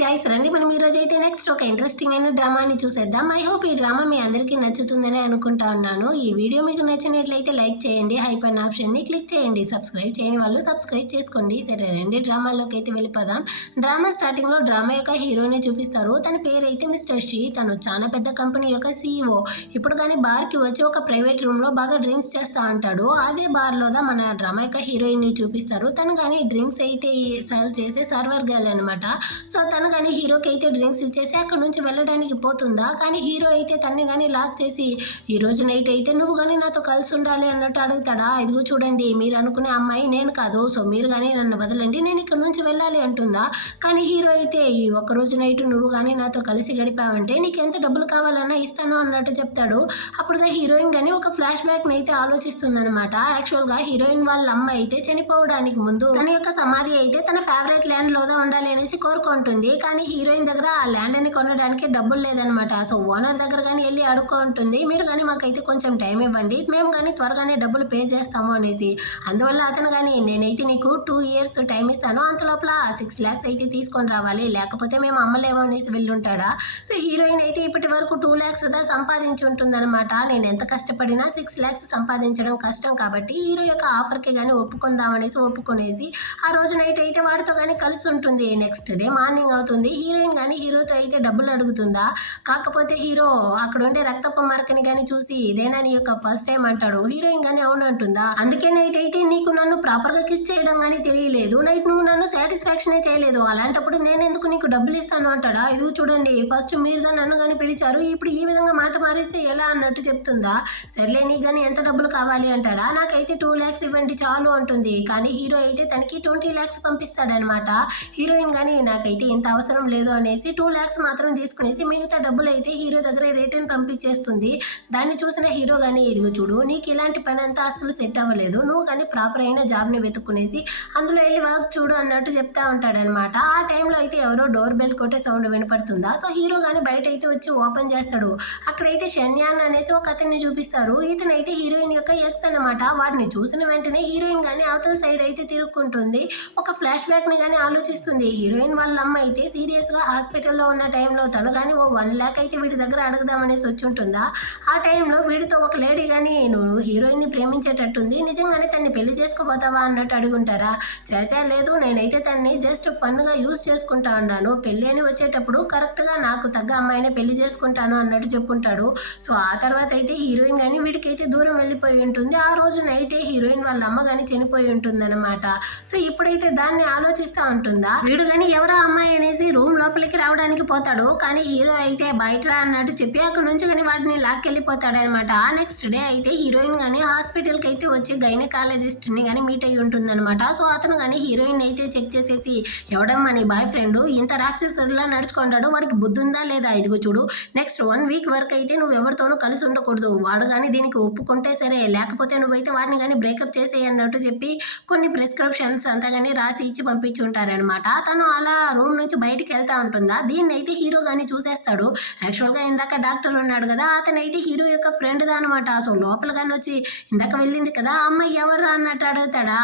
Guys రండి మనం ఈ రోజు అయితే నెక్స్ట్ ఒక ఇంట్రెస్టింగ్ అయిన డ్రామాని చూసేద్దాం. ఐ హోప్ ఈ డ్రామా మీ అందరికీ నచ్చుతుందని అనుకుంటా ఉన్నాను. ఈ వీడియో మీకు నచ్చినట్లయితే లైక్ చేయండి, హైప్ అనే ఆప్షన్ ని క్లిక్ చేయండి, సబ్స్క్రైబ్ చేయని వాళ్ళు సబ్స్క్రైబ్ చేసుకోండి. సరే రండి డ్రామాలోకి అయితే వెళ్ళిపోదాం. డ్రామా స్టార్టింగ్ లో డ్రామా యొక్క హీరోని చూపిస్తారు. తన పేరు అయితే మిస్టర్ షీ. తను చాలా పెద్ద కంపెనీ యొక్క సీఈఓ. ఇప్పుడు కానీ బార్ కి వచ్చి ఒక ప్రైవేట్ రూమ్ లో బాగా డ్రింక్స్ చేస్తా ఉంటాడు. అదే బార్ లో మన డ్రామా యొక్క హీరోయిన్ ని చూపిస్తారు. తను కానీ డ్రింక్స్ అయితే సర్వ్ చేసే సర్వర్ గర్ల్ అనమాట. సో తను కానీ హీరోకి అయితే డ్రింక్స్ ఇచ్చేసి అక్కడ నుంచి వెళ్ళడానికి పోతుందా, కానీ హీరో అయితే తన్ని కానీ లాక్ చేసి ఈ రోజు నైట్ అయితే నువ్వు కానీ నాతో కలిసి ఉండాలి అన్నట్టు అడుగుతాడా. ఇదిగో చూడండి, మీరు అనుకునే అమ్మాయి నేను కాదు, సో మీరు కానీ నన్ను వదలండి, నేను ఇక్కడ నుంచి వెళ్ళాలి అంటుందా. కానీ హీరో అయితే ఈ ఒక్కరోజు నైట్ నువ్వు కానీ నాతో కలిసి గడిపావంటే నీకు ఎంత డబ్బులు కావాలన్నా ఇస్తాను అన్నట్టు చెప్తాడు. అప్పుడుగా హీరోయిన్ కానీ ఒక ఫ్లాష్ బ్యాక్ అయితే ఆలోచిస్తుంది అనమాట. యాక్చువల్ గా హీరోయిన్ వాళ్ళ అమ్మ అయితే చనిపోవడానికి ముందు తన యొక్క సమాధి అయితే తన ఫేవరెట్ ల్యాండ్ లోదా ఉండాలి అనేసి కోరుకుంటుంది. కానీ హీరోయిన్ దగ్గర ఆ ల్యాండ్ అని కొనడానికి డబ్బులు లేదనమాట. సో ఓనర్ దగ్గర కానీ వెళ్ళి అడుక్కుంటుంది, మీరు కానీ మాకైతే కొంచెం టైం ఇవ్వండి, మేము కానీ త్వరగానే డబ్బులు పే చేస్తాము అనేసి. అందువల్ల అతను కానీ నేనైతే నీకు 2 years టైం ఇస్తాను, అంత లోపల 6 lakhs అయితే తీసుకొని రావాలి, లేకపోతే మేము అమ్మలేము అనేసి వెళ్ళుంటాడా. సో హీరోయిన్ అయితే ఇప్పటి వరకు 2 lakhs సంపాదించి ఉంటుంది అనమాట. నేను ఎంత కష్టపడినా 6 lakhs సంపాదించడం కష్టం కాబట్టి హీరో యొక్క ఆఫర్కి కానీ ఒప్పుకుందామనేసి ఒప్పుకునేసి ఆ రోజు నైట్ అయితే వాడితో కానీ కలిసి ఉంటుంది. నెక్స్ట్ డే మార్నింగ్ అవుతుంది. హీరోయిన్ కానీ హీరోతో అయితే డబ్బులు అడుగుతుందా. కాకపోతే హీరో అక్కడ ఉండే రక్తపు మార్కని కానీ చూసి ఇదేనా నీ యొక్క ఫస్ట్ టైం అంటాడు. హీరోయిన్ కానీ అవును అంటుందా. అందుకే నైట్ అయితే నీకు నన్ను ప్రాపర్ గా కిస్ చేయడం కానీ తెలియలేదు, నైట్ నువ్వు నన్ను సాటిస్ఫాక్షన్ చేయలేదు, అలాంటప్పుడు నేను ఎందుకు నీకు డబ్బులు ఇస్తాను అంటాడా. ఇది చూడండి, ఫస్ట్ మీరు దాన్ని నన్ను కానీ పిలిచారు, ఇప్పుడు ఈ విధంగా మాట మారిస్తే ఎలా అన్నట్టు చెప్తుందా. సర్లే నీకు కానీ ఎంత డబ్బులు కావాలి అంటాడా. నాకైతే 2 lakhs ఇవ్వండి చాలు అంటుంది. కానీ హీరో అయితే తనకి 20 lakhs పంపిస్తాడనమాట. హీరోయిన్ కానీ నాకైతే ఇంత అవసరం లేదు అనేసి 2 lakhs మాత్రం తీసుకునేసి మిగతా డబ్బులు అయితే హీరో దగ్గర రిటర్న్ పంపించేస్తుంది. దాన్ని చూసిన హీరో కానీ ఇదిగో చూడు, నీకు ఇలాంటి పని అంతా అసలు సెట్ అవ్వలేదు, నువ్వు కానీ ప్రాపర్ అయిన జాబ్ని వెతుక్కునేసి అందులో వెళ్ళి వర్క్ చూడు అన్నట్టు చెప్తా ఉంటాడనమాట. ఆ టైంలో అయితే ఎవరో డోర్ బెల్ కొట్టే సౌండ్ వినపడుతుందా. సో హీరో కానీ బయట అయితే వచ్చి ఓపెన్ చేస్తాడు. అక్కడైతే షన్యాన్ అనేసి ఒక అతన్ని చూపిస్తారు. ఇతనైతే హీరోయిన్ యొక్క ఎక్స్ అనమాట. వాటిని చూసిన వెంటనే హీరోయిన్ కానీ అవతల సైడ్ అయితే తిరుక్కుంటుంది. ఒక ఫ్లాష్ బ్యాక్ ని కానీ ఆలోచిస్తుంది. హీరోయిన్ వాళ్ళ అమ్మ అయితే సీరియస్ గా హాస్పిటల్లో ఉన్న టైంలో తను కానీ ఓ 1 lakh అయితే వీడి దగ్గర అడుగుదామనేసి వచ్చి ఉంటుందా. ఆ టైంలో వీడితో ఒక లేడీ కానీ నువ్వు హీరోయిన్ ని ప్రేమించేటట్టుంది, నిజంగానే తన్ని పెళ్లి చేసుకోపోతావా అన్నట్టు అడుగుంటారా. చాచా లేదు, నేనైతే తన్ని జస్ట్ ఫన్ గా యూజ్ చేసుకుంటా ఉన్నాను, పెళ్లి అని వచ్చేటప్పుడు కరెక్ట్ గా నాకు తగ్గ అమ్మాయిని పెళ్లి చేసుకుంటాను అన్నట్టు చెప్పుంటాడు. సో ఆ తర్వాత అయితే హీరోయిన్ కానీ వీడికైతే దూరం వెళ్ళిపోయి ఉంటుంది. ఆ రోజు నైటే హీరోయిన్ వాళ్ళ అమ్మ కానీ చనిపోయి ఉంటుంది అనమాట. సో ఇప్పుడైతే దాన్ని ఆలోచిస్తా ఉంటుందా. వీడు కానీ ఎవరో అమ్మాయి అనేసి రూమ్ లోపలికి రావడానికి పోతాడు. కానీ హీరో అయితే బయట రా అన్నట్టు చెప్పి అక్కడ నుంచి కానీ వాటిని లాక్కెళ్ళిపోతాడు అనమాట. నెక్స్ట్ డే అయితే హీరోయిన్ కానీ హాస్పిటల్ కి అయితే వచ్చి గైనకాలజిస్ట్ ని కానీ మీట్ అయ్యి ఉంటుంది అనమాట. సో అతను కానీ హీరోయిన్ అయితే చెక్ చేసేసి ఎవడమ్మా నీ బాయ్ ఫ్రెండ్ ఇంత రాక్షసుడిలా నడుచుకుంటాడు, వాడికి బుద్ధి ఉందా లేదా, ఇదిగో చూడు నెక్స్ట్ 1 week వరకు అయితే నువ్వు ఎవరితోనూ కలిసి ఉండకూడదు, వాడు కానీ దీనికి ఒప్పుకుంటే సరే, లేకపోతే నువ్వైతే వాడిని కానీ బ్రేకప్ చేసేయి అన్నట్టు చెప్పి కొన్ని ప్రిస్క్రిప్షన్స్ అంతా కానీ రాసి ఇచ్చి పంపించి ఉంటారనమాట. తను అలా రూమ్ నుంచి బయటికి వెళ్తా ఉంటుందా. దీన్ని అయితే హీరో కానీ చూసేస్తాడు. యాక్చువల్ గా ఇందాక డాక్టర్ ఉన్నాడు కదా, అతనైతే హీరో యొక్క ఫ్రెండ్ దా అనమాట. సో లోపల కానీ వచ్చి ఇందాక వెళ్ళింది కదా అమ్మాయి ఎవరు అన్నట్టు అడుగుతాడా.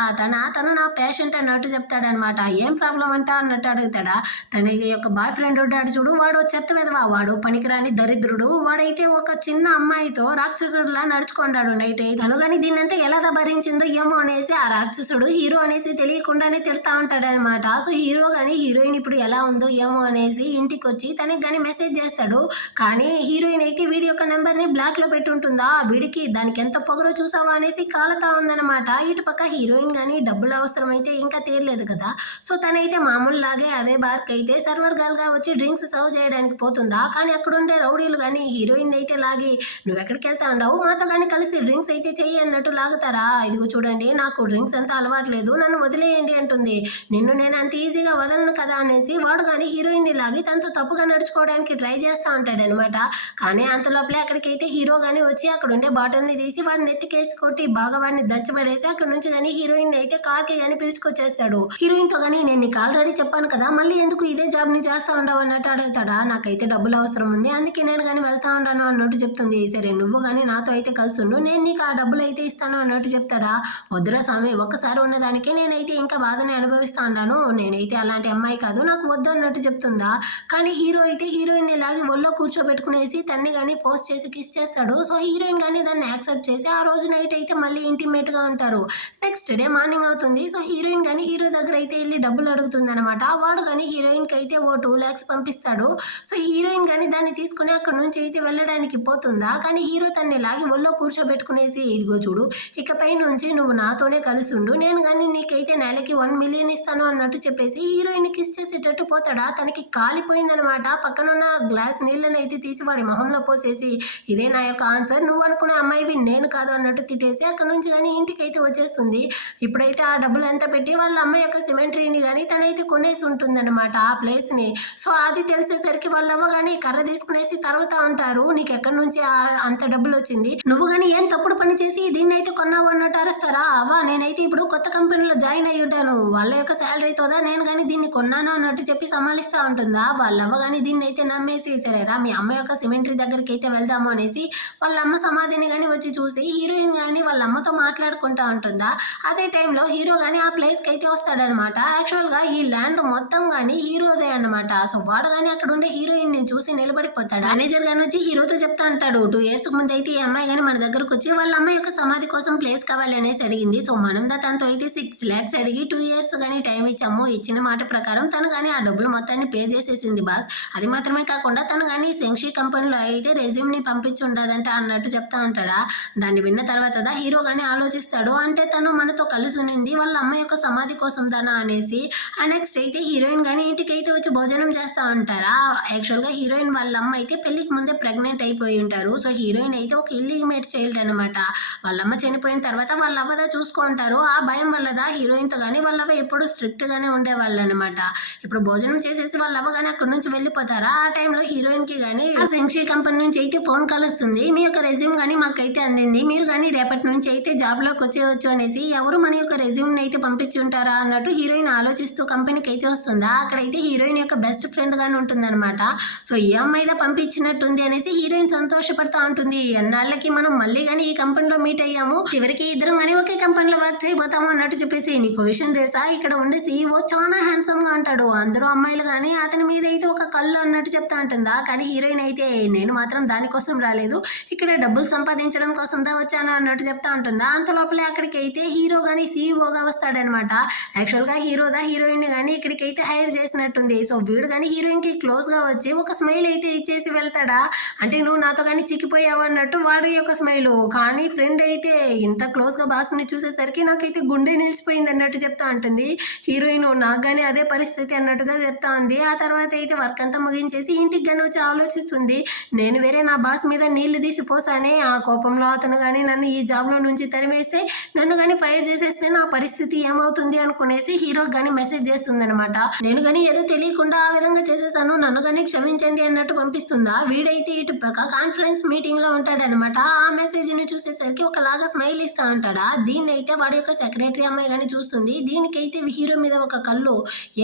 తను నా పేషెంట్ అన్నట్టు చెప్తాడనమాట. ఏం ప్రాబ్లం అంటా అన్నట్టు అడుగుతాడా. తన యొక్క బాయ్ ఫ్రెండ్ ఉంటాడు చూడు, వాడు చెత్త విధవా, వాడు పనికిరాని దరిద్రుడు, వాడైతే ఒక చిన్న అమ్మాయితో రాక్షసుడులా నడుచుకుంటాడు నైట్. తను కానీ దీన్నంతా ఎలా భరించిందో ఏమో అనేసి ఆ రాక్షసుడు హీరో అనేసి తెలియకుండానే తిడతా ఉంటాడు అనమాట. సో హీరో కానీ హీరోయిన్ ఇప్పుడు ఎలా ఉందో ఏమో అనేసి ఇంటికి వచ్చి తనకి కానీ మెసేజ్ చేస్తాడు. కానీ హీరోయిన్ అయితే వీడి యొక్క నెంబర్ ని బ్లాక్ లో పెట్టుంటుందా. వీడికి దానికి ఎంత పొగరో చూసావా అనేసి కాలుతా ఉందనమాట. ఇటు పక్క హీరోయిన్ కానీ డబ్బులు అవసరం అయితే ఇంకా తీరలేదు కదా. సో తనైతే మామూలు లాగే అదే బార్ కి అయితే సర్వర్ గర్ల్ గా వచ్చి డ్రింక్స్ సర్వ్ చేయడానికి పోతుందా. కానీ అక్కడ ఉండే రౌడీలు కానీ హీరోయిన్ అయితే లాగి నువ్వు ఎక్కడికి వెళ్తా ఉండవు, మాతో కానీ కలిసి డ్రింక్స్ అయితే చెయ్యి అన్నట్టు లాగుతారా. ఇదిగో చూడండి, నాకు డ్రింక్స్ అంతా అలవాట్లేదు, నన్ను వదిలేయండి అంటుంది. నిన్ను నేను అంత ఈజీగా వదలను కదా అనేసి వాడు కానీ హీరోయిన్ ని లాగి తనతో తప్పుగా నడుచుకోవడానికి ట్రై చేస్తూ ఉంటాడనమాట. కానీ అంత లోపలే అక్కడికైతే హీరో కానీ వచ్చి అక్కడ ఉండే బాటిల్ ని తీసి వాడిని నెత్తికేసి కొట్టి బాగా వాడిని దచ్చబడేసి అక్కడ నుంచి కానీ హీరోయిన్ అయితే కార్ కి కానీ పిలుచుకొచ్చేస్తాడు. హీరోయిన్ తో కానీ నేను నీకు ఆల్రెడీ చెప్పాను కదా, మళ్ళీ ఎందుకు ఇదే జాబ్ ని చేస్తా ఉండవు అన్నట్టు అడుగుతాడా. నాకైతే డబ్బులు అవసరం ఉంది, అందుకే నేను కానీ వెళ్తా ఉంటాను అన్నట్టు చెప్తుంది. సరే నువ్వు కానీ నాతో అయితే కలిసి ఉండు, నేను నీకు ఆ డబ్బులు అయితే ఇస్తాను అన్నట్టు చెప్తాడా. వద్దురా స్వామి, ఒక్కసారి ఉన్నదానికే నేనైతే ఇంకా బాధని అనుభవిస్తా ఉన్నాను, నేనైతే అలాంటి అమ్మాయి కాదు, నాకు వద్దు అన్నట్టు చెప్తుందా. కానీ హీరో అయితే హీరోయిన్ లాగి ఒళ్ళో కూర్చోబెట్టుకునేసి తన్ని కానీ పోస్ట్ చేసి కిస్ చేస్తాడు. సో హీరోయిన్ కానీ దాన్ని యాక్సెప్ట్ చేసి ఆ రోజు నైట్ అయితే మళ్ళీ ఇంటిమేట్ గా ఉంటారు. నెక్స్ట్ డే మార్నింగ్ అవుతుంది. సో హీరోయిన్ కానీ హీరో దగ్గర అయితే వెళ్ళి డబ్బులు అడుగుతుంది అనమాట. వాడు కానీ హీరోయిన్ కి అయితే ఓ 2 lakhs పంపిస్తాడు. సో హీరోయిన్ కానీ దాన్ని తీసుకుని అక్కడ నుంచి అయితే వెళ్ళడానికి పోతుందా. కానీ హీరో తన్ని లాగి ఒళ్ళో కూర్చోబెట్టుకునేసి ఇదిగో చూడు, ఇకపై నుంచి నువ్వు నాతోనే కలిసి ఉండు, నేను కానీ నీకైతే నెలకి 1 million ఇస్తాను అన్నట్టు చెప్పేసి హీరోయిన్ కిస్ చేసేటట్టు పోతాడా. తనకి కాలిపోయిందనమాట. పక్కనున్న గ్లాస్ నీళ్ళని అయితే తీసి వాడి మొహంలో పోసేసి ఇదే నా యొక్క ఆన్సర్, నువ్వు అనుకునే అమ్మాయివి నేను కాదు అన్నట్టు తిట్టేసి అక్కడ నుంచి కానీ ఇంటికి అయితే వచ్చేస్తుంది. ఇప్పుడైతే ఆ డబ్బులు ఎంత పెట్టి వాళ్ళ అమ్మాయి యొక్క సిమెంటరీని కానీ తనైతే కొనేసి ఉంటుందన్నమాట ఆ ప్లేస్ ని. సో అది తెలిసేసరికి వాళ్ళ అవ్వ కానీ కర్ర తీసుకునేసి తరువాత ఉంటారు, నీకు ఎక్కడి నుంచి అంత డబ్బులు వచ్చింది, నువ్వు కానీ ఏం తప్పుడు పని చేసి దీన్ని అయితే కొన్నావు అన్నట్టు అరుస్తారా. అవ్వ నేనైతే ఇప్పుడు కొత్త కంపెనీలో జాయిన్ అయ్యి ఉంటాను, వాళ్ళ యొక్క శాలరీతోదా నేను కానీ దీన్ని కొన్నాను అన్నట్టు చెప్పి సమాలిస్తా ఉంటుందా. వాళ్ళ అవ్వ కానీ దీన్ని అయితే నమ్మేసి సరేరా మీ అమ్మ యొక్క సిమెంటరీ దగ్గరికి అయితే వెళ్దాము అనేసి వాళ్ళ అమ్మ సమాధిని కానీ వచ్చి చూసి హీరోయిన్ కానీ వాళ్ళ అమ్మతో మాట్లాడుకుంటా ఉంటుందా. అదే టైంలో హీరో కానీ ఆ ప్లేస్ కి అయితే వస్తాడనమాట. యాక్చువల్ గా ఈ ల్యాండ్ మొత్తం కానీ హీరోదే అనమాట. సో వాడు కానీ అక్కడ ఉండే హీరోయిన్ ని చూసి నిలబడిపోతాడు. మేనేజర్ గాని వచ్చి హీరోతో చెప్తా అంటాడు, 2 years ముందు అయితే ఈ అమ్మాయి కానీ మన దగ్గరకు వచ్చి వాళ్ళ అమ్మాయి యొక్క సమాధి కోసం ప్లేస్ కావాలి అనేసి అడిగింది. సో మనం తనతో అయితే 6 lakhs అడిగి 2 years కానీ టైం ఇచ్చాము. ఇచ్చిన మాట ప్రకారం తను కానీ ఆ డబ్బులు మొత్తాన్ని పే చేసేసింది బాస్. అది మాత్రమే కాకుండా తను కానీ శంక్షి కంపెనీలో అయితే రెజ్యూమ్ ని పంపించి ఉండదంట అన్నట్టు చెప్తా ఉంటాడా. దాన్ని విన్న తర్వాత హీరో గానీ ఆలోచిస్తాడు, అంటే తను మనతో కలిసి ఉన్నింది వాళ్ళ అమ్మ యొక్క సమాధి కోసం తన అనేసి. ఆ నెక్స్ట్ అయితే హీరోయిన్ గానీ ఇంటికి అయితే వచ్చి భోజనం చేస్తా ఉంటారా. యాక్చువల్ గా హీరోయిన్ వాళ్ళ అమ్మ అయితే పెళ్లికి ముందే ప్రెగ్నెంట్ అయిపోయి ఉంటారు. సో హీరోయిన్ అయితే ఒక ఇల్లీగేట్ చైల్డ్ అనమాట. వాళ్ళమ్మ చనిపోయిన తర్వాత వాళ్ళ అవ్వదా చూసుకుంటారు. ఆ భయం వల్లదా హీరోయిన్ తో గానీ వాళ్ళ అవ్వ ఎప్పుడు స్ట్రిక్ట్ గానే ఉండేవాళ్ళు అనమాట. ఇప్పుడు భోజనం చేసేసి వాళ్ళ అవ్వ గానీ అక్కడ నుంచి వెళ్ళిపోతారా. ఆ టైంలో హీరోయిన్ కి గానీ ఆ శంక్షి కంపెనీ నుంచి అయితే ఫోన్ కాల్ వస్తుంది, మీ యొక్క రెజ్యూమ్ గానీ మాకైతే అందింది, మీరు కానీ రేపటి నుంచి అయితే జాబ్ లోకి వచ్చేయచ్చు అనేసి. ఎవరు మన యొక్క రెజ్యూమ్ అయితే పంపించి ఉంటారా అన్నట్టు హీరోయిన్ ఆలోచిస్తూ కంపెనీకి అయితే వస్తుందా. అక్కడైతే హీరోయిన్ యొక్క బెస్ట్ ఫ్రెండ్ గానీ ఉంటుందన్నమాట. సో ఈ అమ్మాయిదా పంపించినట్టుంది అనేసి హీరోయిన్ సంతోషపడతా ఉంటుంది. ఎన్నాళ్ళకి మనం మళ్ళీ కానీ ఈ కంపెనీలో మీట్ అయ్యాము, చివరికి ఇద్దరం కానీ ఒకే కంపెనీలో వర్క్ చేయబోతాము అన్నట్టు చెప్పేసి. నీకు విషయం తెలుసా, ఇక్కడ ఉండే CEO చాలా హ్యాండ్సమ్ గా ఉంటాడు, అందరూ అమ్మాయిలు కానీ అతని మీద అయితే ఒక కళ్ళు అన్నట్టు చెప్తా ఉంటుందా. కానీ హీరోయిన్ అయితే నేను మాత్రం దానికోసం రాలేదు, ఇక్కడ డబ్బులు సంపాదించడం కోసం దా వచ్చాను అన్నట్టు చెప్తా ఉంటుందా. అంత లోపలే అక్కడికి అయితే హీరో గానీ సీఈఓగా వస్తాడనమాట. యాక్చువల్ గా హీరోదా హీరోయిన్ గానీ ఇక్కడికి అయితే హైర్ చేసినట్టుంది. సో వీడు కానీ హీరోయిన్ కి క్లోజ్ గా వచ్చి ఒక స్మైల్ అయితే ఇచ్చేసి వెళ్తాడా, అంటే నువ్వు నాతో కానీ చిక్కిపోయావు అన్నట్టు వాడి యొక్క స్మైల్. కానీ ఫ్రెండ్ అయితే ఇంత క్లోజ్ గా బాస్ ని చూసేసరికి నాకైతే గుండె నిలిచిపోయింది అన్నట్టు చెప్తా ఉంటుంది హీరోయిన్. నాకు కానీ అదే పరిస్థితి అన్నట్టుగా చెప్తా ఉంది. ఆ తర్వాత అయితే వర్క్ అంతా ముగించేసి ఇంటికి కానీ వచ్చి ఆలోచిస్తుంది, నేను వేరే నా బాస్ మీద నీళ్లు తీసి పోసానే, ఆ కోపంలో అతను కానీ నన్ను ఈ జాబ్ లో నుంచి తరిమేస్తే, నన్ను కానీ ఫైర్ చేసేస్తే నా పరిస్థితి ఏమవుతుంది అనుకునేసి హీరో గానీ మెసేజ్ చేస్తుంది అనమాట. నేను కానీ ఏదో తెలియకుండా ఆ విధంగా చేసేసాను, నన్ను కానీ క్షమించండి అన్నట్టు పంపిస్తుందా. వీడైతే ఇటు పక్క కాన్ఫరెన్స్ మీటింగ్ లో ఉంటాడనమాట. ఆ మెసేజ్ ని చూసేసరికి ఒకలాగా స్మైల్ ఇస్తా ఉంటాడా. దీన్ని అయితే వాడి యొక్క సెక్రటరీ అమ్మాయి కానీ చూస్తుంది. దీనికైతే హీరో మీద ఒక కళ్ళు,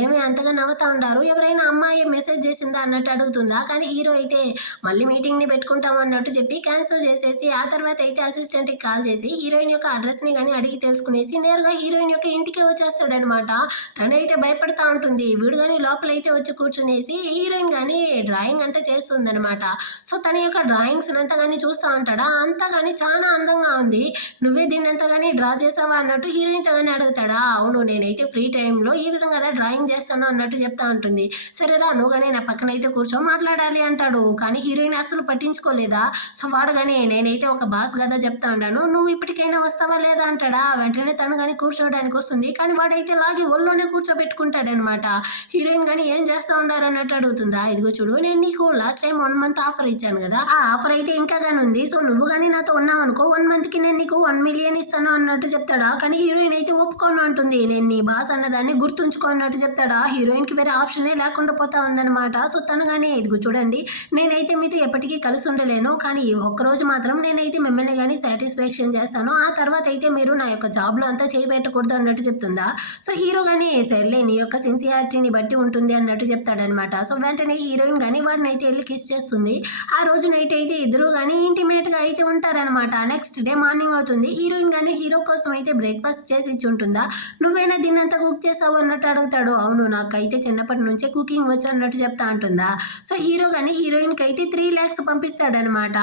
ఏమి అంతగా నవ్వుతా ఉంటారు, ఎవరైనా అమ్మాయి మెసేజ్ చేసిందా అన్నట్టు అడుగుతుందా. కానీ హీరో అయితే మళ్ళీ మీటింగ్ ని పెట్టుకుంటాం అన్నట్టు చెప్పి క్యాన్సిల్ చేసేసి ఆ తర్వాత అయితే అసిస్టెంట్ కి కాల్ చేసి హీరోయిన్ యొక్క అడ్రస్ ని కానీ అడిగి తెలుసుకునేసి నేరుగా హీరోయిన్ యొక్క ఇంటికి వచ్చేస్తాడనమాట. తనైతే భయపడతా ఉంటుంది. వీడు కానీ లోపలైతే వచ్చి కూర్చునేసి హీరోయిన్ కానీ డ్రాయింగ్ అంతా చేస్తుంది అనమాట. సో తన యొక్క డ్రాయింగ్స్ అంతా కానీ చూస్తూ ఉంటాడా. అంతా కానీ చాలా అందంగా ఉంది, నువ్వే దీన్ని అంతా కానీ డ్రా చేసావా అన్నట్టు హీరోయిన్ తో కానీ అడుగుతాడా. అవును, నేనైతే ఫ్రీ టైంలో ఈ విధంగా డ్రాయింగ్ చేస్తాను అన్నట్టు చెప్తా ఉంటుంది. సరేరా నువ్వు కానీ నా పక్కన అయితే కూర్చో మాట్లాడాలి అంటాడు. కానీ హీరోయిన్ అసలు పట్టించుకోలేదా. సో వాడు కానీ నేనైతే ఒక బాస్ కదా చెప్తా ఉన్నాను, నువ్వు ఇప్పటికైనా వస్తావా లేదా అంటాడా. వెంటనే తను కానీ కూర్చోడానికి వస్తుంది. కానీ వాడైతే లాగి ఒళ్ళోనే కూర్చోబెట్టుకుంటాడనమాట. హీరోయిన్ కానీ ఏం చేస్తా ఉండారు అన్నట్టు అడుగుతుందా. ఇదిగో చూడు, నేను నీకు లాస్ట్ టైం 1 month ఆఫర్ ఇచ్చాను కదా, ఆ ఆఫర్ అయితే ఇంకా గానీ ఉంది. సో నువ్వు కానీ నాతో ఉన్నావు అనుకో 1 month కి నేను నీకు 1 million ఇస్తాను అన్నట్టు చెప్తాడా. కానీ హీరోయిన్ అయితే ఒప్పుకోను అంటుంది, నేను నీ బాస్ అన్నదాన్ని గుర్తుంచుకో అన్నట్టు చెప్తాడా. హీరోయిన్ కి వేరే ఆప్షనే లేకుండా పోతా ఉందన్నమాట. సో తను కానీ ఇదిగో చూడండి, నేనైతే మీతో ఎప్పటికీ కలిసి ఉండలేను, కానీ ఒక్కరోజు మాత్రం నేనైతే మిమ్మల్ని కానీ సాటిస్ఫాక్షన్ చేస్తాను, ఆ తర్వాత అయితే మీరు నా యొక్క జాబ్ లో అంతా చేయబెట్టకూడదు అన్నట్టు చెప్తుందా. సో హీరో కానీ సర్లే నీ యొక్క సిన్సియారిటీని బట్టి ఉంటుంది అన్నట్టు చెప్తాడనమాట. సో వెంటనే హీరోయిన్ కానీ వాడిని అయితే వెళ్ళి కిస్ చేస్తుంది. ఆ రోజు నైట్ అయితే ఇద్దరు కానీ ఇంటిమేట్ గా అయితే ఉంటారనమాట. నెక్స్ట్ డే మార్నింగ్ అవుతుంది. హీరోయిన్ కానీ హీరో కోసం అయితే బ్రేక్ఫాస్ట్ చేసి ఇచ్చి ఉంటుందా. నువ్వేనా దీన్నంతా కుక్ చేసావు చేస్తావు అన్నట్టు అడుగుతాడు. అవును, నాకైతే చిన్నప్పటి నుంచే కుకింగ్ వచ్చు అన్నట్టు చెప్తా ఉంటుందా. సో హీరో కానీ హీరోయిన్కి అయితే 3 lakhs పంపిస్తాడనమాట.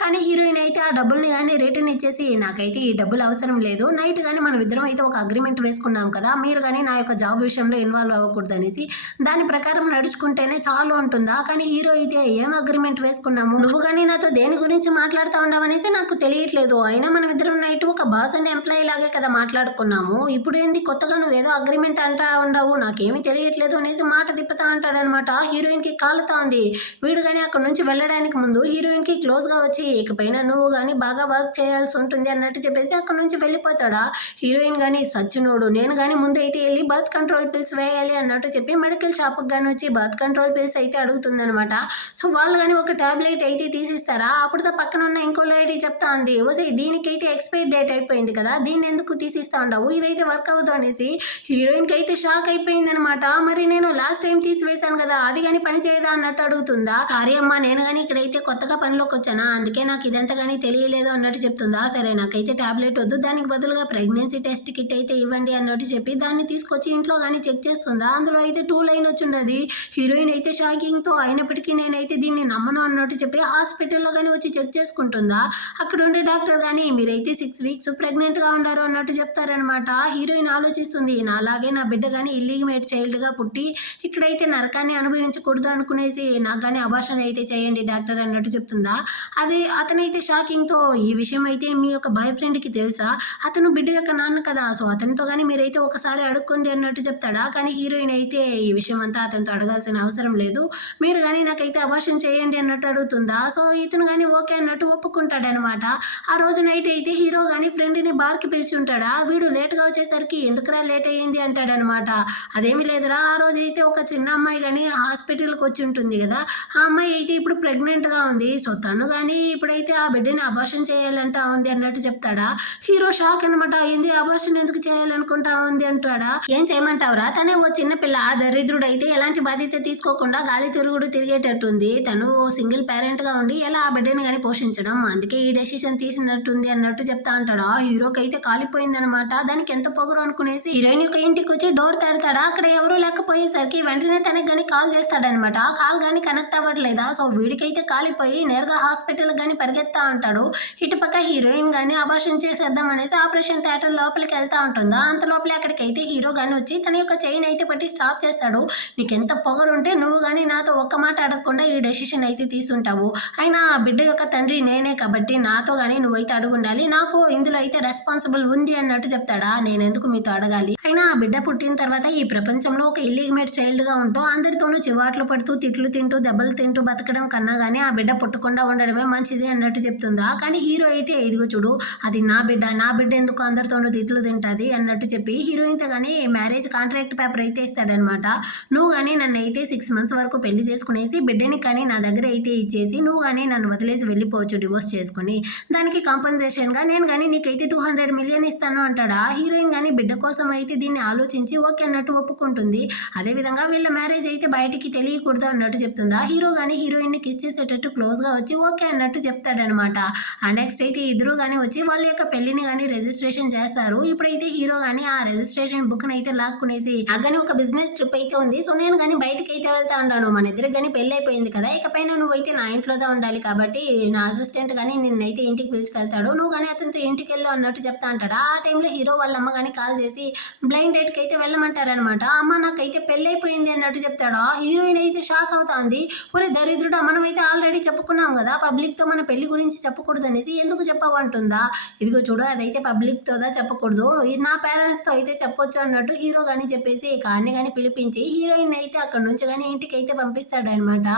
కానీ హీరోయిన్ అయితే ఆ డబ్బుల్ని కానీ రిటర్న్ ఇచ్చేసి, నాకైతే ఈ డబ్బులు అవసరం లేదు, నైట్ కానీ మనం ఇద్దరం అయితే ఒక అగ్రిమెంట్ వేసుకున్నాం కదా, మీరు కానీ నా యొక్క జాబ్ విషయంలో ఇన్వాల్వ్ అవ్వకూడదు అనేసి దాని ప్రకారం నడుచుకుంటేనే చాలు అంటుందా. కానీ హీరో అయితే ఏం అగ్రిమెంట్ వేసుకున్నాము, నువ్వు కానీ నాతో దేని గురించి మాట్లాడుతూ ఉండవనేసి నాకు తెలియట్లేదు, అయినా మనం ఇద్దరం నైట్ ఒక బాస్ అండ్ ఎంప్లాయీ లాగే కదా మాట్లాడుకున్నాము, ఇప్పుడు ఏంది కొత్తగా నువ్వేదో అగ్రిమెంట్ అంటా ఉండవు, నాకేమీ తెలియట్లేదు అనేసి మాట తిప్పుతా అంటాడనమాట. హీరోయిన్ కి కాలుతా ఉంది. వీడు కానీ అక్కడ నుంచి వెళ్ళడానికి ముందు హీరోయిన్ కి క్లోజ్ గా వచ్చి, ఇకపైన నువ్వు కానీ బాగా వర్క్ చేయాల్సి ఉంటుంది అన్నట్టు చెప్పేసి అక్కడ నుంచి వెళ్ళిపోతాడా. హీరోయిన్ కానీ సచ్చినోడు, నేను కానీ ముందు అయితే వెళ్ళి బర్త్ కంట్రోల్ పిల్స్ వేయాలి అన్నట్టు చెప్పి మెడికల్ షాప్కి కానీ వచ్చి బర్త్ కంట్రోల్ పిల్స్ అయితే అడుగుతుందనమాట. సో వాళ్ళు కానీ ఒక టాబ్లెట్ అయితే తీసిస్తారా. అప్పుడు పక్కన ఉన్న ఇంకో లేడీ చెప్తా ఉంది, ఓసే దీనికైతే ఎక్స్పైర్ డేట్ అయిపోయింది కదా, దీన్ని ఎందుకు తీసిస్తా ఉండవు, ఇదైతే వర్క్ అవ్వదు అనేసి హీరోయిన్కి అయితే షాక్ అయిపోయింది అనమాట. మరి నేను లాస్ట్ టైం తీసివేశాను కదా, అది కానీ పని చేయదా అన్నట్టు అడుగుతుందా. సారీ అమ్మా, నేను కానీ ఇక్కడైతే కొత్తగా పనిలోకి వచ్చానా, అందుకే నాకు ఇదంతా కానీ తెలియలేదు అన్నట్టు చెప్తుందా. సరే నాకైతే టాబ్లెట్ వద్దు, దానికి బదులుగా ప్రెగ్నెన్సీ టెస్ట్ కిట్ అయితే ఇవ్వండి అన్నట్టు చెప్పి దాన్ని తీసుకొచ్చి ఇంట్లో కానీ చెక్ చేస్తుందా. అందులో అయితే 2 లైన్ వచ్చిండదు. హీరోయిన్ అయితే షాకింగ్ తో, అయినప్పటికీ నేనైతే దీన్ని నమ్మను అన్నట్టు చెప్పి హాస్పిటల్లో కానీ వచ్చి చెక్ చేసుకుంటుందా. అక్కడ ఉండే డాక్టర్ కానీ మీరైతే 6 weeks ప్రెగ్నెంట్ గా ఉన్నారు అన్నట్టు చెప్తారనమాట. హీరోయిన్ ఆలోచిస్తుంది, నాలాగే నా బిడ్డ కానీ ఇల్లీగమేట్ చైల్డ్ గా పుట్టి ఇక్కడైతే నరకాన్ని అనుభవించకూడదు అనుకునేసి నాకు కానీ అబార్షన్ అయితే చేయండి డాక్టర్ అన్నట్టు చెప్తుందా. అదే అతనైతే షాకింగ్ తో, ఈ విషయం అయితే మీ యొక్క బాయ్ ఫ్రెండ్ కి తెలుసా, అతను బిడ్డ యొక్క నాన్న కదా, సో అతనితో కానీ మీరైతే ఒకసారి అడుక్కోండి అన్నట్టు చెప్తాడా. కానీ హీరోయిన్ అయితే ఈ విషయం అంతా అతనితో అడగాల్సిన అవసరం లేదు, మీరు కానీ నాకైతే అబార్షన్ చేయండి అన్నట్టు అడుగుతుందా. సో ఇతను కానీ ఓకే అన్నట్టు ఒప్పుకుంటాడనమాట. ఆ రోజు నైట్ అయితే హీరో కానీ ఫ్రెండ్ని బార్కి పిలిచి ఉంటాడా. వీడు లేట్గా వచ్చేసరికి ఎందుకురా లేట్ అయ్యింది అంటాడనమాట. అదేమి లేదురా, ఆ రోజు అయితే ఒక చిన్న అమ్మాయి కానీ హాస్పిటల్కి వచ్చి ఉంటుంది కదా, ఆ అమ్మాయి అయితే ఇప్పుడు ప్రెగ్నెంట్గా ఉంది, సో తను కానీ ఇప్పుడైతే ఆ బిడ్డని అబార్షన్ చేయాలంటా ఉంది అన్నట్టు చెప్తాడా. హీరో షాక్ అనమాట, ఏంది అబార్షన్ ఎందుకు చేయాలనుకుంటా ఉంది అంటాడా. ఏం చేయమంటావురా, తనే ఓ చిన్న పిల్ల, దరిద్రుడు అయితే ఎలాంటి బాధ్యత తీసుకోకుండా గాలి తిరుగుడు తిరిగేటట్టుంది, తను ఓ సింగిల్ పేరెంట్ గా ఉండి ఎలా ఆ బిడ్డని కానీ పోషించడం, అందుకే ఈ డెసిషన్ తీసినట్టుంది అన్నట్టు చెప్తా అంటాడా. హీరోకి అయితే కాలిపోయింది అనమాట, దానికి ఎంత పొగరు అనుకునేసి హీరోయిన్ యొక్క ఇంటికి వచ్చి డోర్ తడతాడా. అక్కడ ఎవరు లేకపోయేసరికి వెంటనే తనకి కానీ కాల్ చేస్తాడనమాట. ఆ కాల్ కానీ కనెక్ట్ అవ్వట్లేదా. సో వీడికైతే కాలిపోయి నేరుగా హాస్పిటల్ కానీ పరిగెత్తా ఉంటాడు. ఇటుపక్క హీరోయిన్ కానీ అబార్షన్ చేసేద్దాం అనేసి ఆపరేషన్ థియేటర్ లోపలికి వెళ్తా ఉంటుందా. అంత లోపల అక్కడికైతే హీరో కానీ వచ్చి తన యొక్క చైన్ అయితే పట్టి స్టాప్ చేస్తాడు. నీకెంత పొగరు ఉంటే నువ్వు కానీ నాతో ఒక్క మాట అడగకుండా ఈ డెసిషన్ అయితే తీసుంటావు, అయినా ఆ బిడ్డ యొక్క తండ్రి నేనే కాబట్టి నాతో కానీ నువ్వైతే అడుగుండాలి, నాకు ఇందులో అయితే రెస్పాన్సిబుల్ ఉంది అన్నట్టు చెప్తాడా. నేనెందుకు మీతో అడగాలి, అయినా ఆ బిడ్డ పుట్టిన తర్వాత ఈ ప్రపంచంలో ఒక ఇల్లీగమేట్ చైల్డ్ గా ఉంటూ అందరితోనూ చివాట్లు పడుతూ తిట్లు తింటూ దెబ్బలు తింటూ బతకడం కన్నా కానీ ఆ బిడ్డ పుట్టకుండా ఉండడమే మంచిది అన్నట్టు చెప్తుందా. కానీ హీరో అయితే ఇదిగో చూడు, అది నా బిడ్డ ఎందుకు అందరితోనూ తిట్లు తింటుంది అన్నట్టు చెప్పి హీరోయిన్తో కానీ మ్యారేజ్ కాంట్రాక్ట్ పేపర్ అయితే ఇస్తాడనమాట. నువ్వు కానీ నన్ను అయితే 6 months వరకు పెళ్లి చేసుకునేసి బిడ్డని కానీ నా దగ్గర అయితే ఇచ్చేసి నువ్వు కానీ నన్ను వదిలేసి వెళ్ళిపోవచ్చు డివోర్స్ చేసుకుని, దానికి కాంపన్సేషన్గా నేను కానీ నీకైతే 200 million ఇస్తాను అంటాడా. హీరోయిన్ కానీ బిడ్డ కోసం అయితే దీన్ని ఆలోచించి ఓకే అన్నట్టు ఒప్పుకుంటుంది. అదేవిధంగా వీళ్ళ మ్యారేజ్ అయితే బయటికి తెలియకూడదు అన్నట్టు చెప్తుందా. హీరో కానీ హీరోయిన్ని కిస్ చేసేటట్టు క్లోజ్గా వచ్చి ఓకే అన్నట్టు చెప్తాడనమాట. ఆ నెక్స్ట్ అయితే ఇద్దరు కానీ వచ్చి వాళ్ళ యొక్క పెళ్లిని కానీ రిజిస్ట్రేషన్ చేస్తారు. ఇప్పుడైతే హీరో కానీ ఆ రిజిస్ట్రేషన్ బుక్ అయితే లాక్కునేసి నాకు కానీ ఒక బిజినెస్ ట్రిప్ అయితే ఉంది, సో నేను కానీ బయటకి అయితే వెళ్తా ఉంటాను, మన ఇద్దరికి కానీ పెళ్లి అయిపోయింది కదా, ఇకపైన నువ్వైతే నా ఇంట్లోనే ఉండాలి కాబట్టి నా అసిస్టెంట్ కానీ నిన్నైతే ఇంటికి పిలుచుకెళ్తాడు, నువ్వు కానీ అతనితో ఇంటికి వెళ్ళు అన్నట్టు చెప్తా అంటాడు. ఆ టైంలో హీరో వాళ్ళ అమ్మ కానీ కాల్ చేసి బ్లైండ్ డేట్కి అయితే వెళ్ళమంటారనమాట. అమ్మ నాకైతే పెళ్లి అయిపోయింది అన్నట్టు చెప్తాడు. హీరోయిన్ అయితే షాక్ అవుతుంది, ఒరే దరిద్రుడా, మనమైతే ఆల్రెడీ చెప్పుకున్నాం కదా పబ్లిక్తో మన పెళ్లి గురించి చెప్పకూడదు అనేసి, ఎందుకు చెప్పవంటుందా. ఇదిగో చూడు, అదైతే పబ్లిక్తోదా చెప్పకూడదు, నా పేరెంట్స్తో అయితే చెప్పొచ్చు అన్నట్టు హీరో కానీ చెప్పేసి కార్ని కానీ పిలిపించి హీరోయిన్ అయితే అక్కడ నుంచి కానీ ఇంటికి అయితే పంపిస్తాడు అనమాట.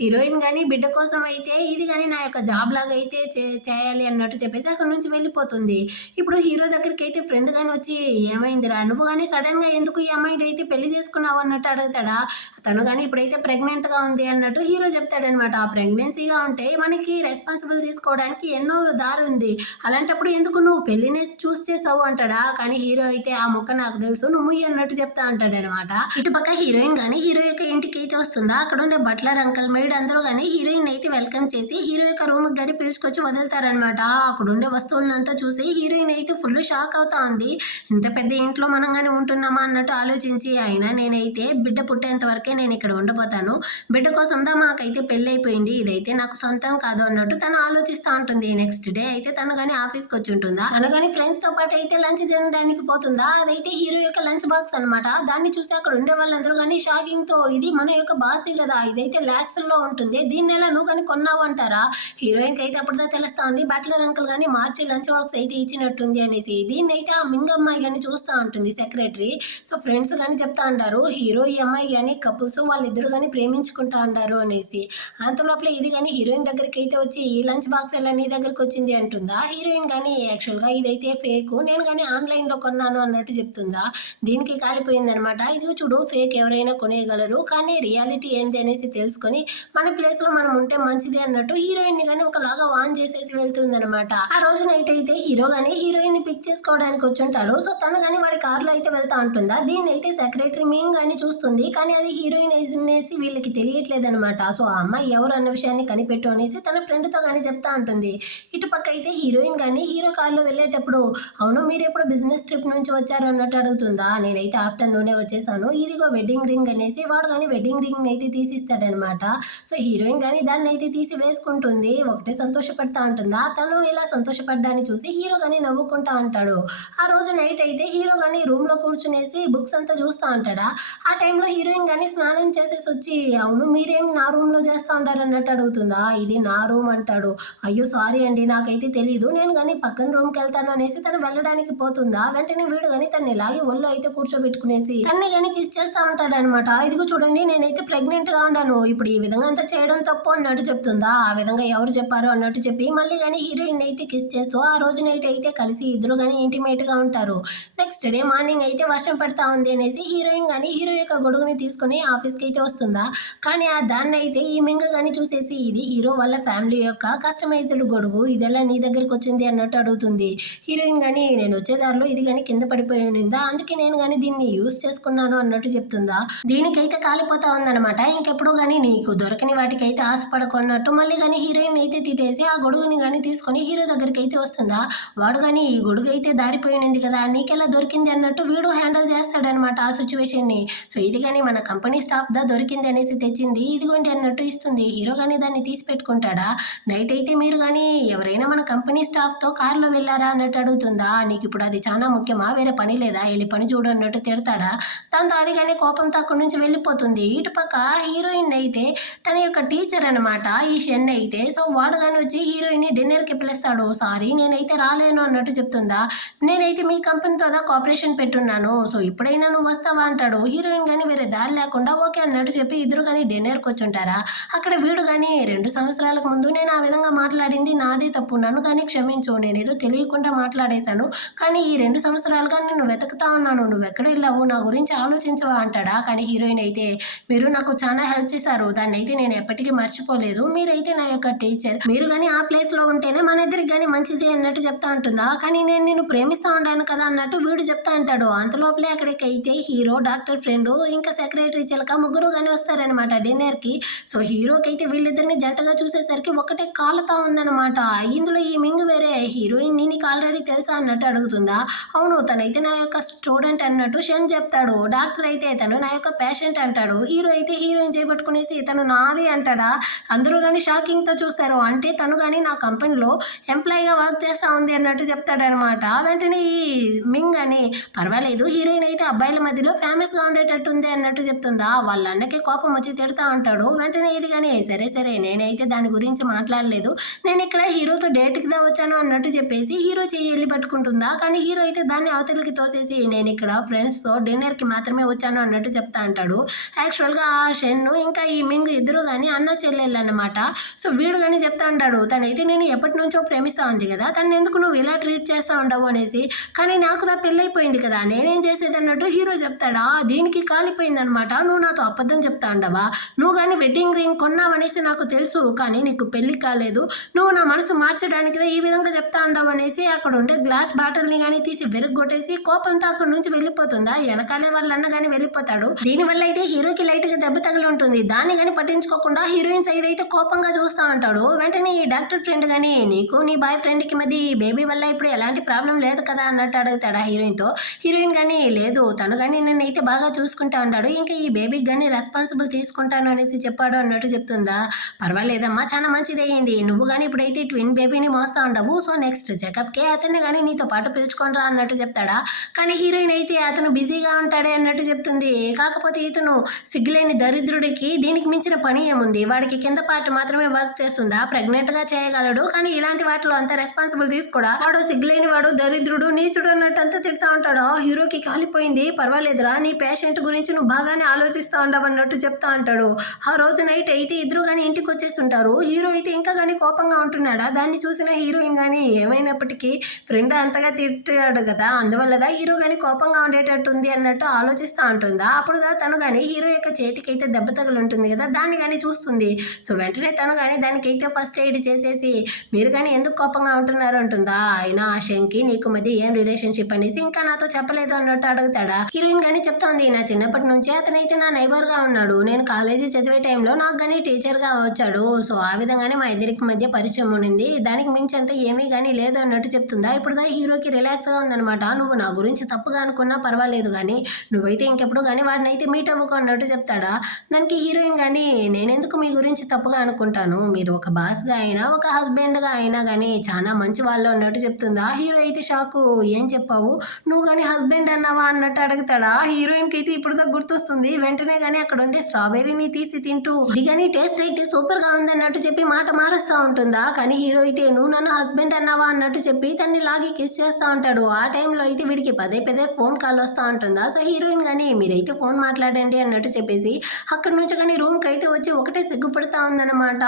హీరోయిన్ కానీ బిడ్డ కోసం అయితే ఇది కానీ నా యొక్క జాబ్ లాగా అయితే చేయాలి అన్నట్టు చెప్పేసి అక్కడ నుంచి వెళ్ళిపోతుంది. ఇప్పుడు హీరో దగ్గరికి అయితే ఫ్రెండ్ కానీ వచ్చి ఏమైందిరా, నువ్వు కానీ సడన్ గా ఎందుకు ఈ అమ్మాయి అయితే పెళ్లి చేసుకున్నావు అన్నట్టు అడుగుతాడా. తను కానీ ఇప్పుడైతే ప్రెగ్నెంట్ గా ఉంది అన్నట్టు హీరో చెప్తాడనమాట. ఆ ప్రెగ్నెన్సీగా ఉంటే మనకి రెస్పాన్సిబుల్ తీసుకోవడానికి ఎన్నో దారి ఉంది, అలాంటప్పుడు ఎందుకు నువ్వు పెళ్లిని చూస్ చేసావు అంటాడా. కానీ హీరో అయితే ఆ మొక్క నాకు తెలుసు నువ్వు అన్నట్టు చెప్తా అంటాడు అనమాట. ఇటుపక్క హీరోయిన్ కానీ హీరో యొక్క ఇంటికి అయితే వస్తుందా. అక్కడ ఉండే బట్లర్ అంకల్ మెయిడ్ అందరూ కానీ హీరోయిన్ అయితే వెల్కమ్ చేసి హీరో యొక్క రూమ్ కానీ పిలుచుకొచ్చి వదులుతారనమాట. అక్కడ ఉండే వస్తువులంతా చూసి హీరోయిన్ అయితే ఫుల్ షాక్ అవుతా ఉంది. ఇంత పెద్ద ఇంట్లో మనం కానీ ఉంటున్నాం, ఉంటున్నామా అన్నట్టు ఆలోచించి, అయినా నేనైతే బిడ్డ పుట్టేంత వరకే నేను ఇక్కడ ఉండిపోతాను, బిడ్డ కోసం దా మాకైతే పెళ్లి అయిపోయింది, ఇదైతే నాకు సొంతం కాదు అన్నట్టు తను ఆలోచిస్తూ ఉంటుంది. నెక్స్ట్ డే అయితే తను కానీ ఆఫీస్కి వచ్చి ఉంటుందా, తను కానీ ఫ్రెండ్స్ తో పాటు అయితే లంచ్ తినడానికి పోతుందా. అదైతే హీరో యొక్క లంచ్ బాక్స్ అనమాట. దాన్ని చూసి అక్కడ ఉండే వాళ్ళందరూ కానీ షాకింగ్ తో, ఇది మన యొక్క బాస్ది కదా, ఇదైతే లాక్స్ లో ఉంటుంది, దీన్ని ఎలా నువ్వు కానీ కొన్నావు అంటారా. హీరోయిన్ కి అయితే అప్పుడుదా తెలుస్తా ఉంది బట్లర్ అంకుల్ గానీ మార్చి లంచ్ బాక్స్ అయితే ఇచ్చినట్టుంది అనేసి. దీన్ని అయితే ఆ మింగ్ అమ్మాయి కానీ చూస్తూ ఉంటుంది సెక్రటరీ. సో ఫ్రెండ్స్ కానీ చెప్తా ఉంటారు హీరో ఈ అమ్మాయి కానీ కపుల్స్ వాళ్ళిద్దరు కానీ ప్రేమించుకుంటా ఉంటారు అనేసి. అంత లోపల ఇది కానీ హీరోయిన్ దగ్గరికి అయితే వచ్చి ఈ లంచ్ బాక్స్ ఎలా నీ దగ్గరికి వచ్చింది అంటుందా. హీరోయిన్ కానీ యాక్చువల్ గా ఇదైతే ఫేక్, నేను కానీ ఆన్లైన్ లో కొన్నాను అన్నట్టు చెప్తుందా. దీనికి కాలిపోయింది అనమాట. ఇది చూడు ఫేక్ ఎవరైనా కొనేయగలరు, కానీ రియాలిటీ ఏంది అనేసి తెలుసుకొని మన ప్లేస్ లో మనం ఉంటే మంచిది అన్నట్టు హీరోయిన్ ని కానీ ఒకలాగా వాన్ చేసేసి వెళ్తుంది అనమాట. ఆ రోజు నైట్ అయితే హీరో గానీ హీరోయిన్ ని పిక్ చేసుకోవడానికి వచ్చుంటాడు. సో తను కానీ వాడి కార్ లో అయితే వెళ్తా ఉంటుందా. దీన్ని అయితే సెక్రటరీ మింగ్ గానీ చూస్తుంది, కానీ అది హీరోయిన్ అనేసి వీళ్ళకి తెలియట్లేదు అనమాట. సో ఆ అమ్మాయి ఎవరు అన్న విషయాన్ని కనిపెట్టు అనేసి తన ఫ్రెండ్ తో కానీ చెప్తా ఉంటుంది. ఇటు పక్క అయితే హీరోయిన్ గానీ హీరో కార్ లో వెళ్ళేటప్పుడు, అవును మీరు ఎప్పుడు బిజినెస్ ట్రిప్ నుంచి వచ్చారు అన్నట్టు అడుగుతుందా. నేనైతే ఆఫ్టర్నూనే వచ్చేసాను, ఇదిగో వెడ్డింగ్ రింగ్ అనేసి వాడు కానీ వెడ్డింగ్ రింగ్ అయితే తీసిస్తాడనమాట. సో హీరోయిన్ కానీ దాన్ని అయితే తీసి వేసుకుంటుంది, ఒకటే సంతోషపడతా ఉంటుందా. తను ఇలా సంతోషపడ్డాన్ని చూసి హీరో కానీ నవ్వుకుంటా ఉంటాడు. ఆ రోజు నైట్ అయితే హీరో కానీ రూమ్ లో కూర్చునేసి బుక్స్ అంతా చూస్తూ ఉంటాడా. ఆ టైంలో హీరోయిన్ కానీ స్నానం చేసేసి వచ్చి, అవును మీరేం నా రూమ్ లో చేస్తూ ఉంటారు అన్నట్టు అడుగుతుందా. ఇది నా రూమ్ అంటాడు. అయ్యో సారీ అండి నాకైతే తెలియదు, నేను కానీ పక్కన రూమ్కి వెళ్తాను అనేసి తను వెళ్ళడానికి పోతుందా. వెంటనే వీడు కానీ తను ఇలాగే ఒళ్ళు అయితే కూర్చోబెట్టుకునేసి తన్ని కానీ కిస్ చేస్తా ఉంటాడు అనమాట. ఇదిగో చూడండి నేనైతే ప్రెగ్నెంట్ గా ఉన్నాను, ఇప్పుడు ఈ విధంగా అంతా చేయడం తప్పు అన్నట్టు చెప్తుందా. ఆ విధంగా ఎవరు చెప్పారు అన్నట్టు చెప్పి మళ్ళీ కానీ హీరోయిన్ అయితే కిస్ చేస్తూ ఆ రోజు నైట్ అయితే కలిసి ఇద్దరు కానీ ఇంటిమేట్ గా ఉంటారు. నెక్స్ట్ డే మార్నింగ్ అయితే వర్షం పడతా ఉంది అనేసి హీరోయిన్ కానీ హీరో యొక్క గొడుగుని తీసుకుని ఆఫీస్కి అయితే వస్తుందా. కానీ ఆ దాన్ని అయితే ఈ మింగ కానీ చూసేసి, ఇది హీరో వాళ్ళ ఫ్యామిలీ యొక్క కస్టమైజ్డ్ గొడుగు, ఇదెలా నీ దగ్గరికి వచ్చింది అన్నట్టు అడుగుతుంది. హీరోయిన్ కానీ నేను వచ్చేదారిలో ఇది కానీ కింద పడిపోయి ఉండిందా, అందుకే నేను కానీ దీన్ని యూజ్ చేసుకున్నాను అన్నట్టు చెప్తుందా. దీనికైతే కాలిపోతా ఉందన్నమాట. ఇంకెప్పుడు కానీ నీకు దొరకని వాటికైతే ఆశపడకున్నట్టు మళ్ళీ కానీ హీరోయిన్ అయితే తిట్టేసి ఆ గొడుగుని కానీ తీసుకొని హీరో దగ్గరికి అయితే వస్తుందా. వాడు కానీ ఈ గొడుగు అయితే దారిపోయింది కదా నీకెలా దొరికింది అన్నట్టు వీడు హ్యాండిల్ చేస్తాడనమాట ఆ సిచ్యువేషన్ ని. సో ఇది కానీ మన కంపెనీ స్టాఫ్ దా దొరికింది అనేసి తెచ్చింది, ఇదిగోండి అన్నట్టు ఇస్తుంది. హీరో కానీ దాన్ని తీసి పెట్టుకుంటాడా. నైట్ అయితే మీరు కానీ ఎవరైనా మన కంపెనీ స్టాఫ్ తో కార్లో వెళ్ళారా అన్నట్టు అడుగుతుందా. నీకు ఇప్పుడు అది చాలా ముఖ్యమా, వేరే పని లేదా, వెళ్ళి పని చూడు అన్నట్టు తిడతాడా. దాంతో అది కానీ కోపంతో అక్కడి నుంచి వెళ్ళిపోతుంది. ఇటు పక్క హీరోయిన్ అయితే తన యొక్క టీచర్ అనమాట ఈ షెన్ అయితే. సో వాడు కానీ వచ్చి హీరోయిన్ ని డిన్నర్ కి పిలుస్తాడు. సారీ నేనైతే రాలేను అన్నట్టు చెప్తుందా. నేనైతే మీ కంపెనీతో కోఆపరేషన్ పెట్టున్నాను, సో ఇప్పుడైనా నువ్వు వస్తావా అంటాడు. హీరోయిన్ కానీ వేరే దారి లేకుండా ఓకే అన్నట్టు చెప్పి ఇద్దరు కానీ డిన్నర్కి వచ్చుంటారా. అక్కడ వీడు కానీ 2 సంవత్సరాలకు ముందు నేను ఆ విధంగా మాట్లాడింది నాదే తప్పు, నన్ను కానీ క్షమించు, నేను ఏదో తెలియకుండా మాట్లాడేశాను, కానీ ఈ 2 సంవత్సరాలుగా నేను వెతుకుతా ఉన్నాను, నువ్వు ఎక్కడ వెళ్ళావు, నా గురించి ఆలోచించవా అంటాడా. కానీ హీరోయిన్ అయితే మీరు నాకు చాలా హెల్ప్ చేశారు, దాన్ని అయితే నేను ఎప్పటికీ మర్చిపోలేదు, మీరైతే నా యొక్క టీచర్, మీరు కానీ ఆ ప్లేస్ లో ఉంటేనే మన ఇద్దరికి కానీ మంచిది అన్నట్టు చెప్తా ఉంటుందా. కానీ నేను నిన్ను ప్రేమిస్తా ఉంటాను కదా అన్నట్టు వీడు చెప్తా అంటాడు. అంతలోపలే అక్కడికి అయితే హీరో, డాక్టర్ ఫ్రెండ్, ఇంకా సెక్రటరీ చిలక ముగ్గురు కానీ వస్తారనమాట డిన్నర్ కి. సో హీరోకి అయితే వీళ్ళిద్దరిని జంటగా చూసేసరికి ఒకటే కాలుతా ఉందన్నమాట. ఇందులో ఈ మింగ్ వేరే హీరోయిన్ నీకు ఆల్రెడీ తెలుసా అన్నట్టు అడుగుతుందా. అవును తనైతే నా యొక్క స్టూడెంట్ అన్నట్టు షన్ చెప్తాడు. డాక్టర్ అయితే తను నా యొక్క పేషెంట్ అంటాడు. హీరో అయితే హీరోయిన్ చేపట్టుకునేసి తను నాది అంటాడా. అందరూ కానీ షాకింగ్ తో చూస్తారు, అంటే తను కానీ నా కంపెనీలో ఎంప్లాయీగా వర్క్ చేస్తా ఉంది అన్నట్టు చెప్తాడనమాట. వెంటనే ఈ మింగ్ అని పర్వాలేదు హీరోయిన్ అయితే అబ్బాయిల మధ్యలో ఫేమస్ గా ఉండేటట్టు ఉంది అన్నట్టు చెప్తుందా. వాళ్ళ అన్నకి కోపం వచ్చి తిడతా ఉంటాడు. వెంటనే ఇది కానీ సరే సరే నేనైతే దాని గురించి మాట్లాడలేదు, నేను ఇక్కడ హీరోతో డేట్కి దా వచ్చాను అన్నట్టు చెప్పేసి హీరో చెయ్యి వెళ్ళి పట్టుకుంటుందా. కానీ హీరో అయితే దాన్ని అవతలికి తోసేసి నేను ఇక్కడ ఫ్రెండ్స్ తో డిన్నర్ కి మాత్రమే వచ్చాను అన్నట్టు చెప్తా అంటాడు. యాక్చువల్ గా ఆ షెన్ను ఇంకా ఈ మింగ్ ఇద్దరు కానీ అన్న చెల్లెళ్ళు అన్నమాట. సో వీడు కానీ చెప్తా ఉంటాడు తనైతే నేను ఎప్పటి నుంచో ప్రేమిస్తా ఉంది కదా, తను ఎందుకు నువ్వు ఇలా ట్రీట్ చేస్తా ఉండవు అనేసి. కానీ నాకు దా పెళ్ళైపోయింది కదా నేనేం చేసేది అన్నట్టు హీరో చెప్తాడా. దీనికి కాలిపోయింది అనమాట. నువ్వు నాతో అబద్ధం చెప్తా ఉండవా, నువ్వు కానీ వెడ్డింగ్ రింగ్ కొన్నావనేసి నాకు తెలుసు, కానీ నీకు పెళ్లి కాలేదు, నువ్వు నా మనసు మార్చడానికి ఈ విధంగా చెప్తా ఉండవు అనేసి అక్కడ ఉండే గ్లాస్ బాటిల్ ని కానీ తీసి వెరుగొట్టేసి కోపంతో అక్కడ నుంచి వెళ్ళిపోతుందా. వెనకాలే వాళ్ళ అన్న కానీ వెళ్ళిపోతాడు. దీనివల్ల అయితే హీరోకి లైట్ గా దెబ్బ తగిలి ఉంటుంది. దాన్ని కానీ పట్టించుకోకుండా హీరోయిన్ సైడ్ అయితే కోపంగా చూస్తా ఉంటాడు. వెంటనే ఈ డాక్టర్ ఫ్రెండ్ గానీ నీకు నీ బాయ్ ఫ్రెండ్ కి మధ్య ఈ బేబీ వల్ల ఇప్పుడు ఎలాంటి ప్రాబ్లం లేదు కదా అన్నట్టు అడుగుతాడా హీరోయిన్ తో. హీరోయిన్ కానీ లేదు తను కానీ నన్నైతే బాగా చూసుకుంటా ఉన్నాడు, ఇంకా ఈ బేబీకి కానీ రెస్పాన్సిబుల్ తీసుకుంటాను అనేసి చెప్పాడు అన్నట్టు చెప్తుందా. పర్వాలేదమ్మా, చాలా మంచిది అయ్యింది, నువ్వు కానీ ఇప్పుడైతే ట్విన్ బేబీని మోస్తా ఉండవు, సో నెక్స్ట్ చెకప్కే అతన్ని కానీ నీతో పాటు పిలుచుకొని రా అన్నట్టు చెప్తాడా. కానీ హీరోయిన్ అయితే అతను బిజీగా ఉంటాడే అన్నట్టు చెప్తుంది. కాకపోతే ఇతను సిగ్గులేని దరిద్రుడికి దీనికి మించిన పని ఏముంది, వాడికి కింద పార్ట్ మాత్రమే వర్క్ చేస్తుందా, ప్రెగ్నెంట్ గా చేయగలడు, కానీ ఇలాంటి వాటిలో అంత రెస్పాన్సిబుల్ తీసుకోడా, వాడు సిగ్గులేని వాడు, దరిద్రుడు, నీచుడు అన్నట్టు అంతా తిడతా ఉంటాడు. హీరోకి కాలిపోయింది, పర్వాలేదురా, నీ పేషెంట్ గురించి నువ్వు బాగానే ఆలోచిస్తా ఉండవు అన్నట్టు చెప్తా ఉంటాడు. ఆ రోజు నైట్ అయితే ఇద్దరు కానీ ఇంటికి వచ్చేసి ఉంటారు. హీరో అయితే ఇంకా కానీ కోపంగా ఉంటున్నాడా, దాన్ని చూసిన హీరోయిన్ కానీ ఏమైనప్పటికీ ఫ్రెండ్ అంతగా తిట్టాడు కదా, అందువల్లదా హీరో కానీ కోపంగా ఉండేటట్టుంది అన్నట్టు ఆలోచిస్తూ ఉంటుందా. అప్పుడు తను కానీ హీరో యొక్క చేతికి అయితే దెబ్బ తగులు ఉంటుంది కదా, దాన్ని కానీ చూస్తుంది. సో వెంటనే తను కానీ దానికైతే ఫస్ట్ ఎయిడ్ చేసేసి మీరు కానీ ఎందుకు కోపంగా ఉంటున్నారు అంటుందా. అయినా ఆ శంకి నీకు మధ్య ఏం రిలేషన్షిప్ అనేసి ఇంకా నాతో చెప్పలేదు అన్నట్టు అడుగుతాడా. హీరోయిన్ కానీ చెప్తోంది, నా చిన్నప్పటి నుంచే అతనైతే నా నైబర్ గా ఉన్నాడు, నేను కాలేజీ చదివే టైంలో నాకు కానీ టీచర్ గా వచ్చాడు, సో ఆ విధంగానే మా ఇద్దరికి మధ్య పరిచయం ఉండింది, దానికి మించి అంత ఏమీ కానీ లేదు అన్నట్టు చెప్తుందా. ఇప్పుడు హీరోకి రిలాక్స్ గా ఉందనమాట. నువ్వు నా గురించి తప్పుగా అనుకున్నా పర్వాలేదు కానీ నువ్వైతే ఇంకెప్పుడు కానీ వాడిని అయితే మీట్ అవ్వకు అన్నట్టు చెప్తాడా. దానికి హీరోయిన్ కానీ నేనెందుకు మీ గురించి తప్పుగా అనుకుంటాను, మీరు ఒక బాస్గా అయినా ఒక హస్బెండ్గా అయినా కానీ చాలా మంచి వాళ్ళు అన్నట్టు చెప్తుందా. హీరో అయితే షాకు, ఏం చెప్పావు, నువ్వు కానీ హస్బెండ్ అన్నావా అన్నట్టు అడుగుతాడా. హీరోయిన్కి అయితే ఇప్పుడు గుర్తొస్తుంది. వెంటనే కానీ అక్కడ ఉండే స్ట్రాబెర్రీని తీసి తింటూ ఇది కానీ టేస్ట్ అయితే సూపర్ గా ఉంది అన్నట్టు చెప్పి మాట మారుస్తూ ఉంటుందా. కానీ హీరో అయితే నువ్వు నన్ను హస్బెండ్ అన్నావా అన్నట్టు చెప్పి తన్ని లాగి కిస్ చేస్తూ ఉంటాడు. ఆ టైంలో అయితే వీడికి పదే పదే ఫోన్ కాల్ వస్తూ ఉంటుందా. సో హీరోయిన్ కానీ మీరైతే ఫోన్ మాట్లాడండి అన్నట్టు చెప్పేసి అక్కడ నుంచి కానీ రూమ్కి అయితే వచ్చి ఒకటే సిగ్గుపడుతూ ఉందన్నమాట.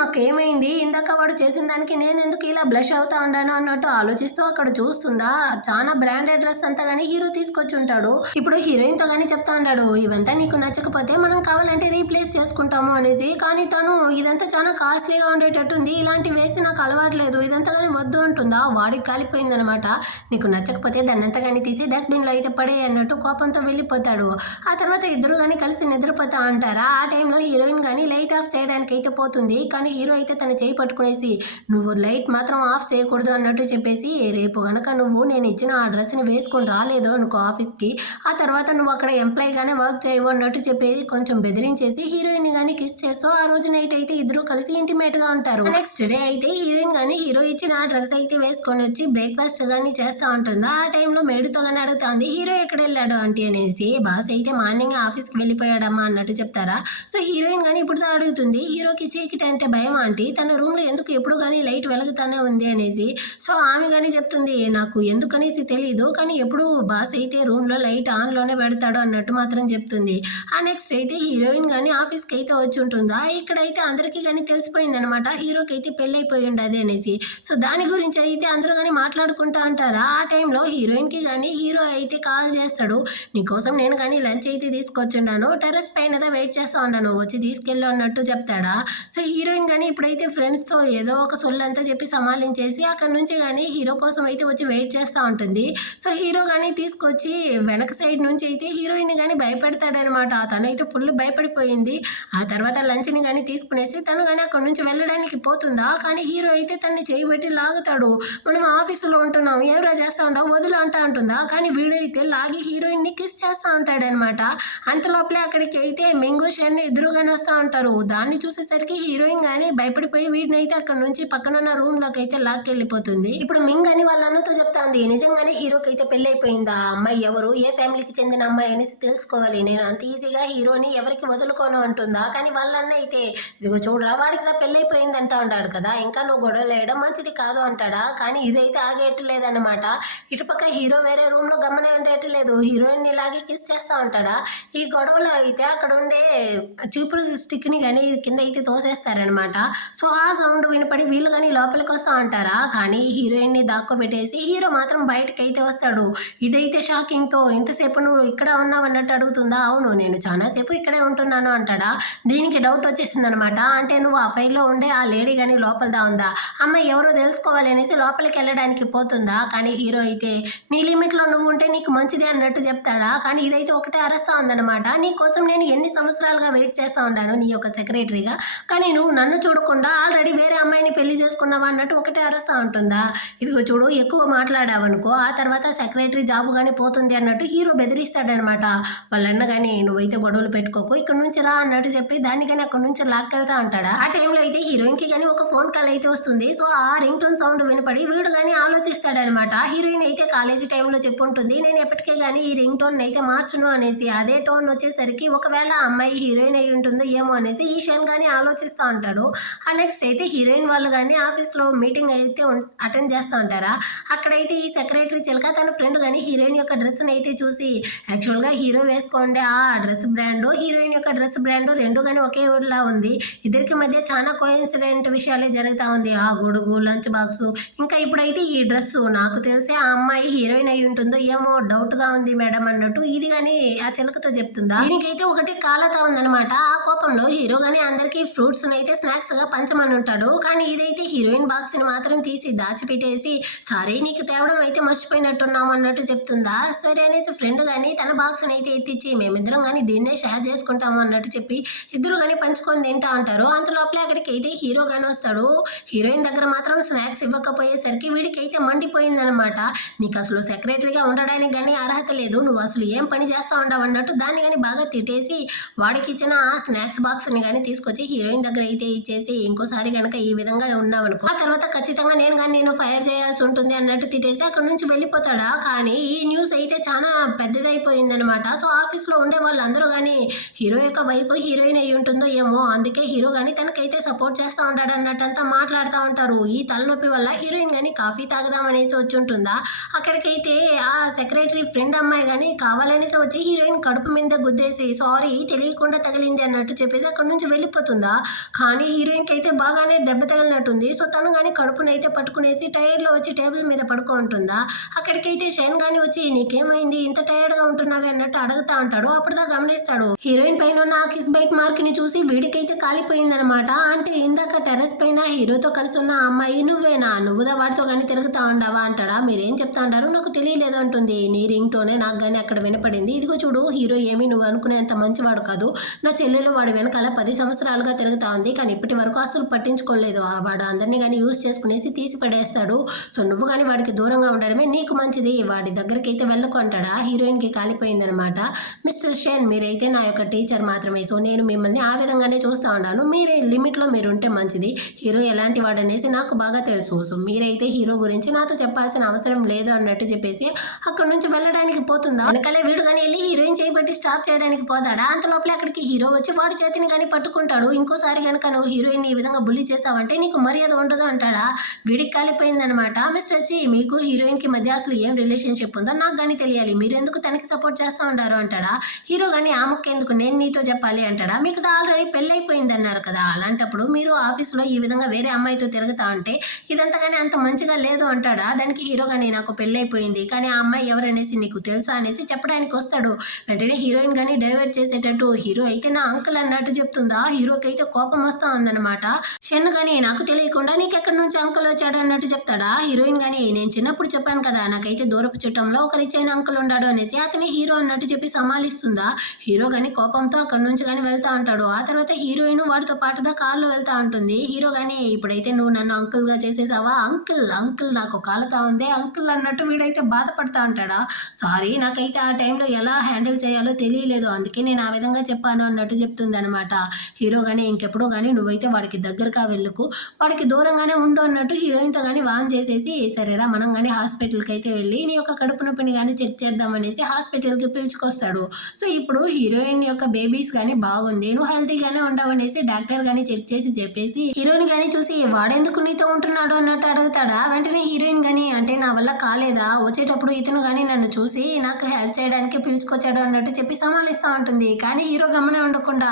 నాకేమైంది, ఇందాక వాడు చేసిన దానికి నేను ఎందుకు ఇలా బ్లష్ అవుతా ఉండాను అన్నట్టు ఆలోచిస్తూ అక్కడ చూస్తుందా. చాలా బ్రాండెడ్ డ్రెస్ అంతా కానీ హీరో తీసుకొచ్చి ఉంటాడు. ఇప్పుడు హీరోయిన్తో కానీ చెప్తా ఉంటాడు, ఇవంతా నీకు నచ్చకపోతే మనం కావాలంటే రీప్లేస్ చేసుకుంటాము అనేసి, కానీ తను ఇదంతా చాలా కాస్ట్లీగా ఉండేటట్టుంది, ఇలాంటి వేసి నాకు అలవాట్లేదు, ఇదంతా కానీ వద్దు అంటుందా. వాడికి కాలిపోయిందనమాట. నీకు నచ్చకపోతే దాన్ని అంతా కానీ తీసి డస్ట్బిన్లో అయితే పడే అన్నట్టు కోపంతో వెళ్ళిపోతాడు. ఆ తర్వాత ఇద్దరు కానీ కలిసి నిద్రపోతా అంటారా. ఆ టైంలో హీరోయిన్ కానీ లైట్ ఆఫ్ చేయడానికి అయితే పోతుంది, కానీ హీరో అయితే తన చేయి పట్టుకునేసి నువ్వు లైట్ మాత్రం ఆఫ్ చేయకూడదు అన్నట్టు చెప్పేసి, రేపు కనుక నువ్వు నేను ఇచ్చిన ఆ డ్రెస్ని వేసుకొని రాలేదు అనుకో ఆఫీస్కి, ఆ తర్వాత నువ్వు అక్కడ ఎంప్లాయీగానే వర్క్ చేయవు అన్నట్టు చెప్పేసి కొంచెం బెదిరించేసి హీరోయిన్ కానీ కిస్ చేస్తూ ఆ రోజు నైట్ అయితే ఇద్దరు కలిసి ఇంటిమేట్ గా ఉంటారు. నెక్స్ట్ డే అయితే హీరోయిన్ కానీ హీరో ఇచ్చిన ఆ డ్రెస్ అయితే వేసుకొని వచ్చి బ్రేక్ఫాస్ట్ కానీ చేస్తూ ఉంటుంది. ఆ టైంలో మేడుతో కానీ అడుగుతుంది, హీరో ఎక్కడ వెళ్ళాడు ఆంటీ అనేసి. బాస్ అయితే మార్నింగ్ ఆఫీస్కి వెళ్ళిపోయాడమ్మా అన్నట్టు చెప్తారా. సో హీరోయిన్ కానీ ఇప్పుడు అడుగుతుంది, హీరోకి చీకటి అంటే భయం ఆంటీ, తన రూమ్లో ఎందుకు ఎప్పుడు కానీ లైట్ వెలుగుతానే ఉంది అనేసి. సో ఆమె కానీ చెప్తుంది, నాకు ఎందుకనేసి తెలియదు, కానీ ఎప్పుడు బాస్ అయితే రూమ్లో లైట్ ఆన్లోనే పెడతాడు అన్నట్టు మాత్రం చెప్తుంది. ఆ నెక్స్ట్ అయితే హీరోయిన్ కానీ ఆఫీస్కి అయితే వచ్చి ఉంటుందా. ఇక్కడైతే అందరికీ కానీ తెలిసిపోయింది అనమాట, హీరోకి అయితే పెళ్ళి అయిపోయి ఉండదు అనేసి. సో దాని గురించి అయితే అందరూ కానీ మాట్లాడుకుంటా అంటారా. ఆ టైంలో హీరోయిన్కి కానీ హీరో అయితే కాల్ చేస్తాడు, నీకోసం నేను కానీ లంచ్ అయితే తీసుకొచ్చుండాను, టెర్రస్ పైన వెయిట్ చేస్తా ఉన్నాను, వచ్చి తీసుకెళ్ళు అన్నట్టు చెప్తాడా. సో హీరోయిన్ కానీ ఇప్పుడైతే ఫ్రెండ్స్తో ఏదో ఒక సొల్లంతా చెప్పి సమాలించేసి అక్కడ నుంచి కానీ హీరో కోసం అయితే వచ్చి వెయిట్ చేస్తూ ఉంటుంది. సో హీరో కానీ తీసుకొచ్చి వెనక సైడ్ నుంచి అయితే హీరోయిన్ కానీ భయపెడతాడనమాట. తనైతే ఫుల్ భయపడిపోయింది. ఆ తర్వాత లంచ్ని కానీ తీసుకునేసి తను కానీ అక్కడ నుంచి వెళ్ళడానికి పోతుందా, కానీ హీరో అయితే తన్ని చేయబెట్టి లాగుతాడు. మనం ఆఫీసులో ఉంటున్నాం, ఎవరా చేస్తా ఉంటావు, వదులు అంటా ఉంటుందా, కానీ వీడైతే లాగి హీరోయిన్ని కిస్ చేస్తూ ఉంటాడనమాట. అంతలోపలే అక్కడికి అయితే మింగు షెన్ ఎదురుగానే వస్తూ ఉంటారు. దాన్ని చూసేసరికి హీరోయిన్ కానీ భయపడిపోయి వీడిని అయితే అక్కడ నుంచి పక్కనున్న రూమ్ లోకి అయితే లాక్కెళ్ళిపోతుంది. ఇప్పుడు మింగ్ అని వాళ్ళ అన్నతో చెప్తాంది, నిజంగానే హీరోకి అయితే పెళ్లి అయిపోయిందా, అమ్మాయి ఎవరు, ఏ ఫ్యామిలీకి చెందిన అమ్మాయి అనేసి తెలుసుకోవాలి, నేను అంత ఈజీగా హీరోని ఎవరికి వదులుకోను అంటుందా. కానీ వాళ్ళ అన్న అయితే ఇదిగో చూడరా వాడికి పెళ్లి అయిపోయింది అంటా ఉంటాడు కదా, ఇంకా నువ్వు గొడవలు వేయడం మంచిది కాదు అంటాడా. కానీ ఇదైతే ఆగేయట్లేదన్నమాట. ఇటుపక్క హీరో వేరే రూమ్ లో గమనే ఉండేట్లేదు, హీరోయిన్ ఇలాగే కిస్ చేస్తా ఉంటాడా. ఈ గొడవలో అయితే అక్కడ ఉండే చీపురు స్టిక్ ని కానీ కింద అయితే తోసేస్తారనమాట. సో ఆ సౌండ్ వినపడి వీళ్ళు కానీ లోపలికి వస్తా ఉంటారా. కానీ హీరోయిన్ ని దాక్కోబెట్టేసి హీరో మాత్రం బయటకి అయితే వస్తాడు. ఇదైతే షాకింగ్ తో, ఇంతసేపు నువ్వు ఇక్కడ ఉన్నావు అన్నట్టు అడుగుతుందా. అవును, నేను చాలాసేపు ఇక్కడే ఉంటున్నాను అంటాడా. దీనికి డౌట్ వచ్చేసింది అనమాట. అంటే నువ్వు ఆ ఫైల్లో ఉండే ఆ లేడీ కానీ లోపలదా ఉందా, అమ్మాయి ఎవరో తెలుసుకోవాలి అనేసి లోపలికి వెళ్ళడానికి పోతుందా. కానీ హీరో అయితే నీ లిమిట్ లో నువ్వు ఉంటే నీకు మంచిది అన్నట్టు చెప్తాడా. కానీ ఇదైతే ఒకటే అరస్తా ఉందన్నమాట, నీ కోసం నేను ఎన్ని సంవత్సరాలుగా వెయిట్ చేస్తా ఉన్నాను నీ యొక్క సెక్రటరీగా, కానీ నువ్వు నన్ను చూడకుండా ఆల్రెడీ వేరే అమ్మాయిని పెళ్లి చేసుకున్నావా అన్నట్టు ఒకటే అరస్తా ఉంటుందా. ఇదిగో చూడు, ఎక్కువ మాట్లాడావనుకో ఆ తర్వాత సెక్రటరీ జాబ్ కానీ పోతుంది అన్నట్టు హీరో బెదిరిస్తాడనమాట. వాళ్ళన్న కానీ నువ్వైతే గొడవలు పెట్టుకోకు, ఇక్కడ నుంచి రా అన్నట్టు చెప్పి దాన్ని కానీ అక్కడ నుంచి లాక్కెళ్తా ఉంటాడా. ఆ టైంలో అయితే హీరోయిన్ కి కానీ ఒక ఫోన్ కాల్ అయితే వస్తుంది. సో ఆ రింగ్ టోన్ సౌండ్ వినపడి వీడు కానీ ఆలోచిస్తాడనమాట. హీరోయిన్ అయితే కాలేజీ టైంలో చెప్పుంటుంది, నేను ఎప్పటికే కానీ ఈ రింగ్ టోన్ అయితే మార్చును అనేసి. అదే టోన్ వచ్చేసరికి ఒకవేళ ఆ అమ్మాయి హీరోయిన్ అయి ఉంటుందో ఏమో అనేసి ఈశాన్ కానీ ఆలోచిస్తూ ఉంటాడు. ఆ నెక్స్ట్ అయితే హీరోయిన్ వాళ్ళు కానీ ఆఫీస్లో మీటింగ్ అయితే అటెండ్ చేస్తూ ఉంటారా. అక్కడైతే ఈ సెక్రటరీ చిలక తన ఫ్రెండ్ కానీ హీరోయిన్ యొక్క డ్రెస్ని అయితే చూసి, యాక్చువల్గా హీరో వేసుకోండి ఆ డ్రెస్ బ్రాండ్, హీరోయిన్ యొక్క డ్రెస్ బ్రాండ్ రెండు కానీ ఒకే ఊళ్ళా ఉంది. ఇద్దరికి మధ్య చాలా కోయిన్సిడెంట్ విషయాలే జరుగుతూ ఉంది. ఆ గొడుగు, లంచ్ బాక్స్, ఇంకా ఇప్పుడైతే ఈ డ్రెస్ నాకు తెలిసి ఆ అమ్మాయి హీరోయిన్ అయి ఉంటుందో ఏమో డౌట్గా ఉంది మేడం అన్నట్టు ఇది కానీ ఆ చిలకతో చెప్తుందా. దీనికైతే ఒకటి కాలతా ఉందనమాట. ఆ కోపంలో హీరో కానీ అందరికీ ఫ్రూట్స్ అయితే స్నాక్స్ గా పంచమని ఉంటాడు. కానీ ఇదైతే హీరోయిన్ బాక్స్ ని మాత్రం తీసి దాచిపెట్టేసి, సారీ నీకు తేవడం అయితే మర్చిపోయినట్టున్నాం అన్నట్టు చెప్తుందా. సరే అనేసి ఫ్రెండ్ కానీ తన బాక్స్ అయితే ఎత్తిచ్చి మేమిద్దరం కానీ దీన్నే షేర్ చేసుకుంటాము అన్నట్టు చెప్పి ఇద్దరు కానీ పంచుకొని తింటా ఉంటారు. అంతలోపలే అక్కడికి అయితే హీరో కానీ వస్తాడు. హీరోయిన్ దగ్గర మాత్రం స్నాక్స్ ఇవ్వకపోయేసరికి వీడికి అయితే మండిపోయిందనమాట. నీకు అసలు సెక్రటరీగా ఉండడానికి కానీ అర్హత లేదు, నువ్వు అసలు ఏం పని చేస్తా ఉండవు అన్నట్టు దాన్ని కానీ బాగా తిట్టేసి వాడికి ఇచ్చిన స్నాక్స్ బాక్స్ ని కానీ తీసుకొచ్చి హీరోయిన్ దగ్గర అయితే ఇచ్చేసి, ఇంకోసారి కనుక ఈ విధంగా ఉన్నావనుకో ఆ తర్వాత ఖచ్చితంగా నేను ఫైర్ చేయాల్సి ఉంటుంది అన్నట్టు తిట్టేసి అక్కడ నుంచి వెళ్ళిపోతాడా. కానీ ఈ న్యూస్ అయితే చాలా పెద్దదైపోయిందనమాట. సో ఆఫీస్ లో ఉండే వాళ్ళందరూ కానీ హీరో యొక్క వైఫ్ హీరోయిన్ అయి ఉంటుందో ఏమో, అందుకే హీరో కానీ తనకైతే సపోర్ట్ చేస్తూ ఉంటాడు అన్నట్టంతా మాట్లాడుతూ ఉంటారు. ఈ తలనొప్పి వల్ల హీరోయిన్ కానీ కాఫీ తాగదామనేసి వచ్చి ఉంటుందా. అక్కడికైతే ఆ సెక్రటరీ ఫ్రెండ్ అమ్మాయి కానీ కావాలనేసి వచ్చి హీరోయిన్ కడుపు మీద గుద్దేసి సారీ తెలియకుండా తగిలింది అన్నట్టు చెప్పేసి అక్కడ నుంచి వెళ్ళిపోతుందా. కానీ హీరోయిన్కి అయితే బాగానే దెబ్బ తగిలినట్టుంది. సో తను కానీ కడుపునైతే పట్టుకునేసి టైర్లో వచ్చి టేబుల్ మీద పడుకో ఉంటుందా. అక్కడికైతే షైన్ కానీ వచ్చి నీకేమైంది ఇంత టైర్డ్గా ఉంటున్నావి అన్నట్టు అడుగుతా ఉంటాడు. అప్పుడుదా గమనిస్తాడు హీరోయిన్ పైన ఉన్న కిస్ బైట్ మార్క్ ని చూసి వీడికైతే కాలిపోయిందనమాట. అంటే ఇందాక టెర్రస్ పైన హీరోతో కలిసి ఉన్న అమ్మాయి నువ్వేనా, నువ్వుదా వాడితో కానీ తిరుగుతా ఉండవా అంటాడా. మీరేం చెప్తా ఉంటారు నాకు తెలియలేదు అంటుంది. నీ రింగ్ టోనే నాకు కానీ అక్కడ వినపడింది. ఇదిగో చూడు హీరో ఏమి నువ్వు అనుకునేంత మంచివాడు కాదు, నా చెల్లెలు వాడి వెనకాల 10 సంవత్సరాలుగా తిరుగుతా ఉంది, కానీ ఇప్పటి వరకు అసలు పట్టించుకోలేదు. వాడు అందరినీ కానీ యూజ్ చేసుకునేసి తీసి పడేస్తాడు. సో నువ్వు కానీ వాడికి దూరంగా ఉండడమే నీకు మంచిది, వాడి దగ్గరికి అయితే వెళ్ళకు అంటాడా. హీరోయిన్కి కాలిపోయిందనమాట. మిస్టర్ షేన్ మీరైతే నా యొక్క టీచర్ మాత్రమే, సో నేను మిమ్మల్ని ఆ విధంగానే చూస్తూ ఉన్నాను, మీరే లిమిట్లో మీరు ఉంటే మంచిది. హీరో ఎలాంటి వాడు అనేసి నాకు బాగా తెలుసు, సో మీరైతే హీరో గురించి నాతో చెప్పాల్సిన అవసరం లేదు అన్నట్టు చెప్పేసి అక్కడ నుంచి వెళ్ళడానికి పోతుందా. వెనకాలే వీడు కానీ వెళ్ళి హీరోయిన్ చేయబట్టి స్టాప్ చేయడానికి పోతాడా. అంత లోపల అక్కడికి హీరో వచ్చి వాడి చేతిని కానీ పట్టుకుంటాడు. ఇంకోసారి కనుక నువ్వు హీరోయిన్ ఈ విధంగా బుల్లి చేసావంటే నీకు మర్యాద ఉండదు అంటాడా. వీడికి కాలిపోయిందనమాట. మిస్టర్ చి మీకు హీరోయిన్ కి మధ్య అసలు ఏం రిలేషన్షిప్ ఉందో నాకు కానీ తెలియాలి, మీరు ఎందుకు తనకి సపోర్ట్ చేస్తూ ఉంటారు అంటాడా. హీరో కానీ ఆ ముక్క ఎందుకు నేను నీతో చెప్పాలి అంటాడా. మీకు ఆల్రెడీ పెళ్ళైపోయింది అన్నారు కదా, అలాంటప్పుడు మీరు ఆఫీస్లో ఈ విధంగా వేరే అమ్మాయితో తిరుగుతా ఉంటే ఇదంతా కానీ అంత మంచిగా లేదు అంటాడా. దానికి హీరో కానీ నాకు పెళ్ళైపోయింది కానీ ఆ అమ్మాయి ఎవరనేసి నీకు తెలుసా అనేసి చెప్పడానికి వస్తాడు. వెంటనే హీరోయిన్ కానీ డైవర్ట్ చేసేటట్టు హీరో అయితే నా అంకుల్ అన్నట్టు చెప్తుందా. హీరోకి అయితే కోపం వస్తా ఉందన్నమాట. షెన్ కానీ నాకు తెలియకుండా నీకు ఎక్కడి నుంచి అంకుల్ వచ్చాడు అన్నట్టు చెప్తాడా. హీరోయిన్ కానీ నేను చిన్నప్పుడు చెప్పాను కదా నాకైతే దూరపు చుట్టంలో ఒక రిచైన అంకుల్ ఉన్నాడు అనేసి అతని హీరో అన్నట్టు చెప్పి సమాలిస్తుందా. హీరో కానీ కోపంతో అక్కడ నుంచి కానీ వెళ్తా ఉంటాడు. ఆ తర్వాత హీరోయిన్ వాడితో పాటుగా కార్లో వెళ్తా ఉంటుంది. హీరో కానీ ఇప్పుడైతే నువ్వు నన్ను అంకుల్ గా చేసేసావా, అంకుల్ అంకుల్ నాకు కాలుతా ఉంది అంకుల్ అన్నట్టు వీడైతే బాధపడతా ఉంటాడా. సారీ నాకైతే ఆ టైంలో ఎలా హ్యాండిల్ చేయాలో తెలియలేదు, అందుకే నేను ఆ విధంగా చెప్పాను అన్నట్టు చెప్తుంది అనమాట. హీరో కానీ ఇంకెప్పుడో కానీ నువ్వైతే వాడికి దగ్గరగా వెళ్ళకు, వాడికి దూరంగానే ఉండు అన్నట్టు హీరోయిన్తో కానీ వాన్ చేసేసి సరేరా మనం కానీ హాస్పిటల్కి అయితే వెళ్ళి నీ యొక్క కడుపు నొప్పిని కానీ చెక్ చేద్దామనేసి హాస్పిటల్కి పిలుచుకొస్తాడు. సో ఇప్పుడు హీరోయిన్ యొక్క బేబీస్ కానీ బాగుంది, నువ్వు హెల్తీగానే ఉండవనేసి డాక్టర్ కానీ చెక్ చేసి చెప్పేసి హీరోయిన్ కానీ చూసి వాడెందుకు నీతో ఉంటున్నాడు అన్నట్టు అడుగుతాడా. వెంటనే హీరోయిన్ కానీ అంటే నా వల్ల కాలేదా, వచ్చేటప్పుడు ఇతను కానీ నన్ను చూసి నాకు హెల్ప్ చేయడానికి పిలుచుకొచ్చాడు అన్నట్టు చెప్పి సమాలిస్తూ ఉంటుంది. కానీ హీరో గమనే ఉండకుండా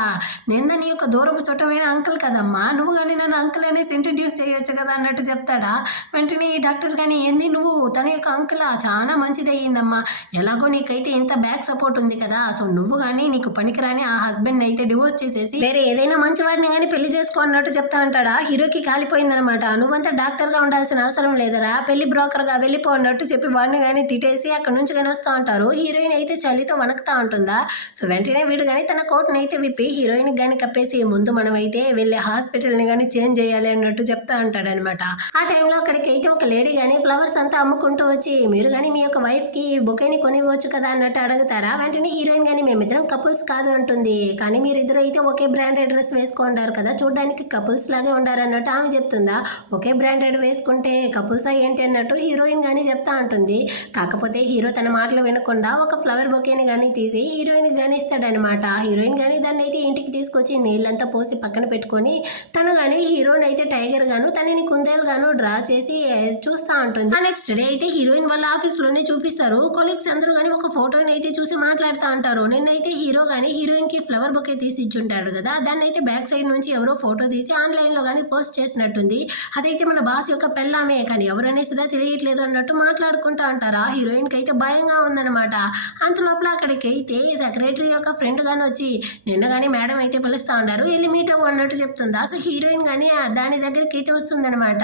నేను నీ యొక్క దూరపు చుట్టమైన అంకుల్ కదమ్మా, నువ్వు కానీ నన్ను అంకుల్ అనేసి ఇంట్రడ్యూస్ చేయొచ్చు కదా అన్నట్టు చెప్తాడా. వెంటనే ఈ డాక్టర్ కానీ ఏంది నువ్వు తన యొక్క అంకుల్ చాలా మంచిది అయ్యిందమ్మా, ఎలాగో నీకైతే ఇంత బ్యాక్ సపోర్ట్ ఉంది కదా, సో నువ్వు కానీ నీకు పనికిరాని ఆ హస్బెండ్ అయితే డివోర్స్ చేసేసి వేరే ఏదైనా మంచి వాడిని కానీ పెళ్లి చేసుకో అన్నట్టు చెప్తా ఉంటాడా. హీరోకి కాలిపోయిందనమాట. నువ్వంతా డాక్టర్గా ఉండాల్సిన అవసరం లేదరా, పెళ్లి బ్రోకర్గా వెళ్ళిపో అన్నట్టు చెప్పి వాడిని కానీ తిట్టేసి అక్కడ నుంచి కానీ వస్తూ ఉంటారు. హీరోయిన్ అయితే చలితో వణుకుతా ఉంటుందా. సో వెంటనే వీడు కానీ తన కోట్ని అయితే విప్పి హీరో హీరోయిన్ గాని కప్పేసి ముందు మనమైతే వెళ్ళి హాస్పిటల్ ని గాని చేంజ్ చేయాలి అన్నట్టు చెప్తా ఉంటాడనమాట. ఆ టైంలో అక్కడికి అయితే ఒక లేడీ గాని ఫ్లవర్స్ అంతా అమ్ముకుంటూ వచ్చి మీరు గాని మీ యొక్క వైఫ్ కి బొకేని కొనివ్వచ్చు కదా అన్నట్టు అడుగుతారా. వెంటనే హీరోయిన్ గాని మేమిద్దరం కపుల్స్ కాదు అంటుంది. కానీ మీరిద్దరు అయితే ఒకే బ్రాండెడ్ డ్రెస్ వేసుకుంటారు కదా, చూడడానికి కపుల్స్ లాగే ఉండారు అన్నట్టు ఆమె చెప్తుందా. ఒకే బ్రాండెడ్ వేసుకుంటే కపుల్స్ ఏంటి అన్నట్టు హీరోయిన్ గాని చెప్తా ఉంటుంది. కాకపోతే హీరో తన మాటలు వినకుండా ఒక ఫ్లవర్ బొకేని గాని తీసి హీరోయిన్ గాని ఇస్తాడనమాట. హీరోయిన్ గాని దాన్ని అయితే ఇంటికి తీసుకొచ్చి నీళ్ళంతా పోసి పక్కన పెట్టుకొని తను గాని హీరోయిన్ అయితే టైగర్ గాను తనని కుందేలు గాను డ్రా చేసి చూస్తా ఉంటుంది. నెక్స్ట్ డే అయితే హీరోయిన్ వాళ్ళ ఆఫీస్ లోనే చూపిస్తారు. కొలీగ్స్ అందరూ గాని ఒక ఫోటోని అయితే చూసి మాట్లాడుతూ ఉంటారు. నిన్నైతే హీరో గాని హీరోయిన్ కి ఫ్లవర్ బొకే తీసి ఇచ్చుంటాడు కదా, దాన్ని అయితే బ్యాక్ సైడ్ నుంచి ఎవరో ఫోటో తీసి ఆన్లైన్ లో గాని పోస్ట్ చేసినట్టుంది. అదైతే మన బాస్ యొక్క పెళ్ళామే, కానీ ఎవరనేసిదా తెలియట్లేదు అన్నట్టు మాట్లాడుకుంటా ఉంటారా. హీరోయిన్ కి అయితే భయంగా ఉందన్నమాట. అంత లోపల అక్కడికి అయితే సెక్రటరీ యొక్క ఫ్రెండ్ గాని వచ్చి నిన్న గాని మేడం అయితే పిలుస్తా ఉంటారు, వెళ్ళి మీట్ అవ్వు అన్నట్టు చెప్తుందా. సో హీరోయిన్ గాని దాని దగ్గరికి అయితే వస్తుందన్నమాట.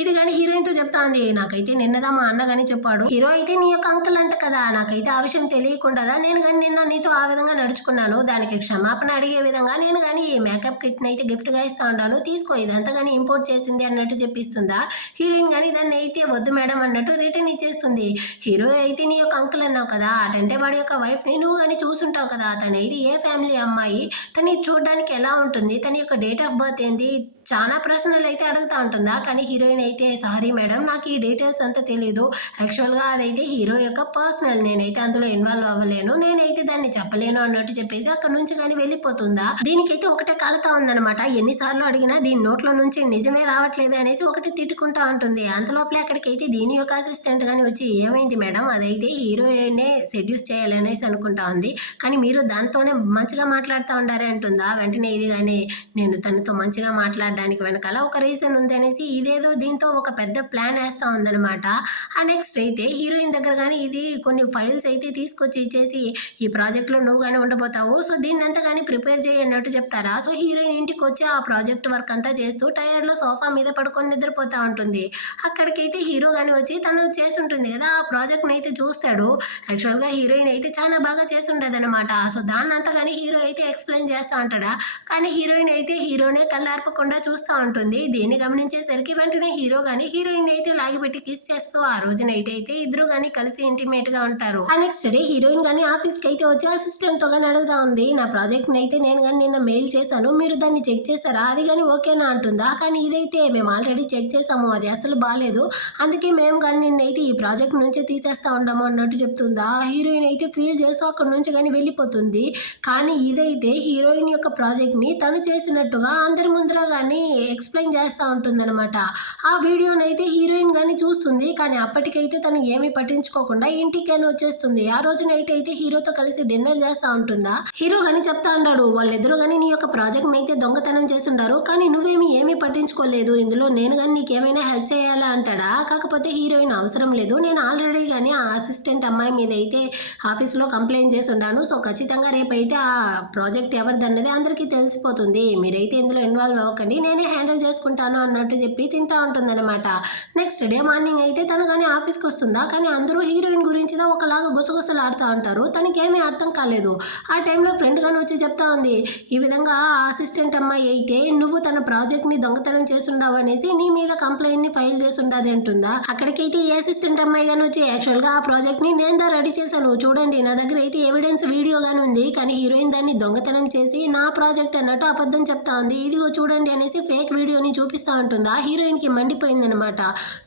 ఇది గాని హీరోయిన్ తో చెప్తా ఉంది, నాకైతే నిన్నదా మా అన్న గాని చెప్పాడు, హీరో అయితే నీ యొక్క అంకుల్ అంట కదా, నాకైతే ఆ విషయం తెలియకుండా నేను కానీ నిన్న నీతో ఆ విధంగా నడుచుకున్నాను, దానికి క్షమాపణ అడిగే విధంగా నేను కానీ మేకప్ కిట్ అయితే గిఫ్ట్ గా ఇస్తా ఉంటాను, తీసుకో, ఇదంతా కానీ ఇంపోర్ట్ చేసింది అన్నట్టు చెప్పిస్తుందా. హీరోయిన్ కానీ దాన్ని అయితే వద్దు మేడం అన్నట్టు రిటర్న్ ఇచ్చేస్తుంది. హీరో అయితే నీ యొక్క అంకుల్ అన్నావు కదా, అటంటే వాడి యొక్క వైఫ్ ని నువ్వు కానీ చూసుంటావు కదా, తనైతే ఏ ఫ్యామిలీ అమ్మాయి, తను చూడడానికి ఎలా ఉంటుంది, తన యొక్క డేట్ ఆఫ్ బర్త్ ఏంది, చాలా ప్రశ్నలు అయితే అడుగుతూ ఉంటుందా. కానీ హీరోయిన్ అయితే సారీ మేడం నాకు ఈ డీటెయిల్స్ అంతా తెలియదు, యాక్చువల్గా అదైతే హీరో యొక్క పర్సనల్, నేనైతే అందులో ఇన్వాల్వ్ అవ్వలేను, నేనైతే దాన్ని చెప్పలేను అన్నట్టు చెప్పేసి అక్కడ నుంచి కానీ వెళ్ళిపోతుందా. దీనికైతే ఒకటే కలుతా ఉందన్నమాట. ఎన్నిసార్లు అడిగినా దీని నోట్లో నుంచి నిజమే రావట్లేదు అనేసి ఒకటి తిట్టుకుంటా ఉంటుంది. అంతలోపలే అక్కడికైతే దీని యొక్క అసిస్టెంట్ కానీ వచ్చి ఏమైంది మేడం, అదైతే హీరోయిన్నే సెడ్యూస్ చేయాలనేసి అనుకుంటా ఉంది, కానీ మీరు దాంతోనే మంచిగా మాట్లాడుతూ ఉండారే అంటుందా. వెంటనే ఇది కానీ నేను తనతో మంచిగా మాట్లాడడానికి వెనకాల ఒక రీజన్ ఉంది అనేసి ఇదేదో దీంతో ఒక పెద్ద ప్లాన్ వేస్తా ఉందన్నమాట. ఆ నెక్స్ట్ అయితే హీరోయిన్ దగ్గర కానీ ఇది కొన్ని ఫైల్స్ అయితే తీసుకొచ్చి ఇచ్చేసి ఈ ప్రాజెక్ట్ లో నువ్వు కానీ ఉండబోతావు, సో దీన్ని అంతా కానీ ప్రిపేర్ చేయన్నట్టు చెప్తారా. సో హీరోయిన్ ఇంటికి వచ్చి ఆ ప్రాజెక్ట్ వర్క్ అంతా చేస్తూ టైర్డ్ లో సోఫా మీద పడుకొని నిద్రపోతా ఉంటుంది. అక్కడికైతే హీరో కానీ వచ్చి తను చేసి ఉంటుంది కదా ఆ ప్రాజెక్ట్ ని అయితే చూస్తాడు. యాక్చువల్ గా హీరోయిన్ అయితే చాలా బాగా చేసి ఉండదు అనమాట. సో దాన్ని అంతా కానీ హీరో అయితే ఎక్స్ప్లెయిన్ చేస్తా ఉంటాడా, కానీ హీరోయిన్ అయితే హీరోనే కళ్ళార్పకుండా చూస్తూ ఉంటుంది. దీన్ని గమనించేసరికి వెంటనే హీరో గాని హీరోయిన్ అయితే లాగిపెట్టి కిస్ చేస్తూ ఆ రోజు నైట్ అయితే ఇద్దరు గాని కలిసి ఇంటిమేట్ గా ఉంటారు. ఆ నెక్స్ట్ డే హీరోయిన్ గాని ఆఫీస్ కి అయితే వచ్చి అసిస్టెంట్ తో గాని అడుగుతా ఉంది, నా ప్రాజెక్ట్ ని అయితే నేను గాని నిన్న మెయిల్ చేశాను, మీరు దాన్ని చెక్ చేశారా, అది గాని ఓకేనా అంటుందా. కానీ ఇదైతే మేము ఆల్రెడీ చెక్ చేసాము, అది అసలు బాగాలేదు, అందుకే మేము కానీ నిన్నైతే ఈ ప్రాజెక్ట్ నుంచే తీసేస్తా ఉండము అన్నట్టు చెప్తుందా. హీరోయిన్ అయితే ఫీల్ చేస్తూ అక్కడ నుంచి కానీ వెళ్ళిపోతుంది. కానీ ఇదైతే హీరోయిన్ యొక్క ప్రాజెక్ట్ ని తను చేసినట్టుగా అందరి ముందర కానీ ఎక్స్ప్లెయిన్ చేస్తూ ఉంటుందన్నమాట. ఆ వీడియోని అయితే హీరోయిన్ కానీ చూస్తుంది, కానీ అప్పటికైతే తను ఏమీ పట్టించుకోకుండా ఇంటికి కానీ వచ్చేస్తుంది. ఆ రోజు నైట్ అయితే హీరోతో కలిసి డిన్నర్ చేస్తూ ఉంటుందా. హీరో కానీ చెప్తా ఉన్నాడు, వాళ్ళిద్దరూ కానీ నీ యొక్క ప్రాజెక్ట్ అయితే దొంగతనం చేస్తుంటారు, కానీ ఏమీ పట్టించుకోలేదు, ఇందులో నేను కానీ నీకేమైనా హెల్ప్ చేయాలా అంటాడా. కాకపోతే హీరోయిన్ అవసరం లేదు, నేను ఆల్రెడీ కానీ ఆ అసిస్టెంట్ అమ్మాయి మీద అయితే ఆఫీస్లో కంప్లైంట్ చేసి ఉన్నాను, సో ఖచ్చితంగా రేపైతే ఆ ప్రాజెక్ట్ ఎవరిదన్నది అందరికీ తెలిసిపోతుంది, మీరైతే ఇందులో ఇన్వాల్వ్ అవ్వకండి, నేనే హ్యాండిల్ చేసుకుంటాను అన్నట్టు చెప్పి తింటా ఉంటుందన్నమాట. నెక్స్ట్ డే మార్నింగ్ అయితే తను కానీ ఆఫీస్కి వస్తుందా, కానీ అందరూ హీరోయిన్ గురించి ఒకలాగా గుసగుసలు ఆడుతూ ఉంటారు, తనకేమీ అర్థం కాలేదు. ఆ టైంలో ఫ్రెండ్ గాని వచ్చి చెప్తా ఉంది, ఈ విధంగా అసిస్టెంట్ అమ్మాయి అయితే నువ్వు తన ప్రాజెక్ట్ ని దొంగతనం చేసుండావు అనేసి నీ మీద కంప్లైంట్ ని ఫైల్ చేసి ఉండదు అంటుందా. అక్కడికైతే ఈ అసిస్టెంట్ అమ్మాయి గాని వచ్చి యాక్చువల్ గా ఆ ప్రాజెక్ట్ ని నేను రెడీ చేశాను, చూడండి నా దగ్గర అయితే ఎవిడెన్స్ వీడియో గాని ఉంది, కానీ హీరోయిన్ దాన్ని దొంగతనం చేసి నా ప్రాజెక్ట్ అన్నట్టు అబద్ధం చెప్తా ఉంది, ఇదిగో చూడండి అనేసి ఫేక్ వీడియోని చూపిస్తా ఉంటుందా. హీరోయిన్ కి మండిపోయిందనమాట,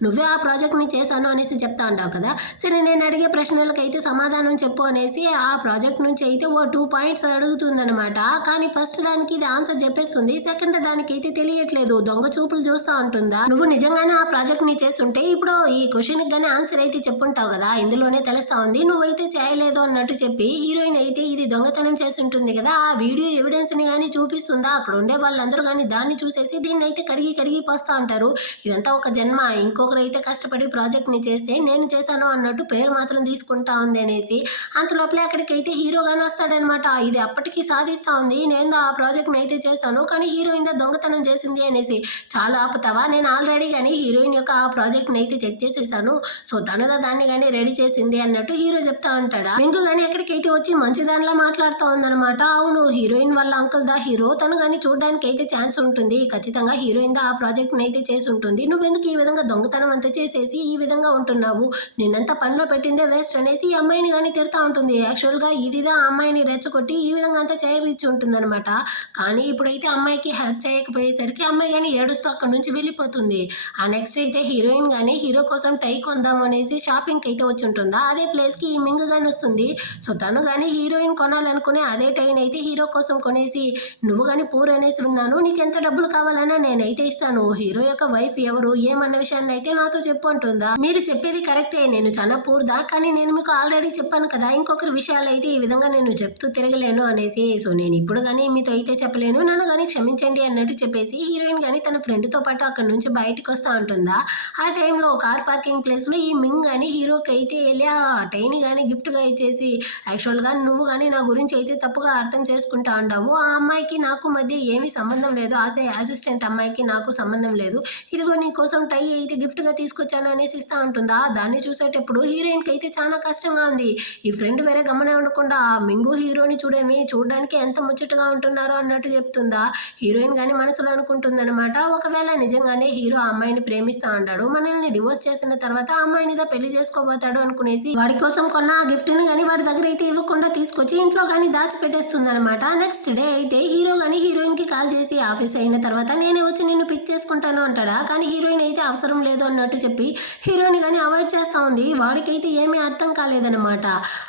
నువ్వే ఆ ప్రాజెక్ట్ ని చేశాను అనేసి చెప్తా ఉంటావు కదా, సరే నేను అడిగే ప్రశ్నలకు అయితే సమాధానం చెప్పు అనేసి ఆ ప్రాజెక్ట్ నుంచి అయితే ఓ 2 పాయింట్స్ అడుగుతుందనమాట. కానీ ఫస్ట్ దానికి ఇది ఆన్సర్ చెప్పేస్తుంది, సెకండ్ దానికి అయితే తెలియట్లేదు, దొంగ చూపులు చూస్తా ఉంటుందా. నువ్వు నిజంగానే ఆ ప్రాజెక్ట్ ని చేస్తుంటే ఇప్పుడు ఈ క్వశ్చన్ గానీ ఆన్సర్ అయితే చెప్పుంటావు కదా, ఇందులోనే తెలుస్తా ఉంది నువ్వైతే చేయలేదు అన్నట్టు చెప్పి హీరోయిన్ అయితే ఇది దొంగతనం చేసి ఉంటుంది కదా, ఆ వీడియో ఎవిడెన్స్ ని కానీ చూపిస్తుందా. అక్కడ ఉండే వాళ్ళందరూ కానీ దాన్ని చూసేసి దీన్ని అయితే కడిగి పోస్తా ఉంటారు, ఇదంతా ఒక జన్మ, ఇంకొకరు అయితే కష్టపడి ప్రాజెక్ట్ ని చేస్తే నేను చేశాను అన్నట్టు పేరు మాత్రం తీసుకుంటా ఉంది అనేసి. అంతలోపలే అక్కడికైతే హీరో గాని వస్తాడనమాట, ఇది అప్పటికి సాధిస్తా ఉంది, నేను ఆ ప్రాజెక్ట్ ని అయితే చేశాను, కానీ హీరోయిన్ దొంగతనం చేసింది అనేసి. చాలా ఆపుతావా, నేను ఆల్రెడీ కానీ హీరోయిన్ యొక్క ఆ ప్రాజెక్ట్ ని అయితే చెక్ చేసేసాను, సో తనదా దాన్ని కానీ రెడీ చేసింది అన్నట్టు హీరో చెప్తా ఉంటాడా. మింగు గానీ ఎక్కడికైతే వచ్చి మంచిదానిలా మాట్లాడుతూ ఉందనమాట. అవును హీరోయిన్ హీరోయిన్ వాళ్ళ అంకుల్ దా హీరో తను కానీ చూడడానికి అయితే ఛాన్స్ ఉంటుంది. ఖచ్చితంగా హీరోయిన్ దా ఆ ప్రాజెక్ట్ని అయితే చేసి ఉంటుంది. నువ్వెందుకు ఈ విధంగా దొంగతనం అంతా చేసేసి ఈ విధంగా ఉంటున్నావు, నిన్నంతా పనిలో పెట్టిందే వేస్ట్ అనేసి ఈ అమ్మాయిని కానీ తిడతా ఉంటుంది. యాక్చువల్గా ఇదిదా ఆ అమ్మాయిని రెచ్చగొట్టి ఈ విధంగా అంతా చేయించి ఉంటుందన్నమాట. కానీ ఇప్పుడైతే అమ్మాయికి హెల్ప్ చేయకపోయేసరికి అమ్మాయి కానీ ఏడుస్తూ అక్కడ నుంచి వెళ్ళిపోతుంది. ఆ నెక్స్ట్ అయితే హీరోయిన్ కానీ హీరో కోసం టై కొందాం అనేసి షాపింగ్కి అయితే వచ్చి ఉంటుందా. అదే ప్లేస్కి ఈ మింగ్ కానీ వస్తుంది. సో తను కానీ హీరోయిన్ కొనాలనుకునే అదే టైం అయితే హీరో కోసం కొనేసి, నువ్వు కానీ పూర్ అనేసి ఉన్నాను, నీకు ఎంత డబ్బులు కావాలన్నా నేనైతే ఇస్తాను, హీరో యొక్క వైఫ్ ఎవరు ఏమన్న విషయాన్ని అయితే నాతో చెప్పు అంటుందా. మీరు చెప్పేది కరెక్టే, నేను చాలా పూర్దా, కానీ నేను మీకు ఆల్రెడీ చెప్పాను కదా ఇంకొకరి విషయాలు అయితే ఈ విధంగా నేను చెప్తూ తిరగలేను అనేసి. సో నేను ఇప్పుడు కానీ మీతో అయితే చెప్పలేను, నన్ను కానీ క్షమించండి అన్నట్టు చెప్పేసి హీరోయిన్ కానీ తన ఫ్రెండ్తో పాటు అక్కడ నుంచి బయటకు వస్తూ ఉంటుందా. ఆ టైంలో కార్ పార్కింగ్ ప్లేస్లో ఈ మింగ్ కానీ హీరోకి అయితే వెళ్ళి ఆ టైని కానీ గిఫ్ట్గా ఇచ్చేసి, యాక్చువల్గా నువ్వు కానీ నా గురించి అయితే తప్పుగా అర్థం చేసుకుంటా ఉండావు, ఆ అమ్మాయికి నాకు మధ్య ఏమీ సంబంధం లేదు, అదే అసిస్టెంట్ అమ్మాయికి నాకు సంబంధం లేదు, ఇదిగో నీ కోసం టై అయితే గిఫ్ట్గా తీసుకొచ్చాను అనేసి ఇస్తూ ఉంటుందా. దాన్ని చూసేటప్పుడు హీరోయిన్కి అయితే చాలా కష్టంగా ఉంది. ఈ ఫ్రెండ్ వేరే గమనే ఉండకుండా మింగు హీరోని చూడడానికి ఎంత ముచ్చటగా ఉంటున్నారో అన్నట్టు చెప్తుందా. హీరోయిన్ కానీ మనసులో అనుకుంటుందన్నమాట, ఒకవేళ నిజంగానే హీరో ఆ అమ్మాయిని ప్రేమిస్తా ఉంటాడు, మనల్ని డివోర్స్ చేసిన తర్వాత ఆ అమ్మాయిని పెళ్లి చేసుకోబోతాడు అనుకునేసి వాడి కోసం కొన్న ఆ గిఫ్ట్ ని కానీ వాడి దగ్గర అయితే ఇవ్వకుండా తీసుకొచ్చి ఇంట్లో కానీ దాచిపెట్టేస్తుంది అనమాట. నెక్స్ట్ డే అయితే హీరో కానీ హీరోయిన్ కి కాల్ చేసి ఆఫీస్ అయిన తర్వాత నేనే వచ్చి నిన్ను పిక్ చేసుకుంటాను అంటాడా. కానీ హీరోయిన్ అయితే అవసరం లేదు అన్నట్టు చెప్పి హీరోని కానీ అవాయిడ్ చేస్తా ఉంది. వాడికైతే ఏమీ అర్థం కాలేదన్నమాట.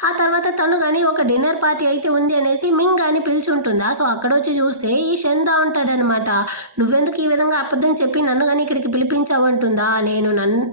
ఆ తర్వాత తను కానీ ఒక డిన్నర్ పార్టీ అయితే ఉంది అనేసి మింగ్ కానీ పిలిచుంటుందా. సో అక్కడ వచ్చి చూస్తే ఈ షందా ఉంటాడనమాట. నువ్వెందుకు ఈ విధంగా అబద్ధం చెప్పి నన్ను కానీ ఇక్కడికి పిలిపించావంటుందా.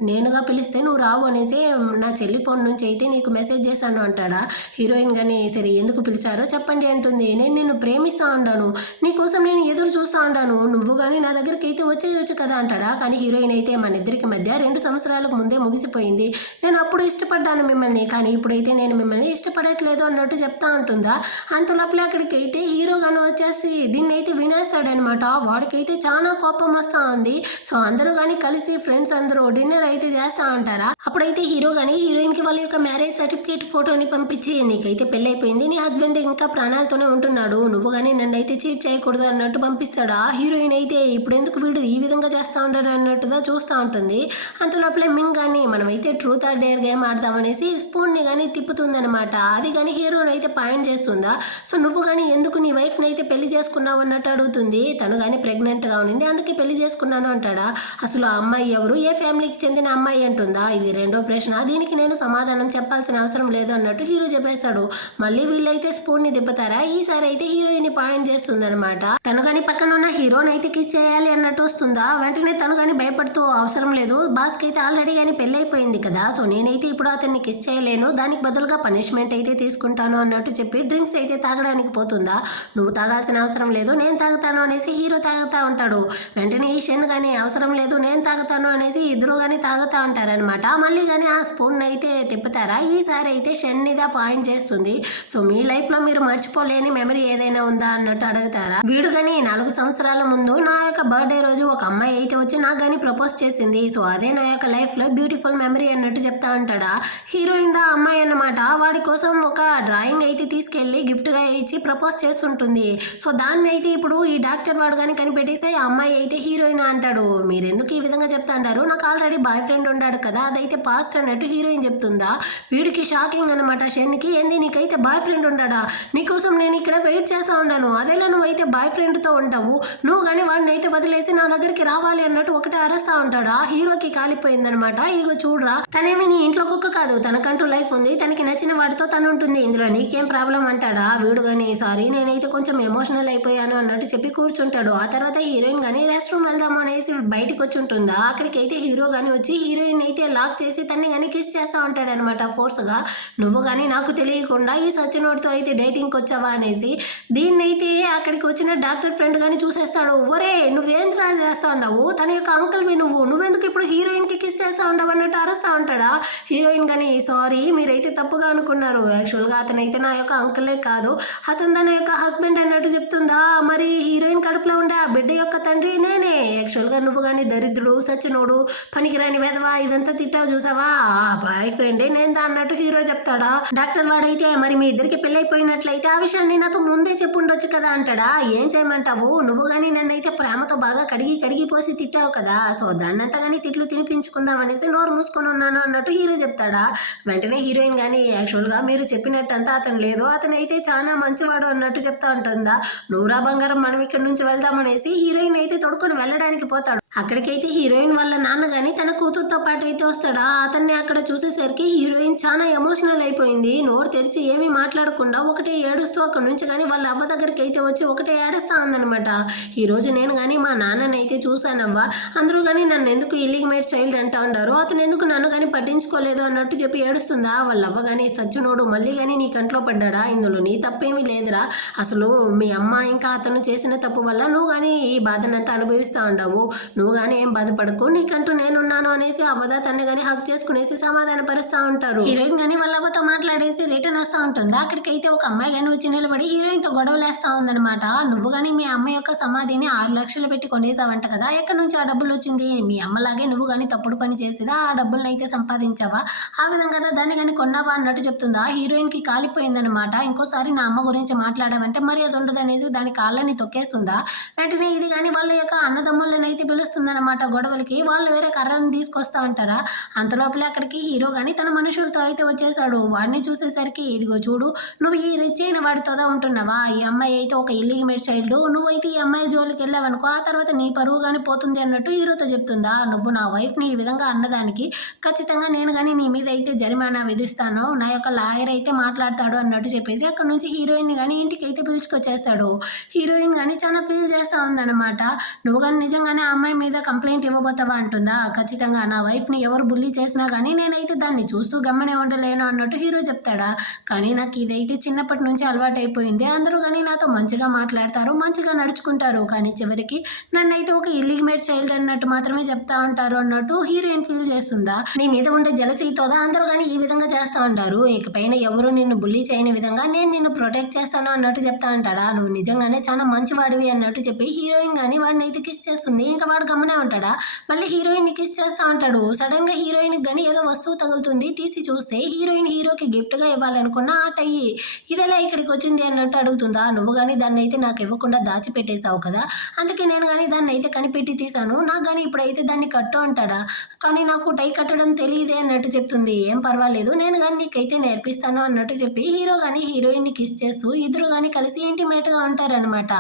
నేనుగా పిలిస్తే నువ్వు రావు అనేసి నా చెల్లి ఫోన్ నుంచి అయితే నీకు మెసేజ్ చేశాను అంటాడా. హీరోయిన్ కానీ సరే ఎందుకు పిలిచారో చెప్పండి అంటుంది. నేను నిన్ను ప్రేమిస్తా ఉండాను, నీకోసం నేను ఎదురు చూస్తా ఉండాను, నువ్వు కానీ నా దగ్గరికి అయితే వచ్చేయచ్చు కదా అంటాడా. కానీ హీరోయిన్ అయితే మన ఇద్దరికి మధ్య 2 సంవత్సరాలకు ముందే ముగిసిపోయింది, నేను అప్పుడు ఇష్టపడ్డాను మిమ్మల్ని, కానీ ఇప్పుడైతే నేను మిమ్మల్ని ఇష్టపడట్లేదు అన్నట్టు చెప్తా ఉంటుందా. అంతలోపల అక్కడికి అయితే హీరో కానీ వచ్చేసి దీన్ని అయితే వినేస్తాడనమాట. వాడికైతే చాలా కోపం వస్తూ ఉంది. సో అందరూ కానీ కలిసి ఫ్రెండ్స్ అందరూ డిన్నర్ అయితే చేస్తా ఉంటారా. అప్పుడైతే హీరో కానీ హీరోయిన్ కి వాళ్ళ యొక్క మ్యారేజ్ సర్టిఫికేట్ ఫోటోని పంపించి, నీకైతే పెళ్ళైపోయింది, నీ హస్బెండ్ ఇంకా ప్రాణాలతోనే ఉంటున్నాడు, నువ్వు కానీ నన్ను అయితే చీట్ చేయకూడదు అన్నట్టు పంపిస్తాడా. హీరోయిన్ అయితే ఇప్పుడు ఎందుకు వీడు ఈ విధంగా చేస్తా ఉంటాడు అన్నట్టుగా చూస్తూ ఉంటుంది. అంతలోపలే మింగ్ కానీ మనమైతే ట్రూత్ ఆర్ డేర్ గేమ్ ఆడదామనేసి స్పూన్ని కానీ తిప్పుతుందనమాట. అది కానీ హీరోని అయితే పాయింట్ చేస్తుందా. సో నువ్వు కానీ ఎందుకు నీ వైఫ్ని అయితే పెళ్లి చేసుకున్నావు అన్నట్టు అడుగుతుంది. తను కానీ ప్రెగ్నెంట్గా ఉంది, అందుకే పెళ్లి చేసుకున్నాను అంటాడా. అసలు ఆ అమ్మాయి ఎవరు, ఏ ఫ్యామిలీకి చెందిన అమ్మాయి అంటుందా. ఇది రెండో ప్రశ్న, దీనికి నేను సమాధానం చెప్పాల్సిన అవసరం లేదు అన్నట్టు హీరో చెప్పేస్తాడు. మళ్ళీ వీళ్ళైతే స్పూన్ని తిప్పుతారా. ఈసారి అయితే హీరోయిన్ పాయింట్ చేస్తుందనమాట. తను కానీ పక్కన ఉన్న హీరోని అయితే కిస్ చేయాలి అన్నట్టు వస్తుందా. వెంటనే తను కానీ భయపడుతూ అవసరం లేదు, బాస్కి అయితే ఆల్రెడీ కానీ పెళ్ళైపోయింది కదా, సో నేనైతే ఇప్పుడు అతన్ని కిస్ చేయలేను, దానికి బదులుగా పనిష్మెంట్ అయితే తీసుకుంటాను అన్నట్టు చెప్పి డ్రింక్స్ అయితే తాగడానికి పోతుందా. నువ్వు తాగాల్సిన అవసరం లేదు, నేను తాగుతాను అనేసి హీరో తాగుతా ఉంటాడు. వెంటనే ఈ షన్ కానీ అవసరం లేదు నేను తాగుతాను అనేసి ఇద్దరు కానీ తాగుతా ఉంటారనమాట. మళ్ళీ కానీ ఆ స్పూన్ అయితే తిప్పుతారా. ఈసారి అయితే షన్ మీద పాయింట్ చేస్తుంది. సో మీ లైఫ్ లో మీరు మర్చిపోలేని మెమరీ ఏదైనా ఉందా అన్నట్టు అడుగుతారా. వీడు కానీ 4 సంవత్సరాల ముందు నా యొక్క బర్త్డే రోజు ఒక అమ్మాయి అయితే వచ్చి నాకు కానీ ప్రపోజ్ చేసింది, సో అదే నా యొక్క లైఫ్ లో బ్యూటిఫుల్ మెమరీ అన్నట్టు చెప్తా ఉంటాడా. హీరోయిన్ దా అమ్మాయి అన్నమాట. వాడి కోసం ఒక డ్రాయింగ్ అయితే తీసుకెళ్లి గిఫ్ట్ గా ఇచ్చి ప్రపోజ్ చేస్తుంటుంది. సో దాన్ని అయితే ఇప్పుడు ఈ డాక్టర్ వాడు కానీ కనిపెట్టేసి ఆ అమ్మాయి అయితే హీరోయిన్ అంటాడు. మీరెందుకు ఈ విధంగా చెప్తా అంటారు, నాకు ఆల్రెడీ బాయ్ ఫ్రెండ్ ఉన్నాడు కదా, అదైతే పాస్ట్ అన్నట్టు హీరోయిన్ చెప్తుందా. వీడికి షాకింగ్ అనమాట. షెన్కి ఏంది నీకైతే బాయ్ ఫ్రెండ్ ఉన్నాడా, నీకోసం నేను ఇక్కడ వెయిట్ చేస్తా ఉన్నాను, అదేలా నువ్వైతే బాయ్ ఫ్రెండ్తో ఉంటావు, నువ్వు కానీ వాడిని అయితే వదిలేసి నా దగ్గరికి రావాలి అన్నట్టు ఒకటే అరుస్తా ఉంటాడా. హీరోకి కాలిపోయిందనమాట. ఇదిగో చూడరా, తనేమి నీ ఇంట్లో కుక్క కాదు, తనకంటూ లైఫ్ ఉంది, తనకి నచ్చిన వాడితో తను ఉంటుంది, ఇందులో నీకేం ప్రాబ్లం అంటాడా. వీడు కానీ సారీ నేనైతే కొంచెం ఎమోషనల్ అయిపోయాను అన్నట్టు చెప్పి కూర్చుంటాడు. ఆ తర్వాత హీరోయిన్ కానీ రెస్ట్ రూమ్ వెళ్దాము అనేసి బయటకు వచ్చి ఉంటుందా. అక్కడికి అయితే హీరో కానీ వచ్చి హీరోయిన్ అయితే లాక్ చేసి తన్ని కానీ కిస్ చేస్తా ఉంటాడు అనమాట ఫోర్స్గా. నువ్వు కానీ నాకు తెలియకుండా ఈ సచినోడితో అయితే డేటింగ్కి వచ్చావా అనేసి. దీన్ని అయితే అక్కడికి వచ్చిన డాక్టర్ ఫ్రెండ్ కానీ చూసేస్తాడు. ఒరే నువ్వేం ట్రై చేస్తా ఉన్నావు, తన యొక్క అంకుల్వి నువ్వెందుకు ఇప్పుడు హీరోయిన్కి కిస్ చేస్తా ఉండవు అన్నట్టు అరుస్తా ఉంటాడా. హీరోయిన్ కానీ సారీ మీరైతే తప్పుగా అనుకున్నారు, యాక్చువల్గా అతనైతే నా యొక్క అంకులే కాదు, అతను తన యొక్క హస్బెండ్ అన్నట్టు చెప్తుందా. మరి హీరోయిన్ కడుపులో ఉండే ఆ బిడ్డ యొక్క తండ్రి నేనే, యాక్చువల్గా నువ్వు కానీ దరిద్రుడు సచ్చినోడు పనికిరాని వెధవా ఇదంతా తిట్టావు చూసావా, బాయ్ ఫ్రెండే నేను అన్నట్టు హీరో చెప్తాడా. డాక్టర్ వాడైతే మరి మీ ఇద్దరికి పెళ్ళైపోయినట్లయితే ఆ విషయాన్ని నాతో ముందు ముందే చెప్పుండొచ్చు కదా అంటాడా. ఏం చేయమంటావు, నువ్వు కానీ నన్నైతే ప్రేమతో బాగా కడిగి పోసి తిట్టావు కదా, సో దాన్నంతా కానీ తిట్లు తినిపించుకుందాం అనేసి నోరు మూసుకొని ఉన్నాను అన్నట్టు హీరో చెప్తాడా. వెంటనే హీరోయిన్ కానీ యాక్చువల్గా మీరు చెప్పినట్టంతా అతను లేదు, అతను అయితే చాలా మంచివాడు అన్నట్టు చెప్తా ఉంటుందా. నూరా బంగారం మనం ఇక్కడ నుంచి వెళ్దామనేసి హీరోయిన్ అయితే తొడుకొని వెళ్ళడానికి పోతాడు. అక్కడికైతే హీరోయిన్ వాళ్ళ నాన్న గాని తన కూతురుతో పాటు అయితే వస్తాడా. అతన్ని అక్కడ చూసేసరికి హీరోయిన్ చాలా ఎమోషనల్ అయిపోయింది. నోరు తెరిచి ఏమీ మాట్లాడకుండా ఒకటే ఏడుస్తూ అక్కడ నుంచి కానీ వాళ్ళ అవ్వ దగ్గరికి అయితే వచ్చి ఒకటే ఏడుస్తా ఉందనమాట. ఈ రోజు నేను కానీ మా నాన్నని అయితే చూశానవ్వా, అందరూ కానీ నన్ను ఎందుకు ఇల్లిగమేట్ చైల్డ్ అంటా ఉండారు, అతను ఎందుకు నన్ను కానీ పట్టించుకోలేదు అన్నట్టు చెప్పి ఏడుస్తుందా. వాళ్ళ అవ్వ కానీ సజ్జునోడు మళ్ళీ కానీ నీ కంట్లో పడ్డాడా, ఇందులో నీ తప్పేమీ లేదురా, అసలు మీ అమ్మ ఇంకా అతను చేసిన తప్పు వల్ల నువ్వు కానీ ఈ బాధనంతా అనుభవిస్తూ ఉండవు, నువ్వు కానీ ఏం బాధపడకు, నీకంటూ నేనున్నాను అనేసి అవ్వదా తన్ని కానీ హక్ చేసుకునేసి సమాధాన పరుస్తూ ఉంటారు. హీరోయిన్ కానీ వాళ్ళ అవ్వతో మాట్లాడేసి రిటర్న్ వస్తూ ఉంటుంది. అక్కడికైతే ఒక అమ్మాయి కానీ వచ్చి నిలబడి హీరోయిన్ తో గొడవలేస్తా ఉందనమాట. నువ్వు కానీ మీ అమ్మ యొక్క సమాధిని 6 లక్షలు పెట్టి కొనేసావంట కదా, ఎక్కడి నుంచి ఆ డబ్బులు వచ్చింది, మీ అమ్మలాగే నువ్వు కానీ తప్పుడు పని చేసేదా, ఆ డబ్బులను అయితే సంపాదించావా, ఆ విధంగా దాన్ని కానీ కొన్నావా అన్నట్టు చెప్తుందా. హీరోయిన్ కి కాలిపోయిందనమాట. ఇంకోసారి నా అమ్మ గురించి మాట్లాడావంటే మరి అది ఉండదు అనేసి దాని కాళ్ళని తొక్కేస్తుందా. వెంటనే ఇది కానీ వాళ్ళ యొక్క అన్నదమ్ములను అయితే పిలుస్తుందన్నమాట గొడవలకి. వాళ్ళు వేరే కర్రను తీసుకొస్తా ఉంటారా. అంతలోపలే అక్కడికి హీరో గాని తన మనుషులతో అయితే వచ్చేసాడు. వాడిని చూసేసరికి ఇదిగో చూడు, నువ్వు ఈ రిచ్ అయిన వాడితోదా ఉంటున్నావా, ఈ అమ్మాయి అయితే ఒక ఇల్లిగమేట్ చైల్డ్, నువ్వైతే ఈ అమ్మాయి జోలికి వెళ్ళావనుకో ఆ తర్వాత నీ పరువు కానీ పోతుంది అన్నట్టు హీరోతో చెప్తుందా. నువ్వు నా వైఫ్ని ఈ విధంగా అన్నదానికి ఖచ్చితంగా నేను కానీ నీ మీద అయితే జరిమానా విధిస్తాను, నా యొక్క లాయర్ అయితే మాట్లాడతాడు అన్నట్టు చెప్పేసి అక్కడ నుంచి హీరోయిన్ కానీ ఇంటికి అయితే పిలుచుకొచ్చేస్తాడు. హీరోయిన్ కానీ చాలా ఫీల్ చేస్తా ఉందన్నమాట. నువ్వు కానీ నిజంగానే ఆ అమ్మాయి మీద కంప్లైంట్ ఇవ్వబోతావా అంటుందా. ఖచ్చితంగా నా వైఫ్ని ఎవరు బుల్లీ చేసినా కానీ నేనైతే దాన్ని చూస్తూ గమ్మనే ఉండలేను అన్నట్టు హీరో చెప్తాడా. కానీ నాకు ఇదైతే చిన్నప్పటి నుంచి అలవాటు అయిపోయింది, అందరూ కానీ నాతో మంచిగా మాట్లాడతారు, మంచిగా నడుచుకుంటారు, కానీ చివరికి నన్నైతే ఒక ఇల్లిగమేట్ చైల్డ్ అన్నట్టు మాత్రమే చెప్తా ఉంటారు అన్నట్టు హీరోయిన్ ఫీల్ చేస్తుందా. నీ మీద ఉండే జలసీతోదా అందరూ కానీ ఈ విధంగా చేస్తా ఉంటారు, ఇకపైన ఎవరు నిన్ను బుల్లీ చేయని విధంగా నేను నిన్ను ప్రొటెక్ట్ చేస్తాను అన్నట్టు చెప్తా ఉంటాడా. నువ్వు నిజంగానే చాలా మంచివాడివి అన్నట్టు చెప్పి హీరోయిన్ కానీ వాడిని అయితే కిస్ చేస్తుంది. ఇంకా వాడు గమనే ఉంటాడా. మళ్ళీ హీరోయిన్ ని కిస్ చేస్తా ఉంటాడు. సడన్ గా హీరోయిన్ కానీ ఏదో వస్తువు తగులుతుంది. తీసి చూస్తే హీరోయిన్ హీరోకి గిఫ్ట్ గా ఇవ్వాలనుకున్న ఆ టై ఇదెలా ఇక్కడికి వచ్చింది అన్నట్టు అడుగుతుందా. నువ్వు కానీ దాన్ని అయితే నాకు ఇవ్వకుండా దాచిపెట్టేశావు కదా, అందుకే నేను కానీ దాన్ని అయితే కనిపెట్టి తీసాను, నాకు కానీ ఇప్పుడైతే దాన్ని కట్టు అంటాడా. కానీ నాకు టై కట్టడం తెలియదే అన్నట్టు చెప్తుంది. ఏం పర్వాలేదు, నేను కానీ నీకైతే నేర్పిస్తాను అన్నట్టు చెప్పి హీరో కానీ హీరోయిన్ ని కిస్ చేస్తూ ఇద్దరు కానీ కలిసి ఇంటిమేట్ గా ఉంటారనమాట.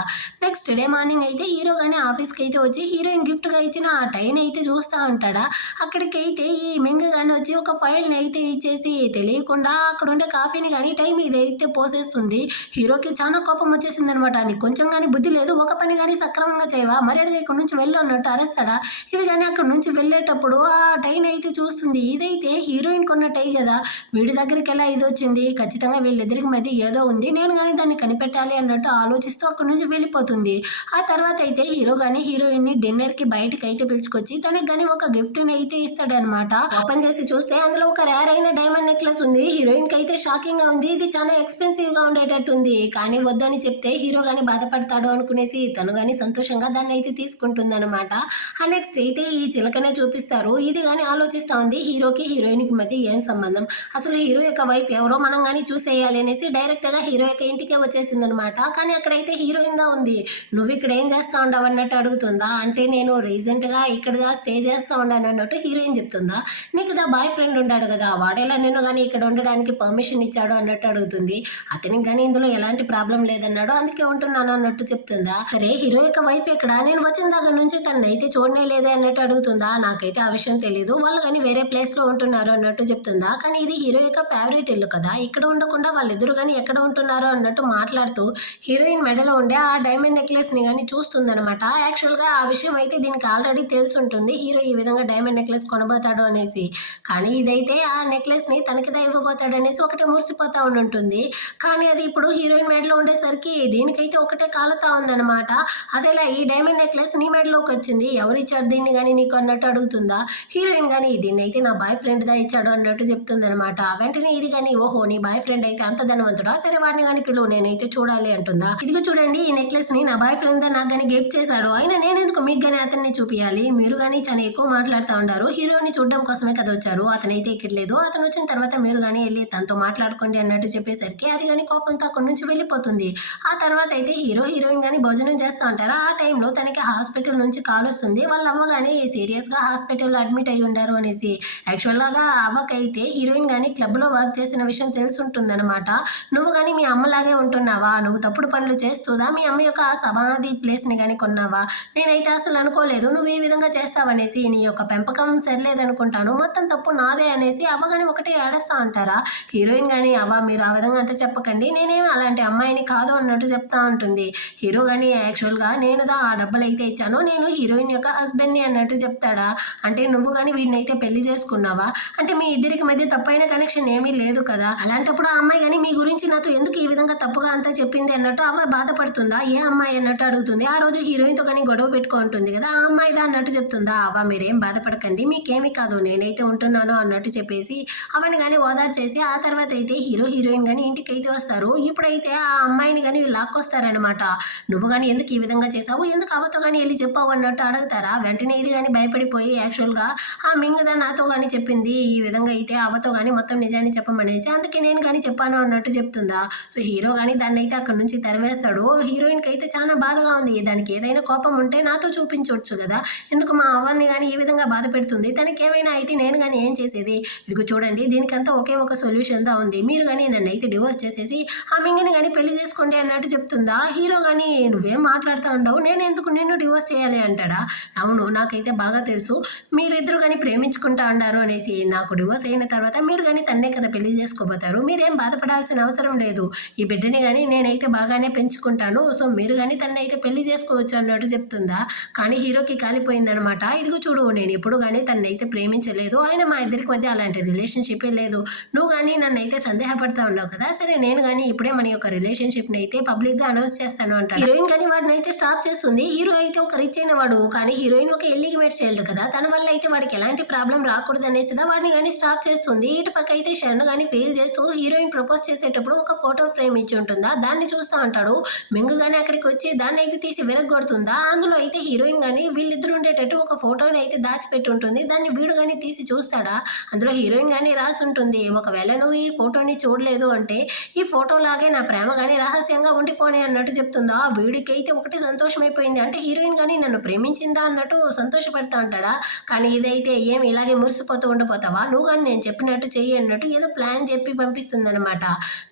నెక్స్ట్ డే మార్నింగ్ అయితే హీరో కానీ ఆఫీస్కి అయితే వచ్చి హీరోయిన్ గిఫ్ట్ గా ఇచ్చిన ఆ టైని అయితే చూస్తూ ఉంటాడా. అక్కడికైతే ఈ మింగ కానీ వచ్చి ఒక ఫైల్ని అయితే ఇచ్చేసి తెలియకుండా అక్కడ ఉండే కాఫీని కానీ టైం ఇదైతే పోసేస్తుంది. హీరోకి చాలా కోపం వచ్చేసింది అనమాట. నీకు కొంచెం కానీ బుద్ధి లేదు, ఒక పని కానీ సక్రమంగా చేయవా, మర్యాదగా ఇక్కడ నుంచి వెళ్ళు అన్నట్టు అరేస్తాడా. ఇది కానీ అక్కడ నుంచి వెళ్ళేటప్పుడు ఆ టైని అయితే చూస్తుంది. ఇదైతే హీరోయిన్ కొన్న టై కదా, వీడి దగ్గరికి ఎలా ఇది వచ్చింది, ఖచ్చితంగా వీళ్ళిద్దరికి మధ్య ఏదో ఉంది, నేను కానీ దాన్ని కనిపెట్టాలి అన్నట్టు ఆలోచిస్తూ అక్కడ నుంచి వెళ్ళిపోతుంది. ఆ తర్వాత అయితే హీరో కానీ హీరోయిన్ ని డిన్నర్ కి బయటకి అయితే పిలుచుకొచ్చి తనకి కానీ ఒక గిఫ్ట్ ని అయితే ఇస్తాడు అనమాట. ఓపెన్ చేసి చూస్తే అందులో ఒక రేర్ అయిన డైమండ్ నెక్లెస్ ఉంది. హీరోయిన్ కి అయితే షాకింగ్ గా ఉంది, ఇది చాలా ఎక్స్పెన్సివ్ గా ఉండేటట్టు ఉంది. కానీ వద్దని చెప్తే హీరో గానీ బాధపడతాడు అనుకునేసి తను గానీ సంతోషంగా దాన్ని అయితే తీసుకుంటుంది అనమాట. ఆ నెక్స్ట్ అయితే ఈ చిలకనే చూపిస్తారు. ఇది కానీ ఆలోచిస్తా ఉంది, హీరోకి హీరోయిన్ కి మధ్య ఏం సంబంధం, అసలు హీరో యొక్క వైఫ్ ఎవరో మనం కానీ చూసేయాలి అనేసి డైరెక్ట్ గా హీరో యొక్క ఇంటికే వచ్చేసింది అనమాట. కానీ అక్కడైతే హీరోయిన్ గా ఉంది. నువ్వు ఇక్కడ ఏం చేస్తా ఉండవు అన్నట్టు అడుగుతుందా. అంటే నేను రీసెంట్ గా ఇక్కడ స్టే చేస్తా ఉన్నాను అన్నట్టు హీరోయిన్ చెప్తుందా. నీకు బాయ్ ఫ్రెండ్ ఉన్నాడు కదా, వాడేలా నేను కానీ ఇక్కడ ఉండడానికి పర్మిషన్ ఇచ్చాడు అన్నట్టు అడుగుతుంది. అతనికి కానీ ఇందులో ఎలాంటి ప్రాబ్లం లేదన్నాడు, అందుకే ఉంటున్నాను అన్నట్టు చెప్తుందా. సరే హీరో యొక్క వైఫ్ ఎక్కడ, నేను వచ్చిన దగ్గర నుంచి తనని అయితే చూడనే లేదే అన్నట్టు అడుగుతుందా. నాకైతే ఆ విషయం తెలియదు, వాళ్ళు కానీ వేరే ప్లేస్ లో ఉంటున్నారు అన్నట్టు చెప్తుందా. కానీ ఇది హీరో యొక్క ఫేవరెట్ ఇల్లు కదా, ఇక్కడ ఉండకుండా వాళ్ళిద్దరు కానీ ఎక్కడ ఉంటున్నారో అన్నట్టు మాట్లాడుతూ హీరోయిన్ మెడలో ఉండే ఆ డైమండ్ నెక్లెస్ ని కానీ చూస్తుందనమాట. యాక్చువల్ గా ఆ విషయం అయితే దీనికి ఆల్రెడీ తెలిసి ఉంటుంది, హీరో ఈ విధంగా డైమండ్ నెక్లెస్ కొనబోతాడు అనేసి. కానీ ఇదైతే ఆ నెక్లెస్ ని తనకిదా ఇవ్వబోతాడు అనేసి ఒకటే మురిసిపోతా ఉంటుంది. కానీ అది ఇప్పుడు హీరోయిన్ మెడలో ఉండేసరికి దీనికైతే ఒకటే కాలుతా ఉందన్నమాట. అదేలా ఈ డైమండ్ నెక్లెస్ నీ మెడలోకి వచ్చింది, ఎవరిచ్చారు దీన్ని కానీ నీకు అన్నట్టు అడుగుతుందా. హీరోయిన్ కానీ దీన్ని అయితే నా బాయ్ ఫ్రెండ్ దా ఇచ్చాడు అన్నట్టు చెప్తుంది అనమాట. వెంటనే ఇది కానీ ఓహో నీ బాయ్ ఫ్రెండ్ అయితే అంత ధనవంతుడా, సరే వాడిని కానీ పిలువు, నేనైతే చూడాలి అంటుందా. ఇదిగో చూడండి, ఈ నెక్లెస్ ని నా బాయ్ ఫ్రెండ్ దా నాకు కానీ గిఫ్ట్ చేశాడు, అయినా నేను ఎందుకు మీకు కానీ అతని ఇద్దరిని చూపియాలి, మీరు కానీ చాలా ఎక్కువ మాట్లాడుతూ ఉంటారు, హీరోని చూడడం కోసమే కదా వచ్చారు, అతనైతే ఇక్కడ లేదు, అతను వచ్చిన తర్వాత మీరు కానీ వెళ్ళి తనతో మాట్లాడుకోండి అన్నట్టు చెప్పేసరికి అది కానీ కోపంతో అక్కడి నుంచి వెళ్ళిపోతుంది. ఆ తర్వాత అయితే హీరోయిన్ కానీ భోజనం చేస్తూ ఉంటారు. ఆ టైంలో తనకి హాస్పిటల్ నుంచి కాల్ వస్తుంది. వాళ్ళ అమ్మ కానీ సీరియస్గా హాస్పిటల్లో అడ్మిట్ అయి ఉండారు అనేసి. యాక్చువల్గా అవ్వకైతే హీరోయిన్ కానీ క్లబ్లో వర్క్ చేసిన విషయం తెలుసుంటుందన్నమాట. నువ్వు కానీ మీ అమ్మలాగే ఉంటున్నావా, నువ్వు తప్పుడు పనులు చేస్తూదా మీ అమ్మ యొక్క సమాధి ప్లేస్ని కానీ కొన్నావా, నేనైతే అసలు అనుకోలేదు నువ్వు ఈ విధంగా చేస్తావనేసి, నీ యొక్క పెంపకం సరిలేదనుకుంటాను, మొత్తం తప్పు నాదే అనేసి అవ్వ కానీ ఒకటే ఏడుస్తూ ఉంటారా. హీరోయిన్ కానీ అవ్వ మీరు ఆ విధంగా అంతా చెప్పకండి, నేనేమి అలాంటి అమ్మాయిని కాదు అన్నట్టు చెప్తా ఉంటుంది. హీరో కానీ యాక్చువల్గా నేనుదా ఆ డబ్బులు అయితే ఇచ్చాను, నేను హీరోయిన్ యొక్క హస్బెండ్ని అన్నట్టు చెప్తాడా. అంటే నువ్వు కానీ వీడినైతే పెళ్లి చేసుకున్నావా, అంటే మీ ఇద్దరికి మధ్య తప్పైన కనెక్షన్ ఏమీ లేదు కదా, అలాంటప్పుడు ఆ అమ్మాయి కానీ మీ గురించి నాతో ఎందుకు ఈ విధంగా తప్పుగా అంతా చెప్పింది అన్నట్టు అవ్వ బాధపడుతుందా. ఏ అమ్మాయి అన్నట్టు అడుగుతుంది. ఆ రోజు హీరోయిన్తో కానీ గొడవ పెట్టుకుంటుంది కదా, ఆ అమ్మాయిదా అన్నట్టు చెప్తుందా. అవ్వ మీరేం బాధపడకండి, మీకేమీ కాదు, నేనైతే ఉంటున్నాను అన్నట్టు చెప్పేసి అవని కానీ ఓదార్చేసి ఆ తర్వాత అయితే హీరోయిన్ కానీ ఇంటికి అయితే వస్తారు. ఇప్పుడైతే ఆ అమ్మాయిని కానీ లాక్కొస్తారనమాట. నువ్వు కానీ ఎందుకు ఈ విధంగా చేసావు, ఎందుకు అవ్వతో కానీ వెళ్ళి చెప్పావు అన్నట్టు అడుగుతారా. వెంటనే ఇది కానీ భయపడిపోయి యాక్చువల్గా ఆ మింగుదా నాతో కానీ చెప్పింది, ఈ విధంగా అయితే అవ్వతో కానీ మొత్తం నిజాన్ని చెప్పమనేసి, అందుకే నేను కానీ చెప్పాను అన్నట్టు చెప్తుందా. సో హీరో కానీ దాన్ని అయితే అక్కడ నుంచి తరివేస్తాడు. హీరోయిన్కి అయితే చాలా బాధగా ఉంది. దానికి ఏదైనా కోపం ఉంటే నాతో చూపించవచ్చు కదా, ఎందుకు మా అవ్వని కానీ ఈ విధంగా బాధ పెడుతుంది, తనకి ఏమైనా అయితే నేను కానీ ఏం చేసేది. ఇదిగో చూడండి దీనికంతా ఒకే ఒక సొల్యూషన్తో ఉంది, మీరు కానీ నన్ను అయితే డివోర్స్ చేసేసి ఆ మింగిని కానీ పెళ్లి చేసుకోండి అన్నట్టు చెప్తుందా. హీరో కానీ నువ్వేం మాట్లాడుతూ ఉండవు, నేను ఎందుకు నిన్ను డివోర్స్ చేయాలి అంటాడా. అవును నాకైతే బాగా తెలుసు మీరిద్దరు కానీ ప్రేమించుకుంటా ఉన్నారు అనేసి, నాకు డివోర్స్ అయిన తర్వాత మీరు కానీ తన్నే కదా పెళ్లి చేసుకోబోతారు, మీరేం బాధపడాల్సిన అవసరం లేదు, ఈ బిడ్డని కానీ నేనైతే బాగానే పెంచుకుంటాను, సో మీరు కానీ తన్ను అయితే పెళ్లి చేసుకోవచ్చు అన్నట్టు చెప్తుందా. కానీ హీరోకి కాలిపోయిందనమాట. ఇదిగో చూడు నేను ఎప్పుడు కానీ తన్నైతే ప్రేమించలేదు, ఆయన మా ఇద్దరికి మధ్య అలాంటి రిలేషన్షిపే లేదు, నువ్వు కానీ నన్ను అయితే సందేహపడతా ఉన్నావు కదా, సరే నేను కానీ ఇప్పుడే మన యొక్క రిలేషన్షిప్ని అయితే పబ్లిక్గా అనౌన్స్ చేస్తాను అంటాడు. హీరోయిన్ కానీ వాడిని అయితే స్టాప్ చేస్తుంది. హీరో అయితే ఒక రిచ్ అయిన వాడు, కానీ హీరోయిన్ ఒక ఎలిగిమేట్ చైల్డ్ కదా, తన వల్ల అయితే వాడికి ఎలాంటి ప్రాబ్లం రాకూడదు అనేసి వాడిని కానీ స్టాప్ చేస్తుంది. ఇటు పక్క అయితే షన్ను కానీ ఫెయిల్ చేస్తూ హీరోయిన్ ప్రపోజ్ చేసేటప్పుడు ఒక ఫోటో ఫ్రేమ్ ఇచ్చి ఉంటుందా, దాన్ని చూస్తూ ఉంటాడు. మింగు కానీ అక్కడికి వచ్చి దాన్ని అయితే తీసి విరగొడుతుందా. అందులో అయితే హీరోయిన్ కానీ వీళ్ళిద్దరు ఉండేటట్టు ఒక ఫోటోని అయితే దాచిపెట్టి ఉంటుంది. దాన్ని వీడు కానీ తీసి చూస్తాడా, అందులో హీరోయిన్ కానీ రాసి ఉంటుంది, ఒకవేళ నువ్వు ఈ ఫోటోని చూడలేదు అంటే ఈ ఫోటో లాగే నా ప్రేమ కానీ రహస్యంగా ఉండిపోనే అన్నట్టు చెప్తుందా. వీడికి అయితే ఒకటి సంతోషమైపోయింది, అంటే హీరోయిన్ కానీ నన్ను ప్రేమించిందా అన్నట్టు సంతోషపడతా ఉంటాడా. కానీ ఇదైతే ఏం ఇలాగే మురిసిపోతూ ఉండిపోతావా, నువ్వు కానీ నేను చెప్పినట్టు చెయ్యి అన్నట్టు ఏదో ప్లాన్ చెప్పి పంపిస్తుంది అనమాట.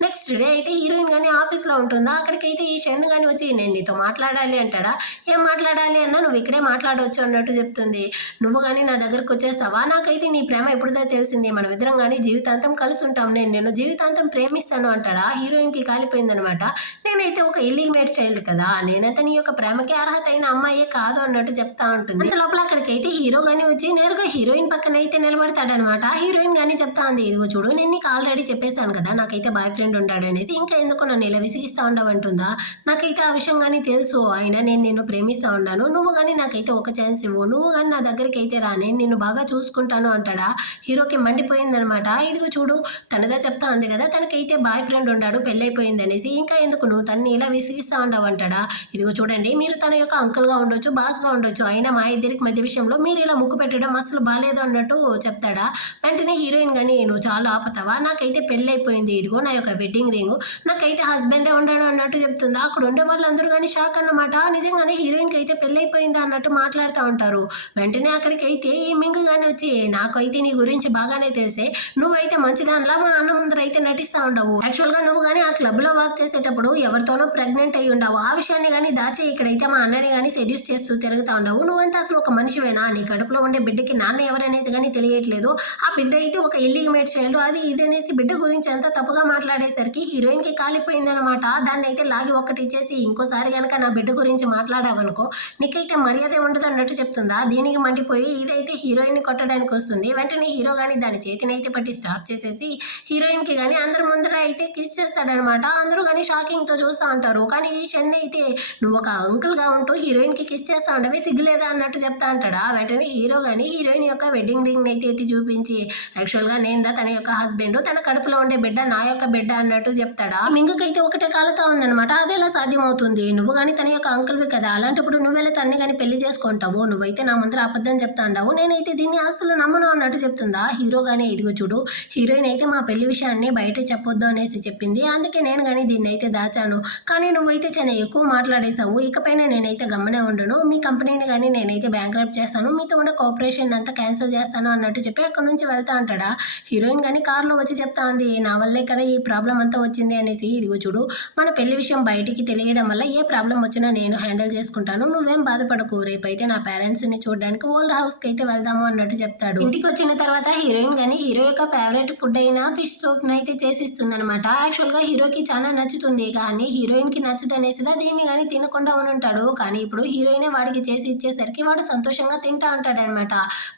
నెక్స్ట్ డే అయితే హీరోయిన్ కానీ ఆఫీస్లో ఉంటుందా, అక్కడికైతే ఈ షన్ను కానీ వచ్చి నేను నీతో మాట్లాడాలి అంటాడా. ఏం మాట్లాడాలి అన్నా నువ్వు ఇక్కడే మాట్లాడవచ్చు అన్నట్టు చెప్తుంది. నువ్వు కానీ నా దగ్గరకు వచ్చేస్తావా, నాకైతే నీ ప్రేమ ఎప్పుడుదో తెలిసింది, మనం ఇద్దరం కానీ జీవితాంతం కలిసి ఉంటాం, నేను జీవితాంతం ప్రేమిస్తాను అంటాడా. హీరోయిన్కి కాలిపోయిందనమాట. నేనైతే ఒక ఇల్లిగిమేట్ చైల్డ్ కదా, నేనైతే నీ యొక్క ప్రేమకి అర్హత అయిన అమ్మాయే కాదు అన్నట్టు చెప్తా ఉంటుంది. అంత లోపల అక్కడికైతే హీరో కానీ వచ్చి నేరుగా హీరోయిన్ పక్కన అయితే నిలబడతాడనమాట. హీరోయిన్ కానీ చెప్తా ఉంది, ఇదిగో చూడు నేను నీకు ఆల్రెడీ చెప్పేశాను కదా నాకైతే బాయ్ ఫ్రెండ్ ఉంటాడు అనేసి, ఇంకా ఎందుకు నన్ను ఇలా విసిగిస్తా ఉండవంటుందా. నాకైతే ఆ విషయం కానీ తెలుసు, అయినా నేను నిన్ను ప్రేమిస్తా ఉన్నాను, నువ్వు కానీ నాకైతే ఒక ఛాన్స్ ఇవ్వు, నువ్వు కానీ నా దగ్గరికి అయితే రా, నేను నిన్ను బాగా చూసుకుంటాను అంటాడా. హీరోకి మండిపోయిందనమాట. ఇదిగో చూడు తనదా చెప్తా ఉంది కదా తనకైతే బాయ్ ఫ్రెండ్ ఉన్నాడు పెళ్ళైపోయింది అనేసి, ఇంకా ఎందుకు నువ్వు తన్ని ఇలా విసిగిస్తా ఉండవంటాడా. ఇదిగో చూడండి మీరు తన యొక్క అంకుల్గా ఉండొచ్చు, బాస్గా ఉండొచ్చు, అయినా మా ఇద్దరికి మధ్య విషయంలో మీరు ఇలా ముక్కు పెట్టడం అసలు బాగాలేదు అన్నట్టు చెప్తాడా. వెంటనే హీరోయిన్ కానీ నువ్వు చాలా ఆపుతావా, నాకైతే పెళ్ళి అయిపోయింది, ఇదిగో నా యొక్క వెడ్డింగ్ రింగ్, నాకైతే హస్బెండే ఉన్నాడు అన్నట్టు చెప్తుందా. అక్కడ ఉండే వాళ్ళందరూ కానీ షాక్ అన్నమాట. నిజంగానే హీరోయిన్కి అయితే పెళ్ళి అయిపోయిందా అన్నట్టు మాట్లాడుతూ ఉంటారు. వెంటనే అక్కడికైతే ఈ మింగు కానీ వచ్చి నాకైతే నీ గురించి బాగానే తెలిసే, నువ్వైతే మంచిదానిలా మా అన్న ముందర అయితే నటిస్తూ ఉండవు, యాక్చువల్గా నువ్వు కానీ ఆ క్లబ్లో వర్క్ చేసేటప్పుడు ఎవరితోనో ప్రెగ్నెంట్ అయి ఉండవు, ఆ విషయాన్ని కానీ దాచి ఇక్కడైతే మా అన్నని కానీ సెడ్యూస్ చేస్తూ తిరుగుతూ ఉండవు, నువ్వంతా అసలు ఒక మనిషివేనా, నీ కడుపులో ఉండే బిడ్డకి నాన్న ఎవరనేసి కానీ తెలియట్లేదు, ఆ బిడ్డ అయితే ఒక ఇల్లిగిమేట్ చైల్డ్, అది ఇదనేసి బిడ్డ గురించి అంతా తప్పుగా మాట్లాడేసరికి హీరోయిన్కి కాలిపోయిందనమాట. దాన్ని అయితే లాగి ఒక్కటి ఇచ్చేసి, ఇంకోసారి కనుక నా బిడ్డ గురించి మాట్లాడావనుకో నీకైతే మర్యాద ఉండదు అన్నట్టు చెప్తుందా. దీనికి మండిపోయి ఇదైతే హీరోయిన్ని కొట్టడానికి వస్తుంది. వెంటనే హీరో కానీ దాని చేతిని అయితే పట్టి స్టాప్ చేసేసి హీరోయిన్కి కానీ అందరి ముందర అయితే కిస్ చేస్తాడనమాట. అందరూ కానీ షాకింగ్తో చూస్తూ ఉంటారు. కానీ ఈ చెన్నై అయితే నువ్వు ఒక అంకుల్గా ఉంటూ హీరోయిన్కి కిస్ చేస్తా ఉండవే సిగ్గులేదా అన్నట్టు చెప్తా అంటాడా. వెంటనే హీరో కానీ హీరోయిన్ యొక్క వెడ్డింగ్ రింగ్ అయితే ఎత్తి చూపించి, యాక్చువల్గా నేందా తన యొక్క హస్బెండ్, తన కడుపులో ఉండే బిడ్డ నా యొక్క బిడ్డ అన్నట్టు చెప్తాడా. మింగుకైతే ఒకటే కాలుతా ఉందనమాట. అదేలా సాధ్యమవుతుంది, నువ్వు కానీ తన యొక్క అంకుల్వి కదా, అలాంటప్పుడు నువ్వెలా తన్ని కానీ పెళ్లి చేసుకుంటావు, నువ్వైతే నా ముందర అబద్ధం చెప్తా అంటావు, నేనైతే దీన్ని అసలు నమ్మను అన్నట్టు చెప్తుందా. హీరో కానీ ఇదిగో చూడు, హీరోయిన్ అయితే మా పెళ్లి విషయాన్ని బయట చెప్పొద్దు అనేసి చెప్పింది, అందుకే నేను కానీ దీన్ని అయితే దాచాను. కానీ నువ్వైతే చాలా ఎక్కువ మాట్లాడేశావు, ఇకపైన నేనైతే గమ్మనే ఉండను, మీ కంపెనీని కానీ నేనైతే బ్యాంక్రప్ట్ చేస్తాను, మీతో ఉండే కోఆపరేషన్ అంతా క్యాన్సిల్ చేస్తాను అన్నట్టు చెప్పి అక్కడ నుంచి వెళ్తా అంటాడా. హీరోయిన్ కానీ కార్లో వచ్చి చెప్తా ఉంది, నా వల్లే కదా ఈ ప్రాబ్లం అంతా వచ్చింది అనేసి. ఇదిగో చూడు, మన పెళ్లి విషయం బయటికి తెలియడం వల్ల ఏ ప్రాబ్లం వచ్చినా నేను హ్యాండిల్ చేసుకుంటాను, నువ్వేం బాధపడకు, రేపైతే నా పేరెంట్స్ని చూడడానికి ఓల్డ్ హౌస్కి అయితే వెళ్దాము అన్నట్టు చెప్తాడు. ఇంటికి వచ్చిన తర్వాత హీరోయిన్ కానీ హీరో యొక్క ఫేవరెట్ ఫుడ్ అయిన ఫిష్ సూప్ని అయితే చేసిస్తుంది అనమాట. యాక్చువల్గా హీరోకి చాలా నచ్చుతుంది, కానీ హీరోయిన్కి నచ్చుదు అనేసిదా దీన్ని కానీ తినకుండా ఉంటాడు. కానీ ఇప్పుడు హీరోయినే వాడికి చేసి ఇచ్చేసరికి వాడు సంతోషంగా తింటా ఉంటాడు అనమాట.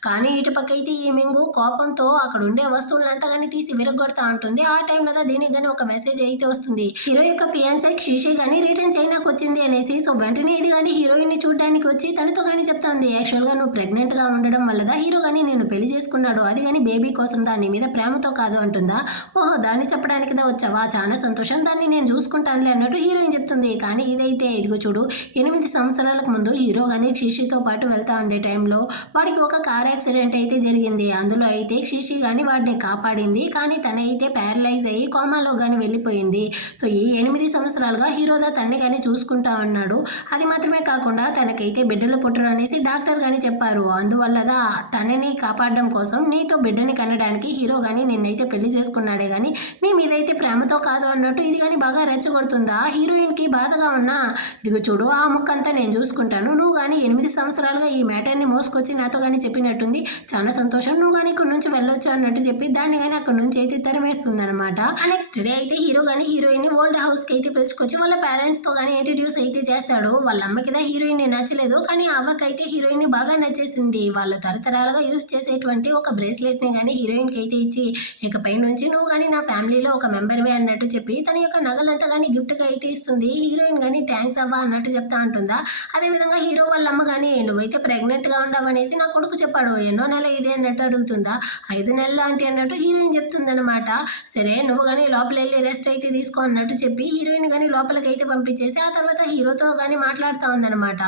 కానీ ఇటుపక్క అయితే ఈ మింగు కోపంతో అక్కడ ఉండే వస్తువులంతా కానీ తీసి విరగొడతా ఉంటుంది. ఆ టైంలో దీనికి కానీ ఒక మెసేజ్ అయితే వస్తుంది, హీరో యొక్క ఫియాన్సీ శిషి కానీ రిటర్న్ చైనాకు వచ్చింది అనేసి. సో వెంటనే ఇది కానీ హీరోయిన్ ని చూడడానికి వచ్చి తనతో కానీ చెప్తాంది, యాక్చువల్గా నువ్వు ప్రెగ్నెంట్ గా ఉండడం వల్లదా హీరో కానీ నేను పెళ్లి చేసుకున్నాడు, అది కానీ బేబీ కోసం, దాని మీద ప్రేమతో కాదు అంటుందా. ఓహో, దాన్ని చెప్పడానికి వచ్చావా, చాలా సంతోషం, దాన్ని నేను చూసుకుంటానులే అన్నట్టు హీరోయిన్ చెప్తుంది. కానీ ఇదైతే ఇదిగో చూడు, 8 సంవత్సరాలకు ముందు హీరో కానీ శిషితో పాటు వెళ్తా ఉండే టైంలో వాడికి ఒక కార్ యాక్సిడెంట్ అయితే జరిగింది. అందులో అయితే శిషి కానీ వాడిని కాపాడింది, కానీ తనైతే ప్యారలైజ్ అయ్యి కోమాలో కానీ వెళ్ళిపోయింది. సో ఈ 8 సంవత్సరాలుగా హీరోదా తన్ని కానీ చూసుకుంటా ఉన్నాడు. అది మాత్రమే కాకుండా తనకైతే బిడ్డలు పుట్టరు అనేసి డాక్టర్ కానీ చెప్పారు. అందువల్లదా తనని కాపాడడం కోసం నీతో బిడ్డని కనడానికి హీరో కానీ నిన్నైతే పెళ్లి చేసుకున్నాడే కానీ నీ మీదైతే ప్రేమతో కాదు అన్నట్టు ఇది కానీ బాగా రెచ్చగొడుతుందా. హీరోయిన్కి బాధగా ఉన్నా, ఇదిగో చూడు, ఆ ముక్కంతా నేను చూసుకుంటాను, నువ్వు కానీ 8 సంవత్సరాలుగా ఈ మ్యాటర్ని మోసుకొచ్చి నాతో కానీ చెప్పినట్టుంది, చాలా సంతోషం, నువ్వు కానీ ఇక్కడ నుంచి వెళ్ళొచ్చు అన్నట్టు చెప్పి దాన్ని కానీ అక్కడ నుంచి అయితే తరిమేస్తుంది అనమాట. నెక్స్ట్ డే అయితే హీరో కానీ హీరోయిన్ ని ఓల్డ్ హౌస్ కి అయితే పిలుచుకొచ్చి వాళ్ళ పేరెంట్స్ తో కానీ ఇంట్రడ్యూస్ అయితే చేస్తాడు. వాళ్ళ అమ్మకి హీరోయిన్ ని నచ్చలేదు, కానీ అవ్వకైతే హీరోయిన్ ని బాగా నచ్చేసింది. వాళ్ళు తరతరాలుగా యూజ్ చేసేటువంటి ఒక బ్రేస్లెట్ ని కానీ హీరోయిన్ కి అయితే ఇచ్చి, ఇకపై నుంచి నువ్వు కానీ నా ఫ్యామిలీలో ఒక మెంబర్వే అన్నట్టు చెప్పి తన యొక్క నగలంతా కానీ గిఫ్ట్ గా అయితే ఇస్తుంది. హీరోయిన్ కానీ థ్యాంక్స్ అవ్వ అన్నట్టు చెప్తా ఉంటుందా. అదేవిధంగా హీరో వాళ్ళ అమ్మ కానీ నువ్వైతే ప్రెగ్నెంట్ గా ఉండవనేసి నా కొడుకు చెప్పాడు, ఎన్నో నెల ఇదే అన్నట్టు అడుగుతుందా. 5 నెలలు అంటే అన్నట్టు హీరోయిన్ చెప్తుందన్నమాట. సరే నువ్వు కానీ లోపల వెళ్ళి రెస్ట్ అయితే తీసుకో అన్నట్టు చెప్పి హీరోయిన్ కానీ లోపలికి అయితే పంపించేసి ఆ తర్వాత హీరోతో కానీ మాట్లాడుతూ ఉందన్నమాట.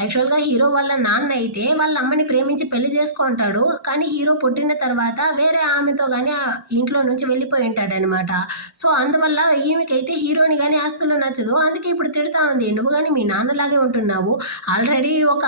యాక్చువల్గా హీరో వాళ్ళ నాన్న అయితే వాళ్ళ అమ్మని ప్రేమించి పెళ్లి చేసుకుంటాడు, కానీ హీరో పుట్టిన తర్వాత వేరే ఆమెతో కానీ ఇంట్లో నుంచి వెళ్ళిపోయి ఉంటాడు అనమాట. సో అందువల్ల ఈమెకైతే హీరోని కానీ అస్సలు నచ్చదు, అందుకే ఇప్పుడు తిడుతా ఉంది, నువ్వు కానీ మీ నాన్నలాగే ఉంటున్నావు, ఆల్రెడీ ఒక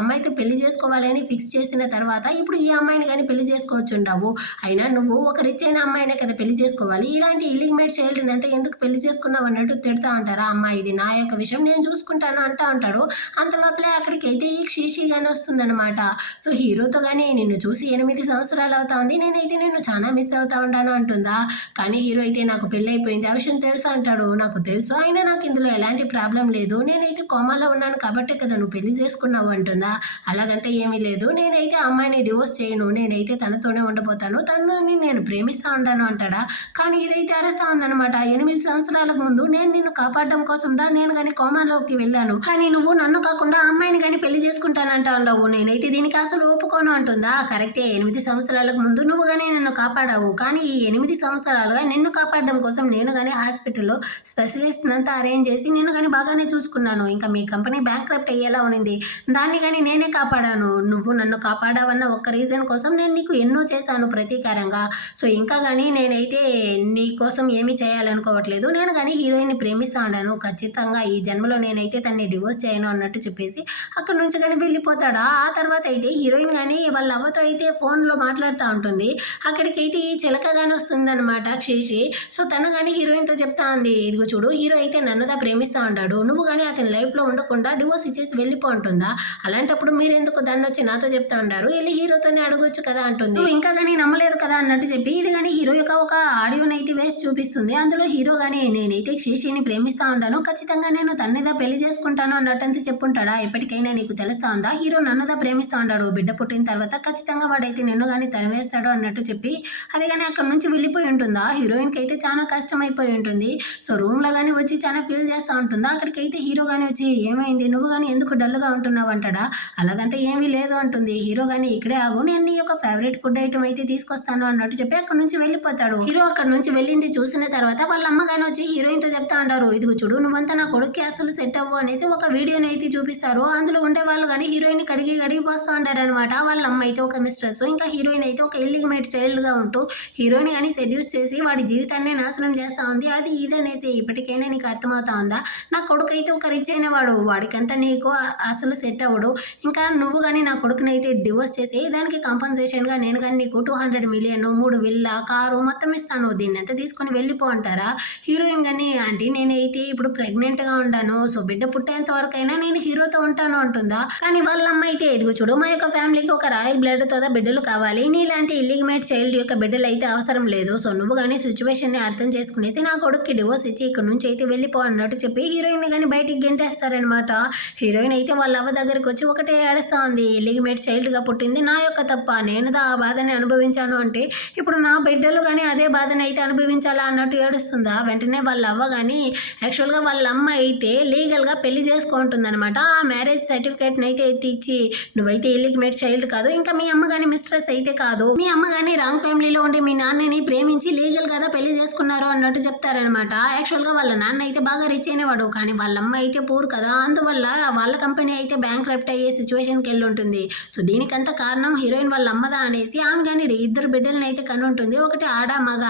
అమ్మాయితో పెళ్లి చేసుకోవాలని ఫిక్స్ చేసిన తర్వాత ఇప్పుడు ఈ అమ్మాయిని కానీ పెళ్లి చేసుకోవచ్చు ఉండవు, అయినా నువ్వు ఒక రిచ్ అయిన అమ్మాయినే కదా పెళ్లి చేసుకోవాలి, ఇలాంటి ఇల్లిగమేట్ చైల్డ్ని అంతా ఎందుకు పెళ్లి చేసుకున్నావు అన్నట్టు తిడతా ఉంటారా. అమ్మాయి ఇది నా యొక్క విషయం, నేను చూసుకుంటాను అంటా ఉంటాడు. అంత లోపలే అక్కడికి అయితే ఈ శీషి కానీ వస్తుందన్నమాట. సో హీరోతో కానీ నిన్ను చూసి 8 సంవత్సరాలు అవుతా ఉంది, నేనైతే నిన్ను చాలా మిస్ అవుతా ఉంటాను అంటుందా. కానీ హీరో అయితే నాకు పెళ్ళి అయిపోయింది, ఆ విషయం తెలుసా అంటాడు. నాకు తెలుసు, అయినా నాకు ఇందులో ఎలాంటి ప్రాబ్లం లేదు, నేనైతే కోమాలో ఉన్నాను కాబట్టే కదా నువ్వు పెళ్లి చేసుకున్నావు అంటుందా. అలాగంతా ఏమీ లేదు, నేనైతే అమ్మాయిని డివోర్స్ చేయను, నేనైతే తనతోనే ఉండబోతాను, తనని నేను ప్రేమిస్తా ఉంటాను అంటాడా. కానీ ఇదైతే అరస్తా ఉందనమాట. 8 సంవత్సరాలకు ముందు నేను నిన్ను కాపాడడం కోసం నేను కానీ కోమాలోకి వెళ్ళాను, కానీ నువ్వు నన్ను కాకుండా అమ్మాయిని కానీ పెళ్లి చేసుకుంటానంటా ఉండవు, నేనైతే దీనికి అసలు ఒప్పుకోను అంటుందా. కరెక్టే, 8 సంవత్సరాలకు ముందు నువ్వు కానీ నన్ను కాపాడావు, కానీ ఈ 8 సంవత్సరాలుగా నిన్ను కాపాడడం కోసం నేను కానీ హాస్పిటల్లో స్పెషలిస్ట్ అంతా అరేంజ్ చేసి నిన్ను కానీ బాగానే చూసుకున్నాను. ఇంకా మీ కంపెనీ బ్యాంక్రప్ట్ అయ్యేలా ఉన్నింది, దాన్ని కానీ నేనే కాపాడాను, నువ్వు నన్ను కాపాడావన్న ఒక్క రీజన్ కోసం నేను నీకు ఎన్నో చేశాను ప్రతీకారంగా. సో ఇంకా కానీ నేనైతే నీ కోసం ఏమీ చేయాలనుకోవట్లేదు, నేను కానీ హీరోయిన్ని ప్రేమిస్తా ఉన్నాను, ఖచ్చితంగా ఈ జన్మలో నేనైతే తన్ని డివోర్స్ చేయను అన్నట్టు చెప్పేసి అక్కడ నుంచి కానీ వెళ్ళిపోతాడా. ఆ తర్వాత అయితే హీరోయిన్ కానీ వాళ్ళ అవ్వతో అయితే ఫోన్లో మాట్లాడుతూ ఉంటుంది. అక్కడికైతే ఈ చిలక కానీ వస్తుందన్నమాట శేషి. సో తను కానీ హీరోయిన్తో చెప్తా ఉంది, ఇదిగో చూడు, హీరో అయితే నన్నుదా ప్రేమిస్తా ఉన్నాడు, నువ్వు కానీ అతని లైఫ్లో ఉండకుండా డివోర్స్ ఇచ్చేసి వెళ్ళిపో ఉంటుందా. అలాంటప్పుడు మీరు ఎందుకు దాన్ని వచ్చి నాతో చెప్తా ఉంటారు, వెళ్ళి హీరోతోనే అడగొచ్చు కదా అంటుంది. నువ్వు ఇంకా కానీ నమ్మలేదు కదా అన్నట్టు చెప్పి ఇది కానీ హీరో యొక్క ఒక ఆడియోని అయితే వేసి చూపిస్తుంది. అందులో హీరో కానీ నేనైతే శేషిని ప్రేమిస్తా ఉంటాను, ఖచ్చితంగా నేను తన్నిదా పెళ్లి చేసుకుంటాను అన్నట్టంతా చెప్పుంటాడా. ఎప్పటికైనా నీకు తెలుస్తా ఉందా, హీరో నన్నుదా ప్రేమిస్తా ఉంటాడు, బిడ్డ పుట్టిన తర్వాత ఖచ్చితంగా వాడైతే నిన్ను కానీ తరివేస్తాడు అన్నట్టు చెప్పి అది కానీ అక్కడ నుంచి వెళ్ళిపోయి ఉంటుందా. హీరోయిన్కి అయితే చాలా కష్టం అయిపోయి ఉంటుంది. సో రూమ్లో కానీ వచ్చి చాలా ఫీల్ చేస్తూ ఉంటుందా. అక్కడికైతే హీరో కానీ వచ్చి ఏమైంది, నువ్వు కానీ ఎందుకు డల్గా ఉంటుంది అనుకుంటున్నావు అంటాడా. అలాగంతా ఏమీ లేదు అంటుంది. హీరో గాని ఇక్కడే ఆగు, నేను నీ యొక్క ఫేవరెట్ ఫుడ్ ఐటమ్ అయితే తీసుకొస్తాను అన్నట్టు చెప్పి అక్కడ నుంచి వెళ్ళిపోతాడు. హీరో అక్కడ నుంచి వెళ్ళింది చూసిన తర్వాత వాళ్ళ అమ్మగాని వచ్చి హీరోయిన్ తో చెప్తా అంటారు, ఇదిగో చూడు నువ్వంతా నా కొడుక్కి అసలు సెట్ అవ్వు అనేసి ఒక వీడియోని అయితే చూపిస్తారు. అందులో ఉండే వాళ్ళు కానీ హీరోయిన్ కడిగి పోస్తూ ఉంటారు అనమాట. వాళ్ళ అమ్మ అయితే ఒక మిస్ట్రెస్, ఇంకా హీరోయిన్ అయితే ఒక ఇల్లిగమేట్ చైల్డ్ గా ఉంటూ హీరోయిన్ గానీ సెడ్యూస్ చేసి వాడి జీవితాన్ని నాశనం చేస్తా ఉంది. అది ఇదనేసి ఇప్పటికైనా నీకు అర్థమవుతా ఉందా, నా కొడుకు అయితే ఒక రిచ్ అయిన వాడు, వాడికంతా నీకు అసలు సెట్ అవ్వడు, ఇంకా నువ్వు కానీ నా కొడుకుని అయితే డివోర్స్ చేసి దానికి కాంపన్సేషన్ గా నేను కానీ నీకు 200 మిలియన్ 3 విల్లా కారు మొత్తం ఇస్తాను, దీన్ని అంతా తీసుకుని వెళ్ళిపో అంటారా. హీరోయిన్ కానీ ఆంటీ నేనైతే ఇప్పుడు ప్రెగ్నెంట్ గా ఉంటాను, సో బిడ్డ పుట్టేంత వరకైనా నేను హీరోతో ఉంటాను అంటుందా. కానీ వాళ్ళ అమ్మ అయితే ఎదుగు చూడు మా యొక్క ఫ్యామిలీకి ఒక రాయల్ బ్లడ్ తో బిడ్డలు కావాలి, నీలాంటి ఇల్లిగమేట్ చైల్డ్ యొక్క బిడ్డలు అయితే అవసరం లేదు, సో నువ్వు కానీ సిచ్యువేషన్ ని అర్థం చేసుకునేసి నా కొడుక్కి డివోర్స్ ఇచ్చి ఇక్కడ నుంచి అయితే వెళ్ళిపో అన్నట్టు చెప్పి హీరోయిన్ ని కానీ బయటికి గెంటేస్తారనమాట. హీరోయిన్ అయితే వాళ్ళ అవ్వ దగ్గరికి వచ్చి ఒకటే ఏడుస్తా ఉంది, ఇల్లిగమేట్ చైల్డ్ గా పుట్టింది నా యొక్క తప్ప, నేను ఆ బాధని అనుభవించాను అంటే ఇప్పుడు నా బిడ్డలు కానీ అదే బాధని అయితే అనుభవించాలా అన్నట్టు ఏడుస్తుందా. వెంటనే వాళ్ళ అవ్వ కానీ యాక్చువల్ గా వాళ్ళ అమ్మ అయితే లీగల్ గా పెళ్లి చేసుకుంటుంది అనమాట. ఆ మ్యారేజ్ సర్టిఫికేట్ అయితే ఎత్తి ఇచ్చి నువ్వైతే ఇల్లిగమేట్ చైల్డ్ కాదు, ఇంకా మీ అమ్మ కానీ మిస్ట్రెస్ అయితే కాదు, మీ అమ్మ కానీ రాంగ్ ఫ్యామిలీలో ఉండి మీ నాన్నని ప్రేమించి లీగల్ కదా పెళ్లి చేసుకున్నారు అన్నట్టు చెప్తారనమాట. యాక్చువల్ గా వాళ్ళ నాన్న అయితే బాగా రిచ్ అయినవాడు, కానీ వాళ్ళ అమ్మ అయితే పూర్ కదా, అందువల్ల వాళ్ళ కంపెనీ అయితే బ్యాంక్ క్రప్ట్ అయ్యే సిచ్యువేషన్ కి వెళ్ళి ఉంటుంది. సో దీనికంతా కారణం హీరోయిన్ వాళ్ళ అమ్మదా అనేసి ఆమె కానీ ఇద్దరు బిడ్డలను అయితే కనుంటుంది, ఒకటి ఆడ మగ,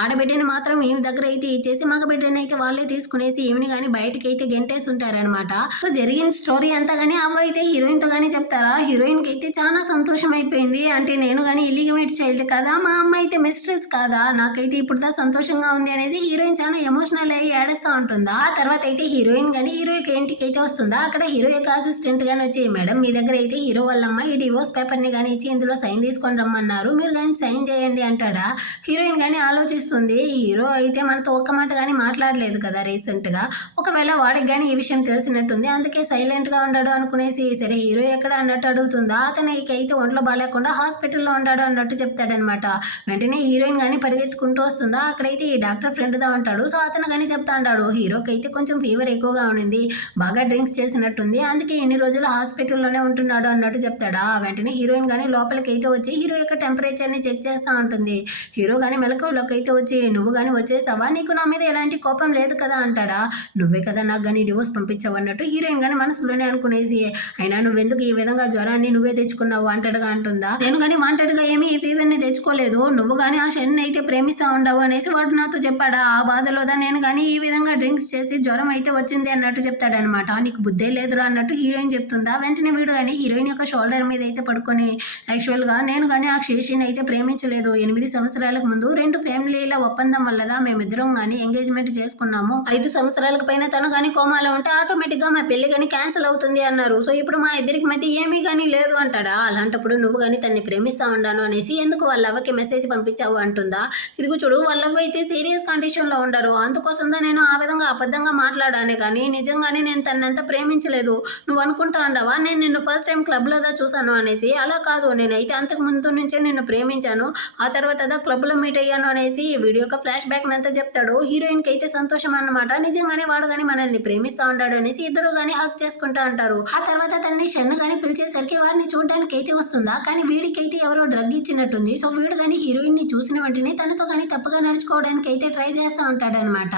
ఆడబిడ్డని మాత్రం ఈమె దగ్గర అయితే ఇచ్చేసి మగ బిడ్డని అయితే వాళ్ళే తీసుకునేసి ఈమెని కానీ బయటకి అయితే గెంటేసి ఉంటారనమాట. సో జరిగిన స్టోరీ అంతా కానీ అవ్వ అయితే హీరోయిన్ తో కానీ చెప్తారా. హీరోయిన్ కి అయితే చాలా సంతోషం అయిపోయింది, అంటే నేను కానీ ఇల్లిగమేట్ చైల్డ్ కదా, మా అమ్మ అయితే మిస్ట్రెస్ కాదా, నాకైతే ఇప్పుడు దా సంతోషంగా ఉంది అనేసి హీరోయిన్ చాలా ఎమోషనల్ అయ్యి ఏడుస్తూ ఉంటుందా. ఆ తర్వాత అయితే హీరోయిన్ కానీ హీరో యొక్క ఇంటికి అయితే వస్తుందా. అక్కడ హీరో యొక్క అసిస్టెంట్ గానీ వచ్చి మేడం మీ దగ్గర అయితే హీరో వాళ్ళ అమ్మ ఈ డివోర్స్ పేపర్ ని కానీ ఇచ్చి ఇందులో సైన్ తీసుకొని రమ్మన్నారు, మీరు కానీ సైన్ చేయండి అంటాడా. హీరోయిన్ కానీ ఆలోచిస్తుంది, హీరో అయితే మనతో ఒక్క మాట కానీ మాట్లాడలేదు కదా రీసెంట్ గా, ఒకవేళ వాడికి కానీ ఈ విషయం తెలిసినట్టుంది అందుకే సైలెంట్ గా ఉన్నాడు అనుకునేసి సరే హీరో ఎక్కడ అన్నట్టు అడుగుతుందా. అతనికి అయితే ఒంట్లో బాగాలేకుండా హాస్పిటల్లో ఉన్నాడు అన్నట్టు చెప్తాడనమాట. వెంటనే హీరోయిన్ కానీ పరిగెత్తుకుంటూ వస్తుందా. అక్కడైతే ఈ డాక్టర్ ఫ్రెండ్ దా ఉంటాడు, సో అతను కానీ చెప్తా అంటాడు హీరోకి అయితే కొంచెం ఫీవర్ ఎక్కువగా ఉండింది, బాగా డ్రింక్స్ చేసినట్టుంది, అందుకే ఎన్ని రోజులు హాస్పిటల్లోనే ఉంటున్నాడు అన్నట్టు చెప్తాడా. వెంటనే హీరోయిన్ కానీ లోపలికి అయితే వచ్చి హీరో యొక్క టెంపరేచర్ ని చెక్ చేస్తా ఉంటుంది. హీరో కానీ మెలకువలోకి అయితే వచ్చి నువ్వు కానీ వచ్చేసావా, నీకు నా మీద ఎలాంటి కోపం లేదు కదా అంటాడా. నువ్వే కదా నాకు కానీ డివోర్స్ పంపించావు అన్నట్టు హీరోయిన్ కానీ మనసులోనే అనుకునేసి అయినా నువ్వెందుకు ఈ విధంగా జ్వరాన్ని నువ్వే తెచ్చుకున్నావు అంటడుగా అంటుందా. నేను కానీ వాంటెడ్గా ఏమీ ఈ ఫీవర్ ని తెచ్చుకోలేదు, నువ్వు కానీ ఆ షెన్ అయితే ప్రేమిస్తా ఉండవు అనేసి వాడు నాతో చెప్పాడా. ఆ బాధలోదా నేను కానీ ఈ విధంగా డ్రింక్స్ చేసి జ్వరం అయితే వచ్చింది అన్నట్టు చెప్తాడనమాట. నీకు బుద్ధే లేదురా అన్నట్టు హీరోయిన్ చెప్తుందా. వెంటనే వీడు కానీ హీరోయిన్ యొక్క షోల్డర్ మీద అయితే పడుకొని యాక్చువల్ గా నేను కానీ ఆ శేషిని అయితే ప్రేమించలేదు, 8 సంవత్సరాలకు ముందు 2 ఫ్యామిలీల ఒప్పందం వల్లదా మేమిద్దరం కానీ ఎంగేజ్మెంట్ చేసుకున్నాము, 5 సంవత్సరాలకు పైన తను కానీ కోమాలో ఉంటే ఆటోమేటిక్ గా మా పెళ్లి కానీ క్యాన్సిల్ అవుతుంది అన్నారు, సో ఇప్పుడు మా ఇద్దరికి మధ్య ఏమీ కానీ లేదు అంటాడా. అలాంటప్పుడు నువ్వు కానీ తన్ని ప్రేమిస్తా ఉండాను అనేసి ఎందుకు వాళ్ళ అవ్వకి మెసేజ్ పంపించావు అంటుందా. ఇదిగో చూడు వాళ్ళ అవ్వ అయితే సీరియస్ కండిషన్ లో ఉండరు, అందుకోసందా నేను ఆ విధంగా అబద్ధంగా మాట్లాడానే కానీ నిజంగానే నేను తనంతా ప్రేమించలేదు, నువ్వు అనుకుంటా ఉండవా నేను నిన్ను ఫస్ట్ టైం క్లబ్ లో చూసాను అనేసి. అలా కాదు, నేనైతే అంతకు ముందు నుంచే నిన్ను ప్రేమించాను, ఆ తర్వాత క్లబ్ లో మీట్ అయ్యాను అనేసి వీడియో యొక్క ఫ్లాష్ బ్యాక్ అంతా చెప్తాడు. హీరోయిన్ కి అయితే సంతోషం అన్నమాట, నిజంగానే వాడు కానీ మనల్ని ప్రేమిస్తా ఉంటాడు అనేసి ఇద్దరు కానీ హక్ చేసుకుంటా అంటారు. ఆ తర్వాత తనని షన్ను కానీ పిలిచేసరికి వాడిని చూడడానికి అయితే వస్తుందా, కానీ వీడికైతే ఎవరో డ్రగ్ ఇచ్చినట్టుంది, సో వీడు కానీ హీరోయిన్ ని చూసిన వెంటనే తనతో కానీ తప్పుగా నడుచుకోవడానికి అయితే ట్రై చేస్తూ ఉంటాడనమాట.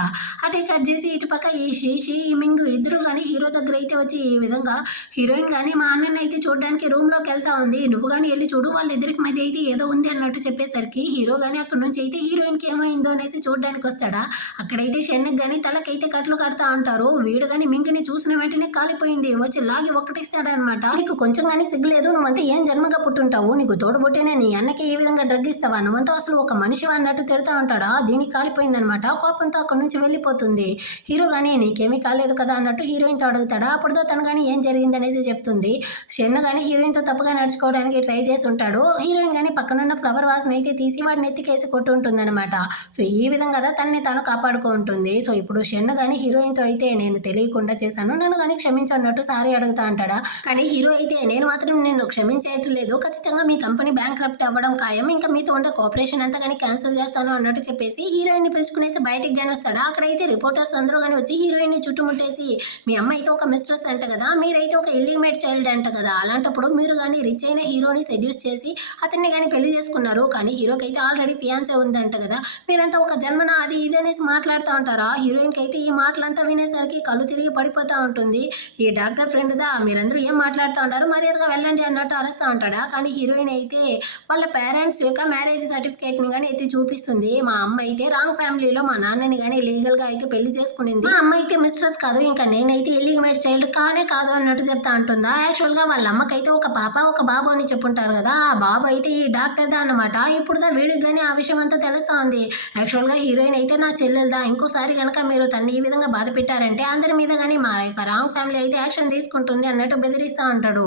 అటే కట్ చేసి ఇటు పక్క ఈ శీషి ఈ మింగు ఇద్దరు కానీ హీరో దగ్గర అయితే వచ్చి ఈ విధంగా హీరోయిన్ కానీ మా అన్నని అయితే చూడడానికి రూమ్ లోకి వెళ్తా ఉంది, నువ్వు కానీ వెళ్ళి చూడు వాళ్ళిద్దరికి మధ్య అయితే ఏదో ఉంది అన్నట్టు చెప్పేసరికి హీరో కానీ అక్కడ నుంచి అయితే హీరోయిన్ కి ఏమైందో అనేసి చూడడానికి వస్తాడా. అక్కడైతే షెన్కి కానీ తలకైతే కట్లు కడతా ఉంటారు, వీడు కానీ మింకిని చూసిన వెంటనే కాలిపోయింది, వచ్చి లాగి ఒక్కటిస్తాడనమాట. నీకు కొంచెం కానీ సిగ్గులేదు, నువ్వంతా ఏం జన్మగా పుట్టుంటావు, నీకు తోడుబుట్టేనే నీ అన్నకి ఈ విధంగా డ్రగ్ ఇస్తావా, నువ్వంతా అసలు ఒక మనిషి అన్నట్టు తిడతా ఉంటాడా. దీనికి కాలిపోయిందనమాట, కోపంతో అక్కడ నుంచి వెళ్ళిపోతుంది. హీరో కానీ నీకేమీ కాలేదు కదా అన్నట్టు హీరోయిన్ తో అడుగుతాడా. అప్పుడుతో తను కానీ ఏం జరిగింది అనేసి చెప్తుంది. షెన్ కానీ హీరోయిన్ తో తప్పుగా నడుచుకోవడానికి ట్రై చేసి ఉంటాడు, హీరోయిన్ కానీ పక్కనున్న ఫ్లవర్ వాసన అయితే తీసి వాడిని ఎత్తికేసి కొట్టుంటుంది అనమాట. సో ఈ విధంగా తనని తాను కాపాడుకుంటుంది. సో ఇప్పుడు షెన్ కానీ హీరోయిన్ తో అయితే నేను తెలియకుండా చేశాను, నన్ను కానీ క్షమించన్నట్టు సారీ అడుగుతా అంటాడా. కానీ హీరో అయితే నేను మాత్రం నిన్ను క్షమించేయట్లేదు, ఖచ్చితంగా మీ కంపెనీ బ్యాంక్ క్రప్ట్ అవ్వడం ఖాయం, ఇంకా మీతో ఉండే కోఆపరేషన్ అంతా కానీ క్యాన్సిల్ చేస్తాను అన్నట్టు చెప్పేసి హీరోయిన్ ని పిలుచుకునేసి బయటికి కానీ వస్తాడా. అక్కడైతే రిపోర్టర్స్ అందరూ కానీ వచ్చి హీరోయిన్ ని చుట్టుముట్టేసి మీ అమ్మ అయితే ఒక మిస్ట్రెస్ అంట కదా, మీరైతే అయితే ఒక ఇల్లిమేట్ చైల్డ్ అంట కదా, అలాంటప్పుడు మీరు కానీ రిచ్ అయిన హీరోని సెడ్యూస్ చేసి అతన్ని కానీ పెళ్లి చేసుకున్నారు, కానీ హీరోకి అయితే ఆల్రెడీ ఫియాన్సే ఉందంట కదా, మీరంతా ఒక జన్మన అది ఇది అనేసి మాట్లాడుతూ ఉంటారా. హీరోయిన్కి అయితే ఈ మాటలంతా వినేసరికి కళ్ళు తిరిగి పడిపోతూ ఉంటుంది. ఈ డాక్టర్ ఫ్రెండ్దా మీరందరూ ఏం మాట్లాడుతూ ఉంటారు, మర్యాదగా వెళ్ళండి అన్నట్టు అరుస్తూ ఉంటాడా. కానీ హీరోయిన్ అయితే వాళ్ళ పేరెంట్స్ యొక్క మ్యారేజ్ సర్టిఫికేట్ని కానీ ఎత్తి చూపిస్తుంది. మా అమ్మ అయితే రాంగ్ ఫ్యామిలీలో మా నాన్నని కానీ లీగల్గా అయితే పెళ్లి చేసుకునింది, మా అమ్మ అయితే మిస్ట్రెస్ కాదు, ఇంకా నేనైతే ఇల్లీగల్ చైల్డ్ కానే కాదు అన్నట్టు చెప్తా అంటుందా. యాక్చువల్గా వాళ్ళ అమ్మకైతే ఒక పాప ఒక బాబు అని చెప్పుంటారు కదా, ఆ బాబు అయితే ఈ డాక్టర్దా అన్నమాట. ఇప్పుడుదా వీడికి కానీ ఆ విషయం అంతా తెలుస్తా ఉంది. యాక్చువల్గా హీరోయిన్ అయితే నా చెల్లెలదా, ఇంకోసారి కనుక మీరు తన్ని ఈ విధంగా బాధ పెట్టారంటే అందరి మీద కానీ మా యొక్క రాంగ్ ఫ్యామిలీ అయితే యాక్షన్ తీసుకుంటుంది అన్నట్టు బెదిరిస్తూ ఉంటాడు.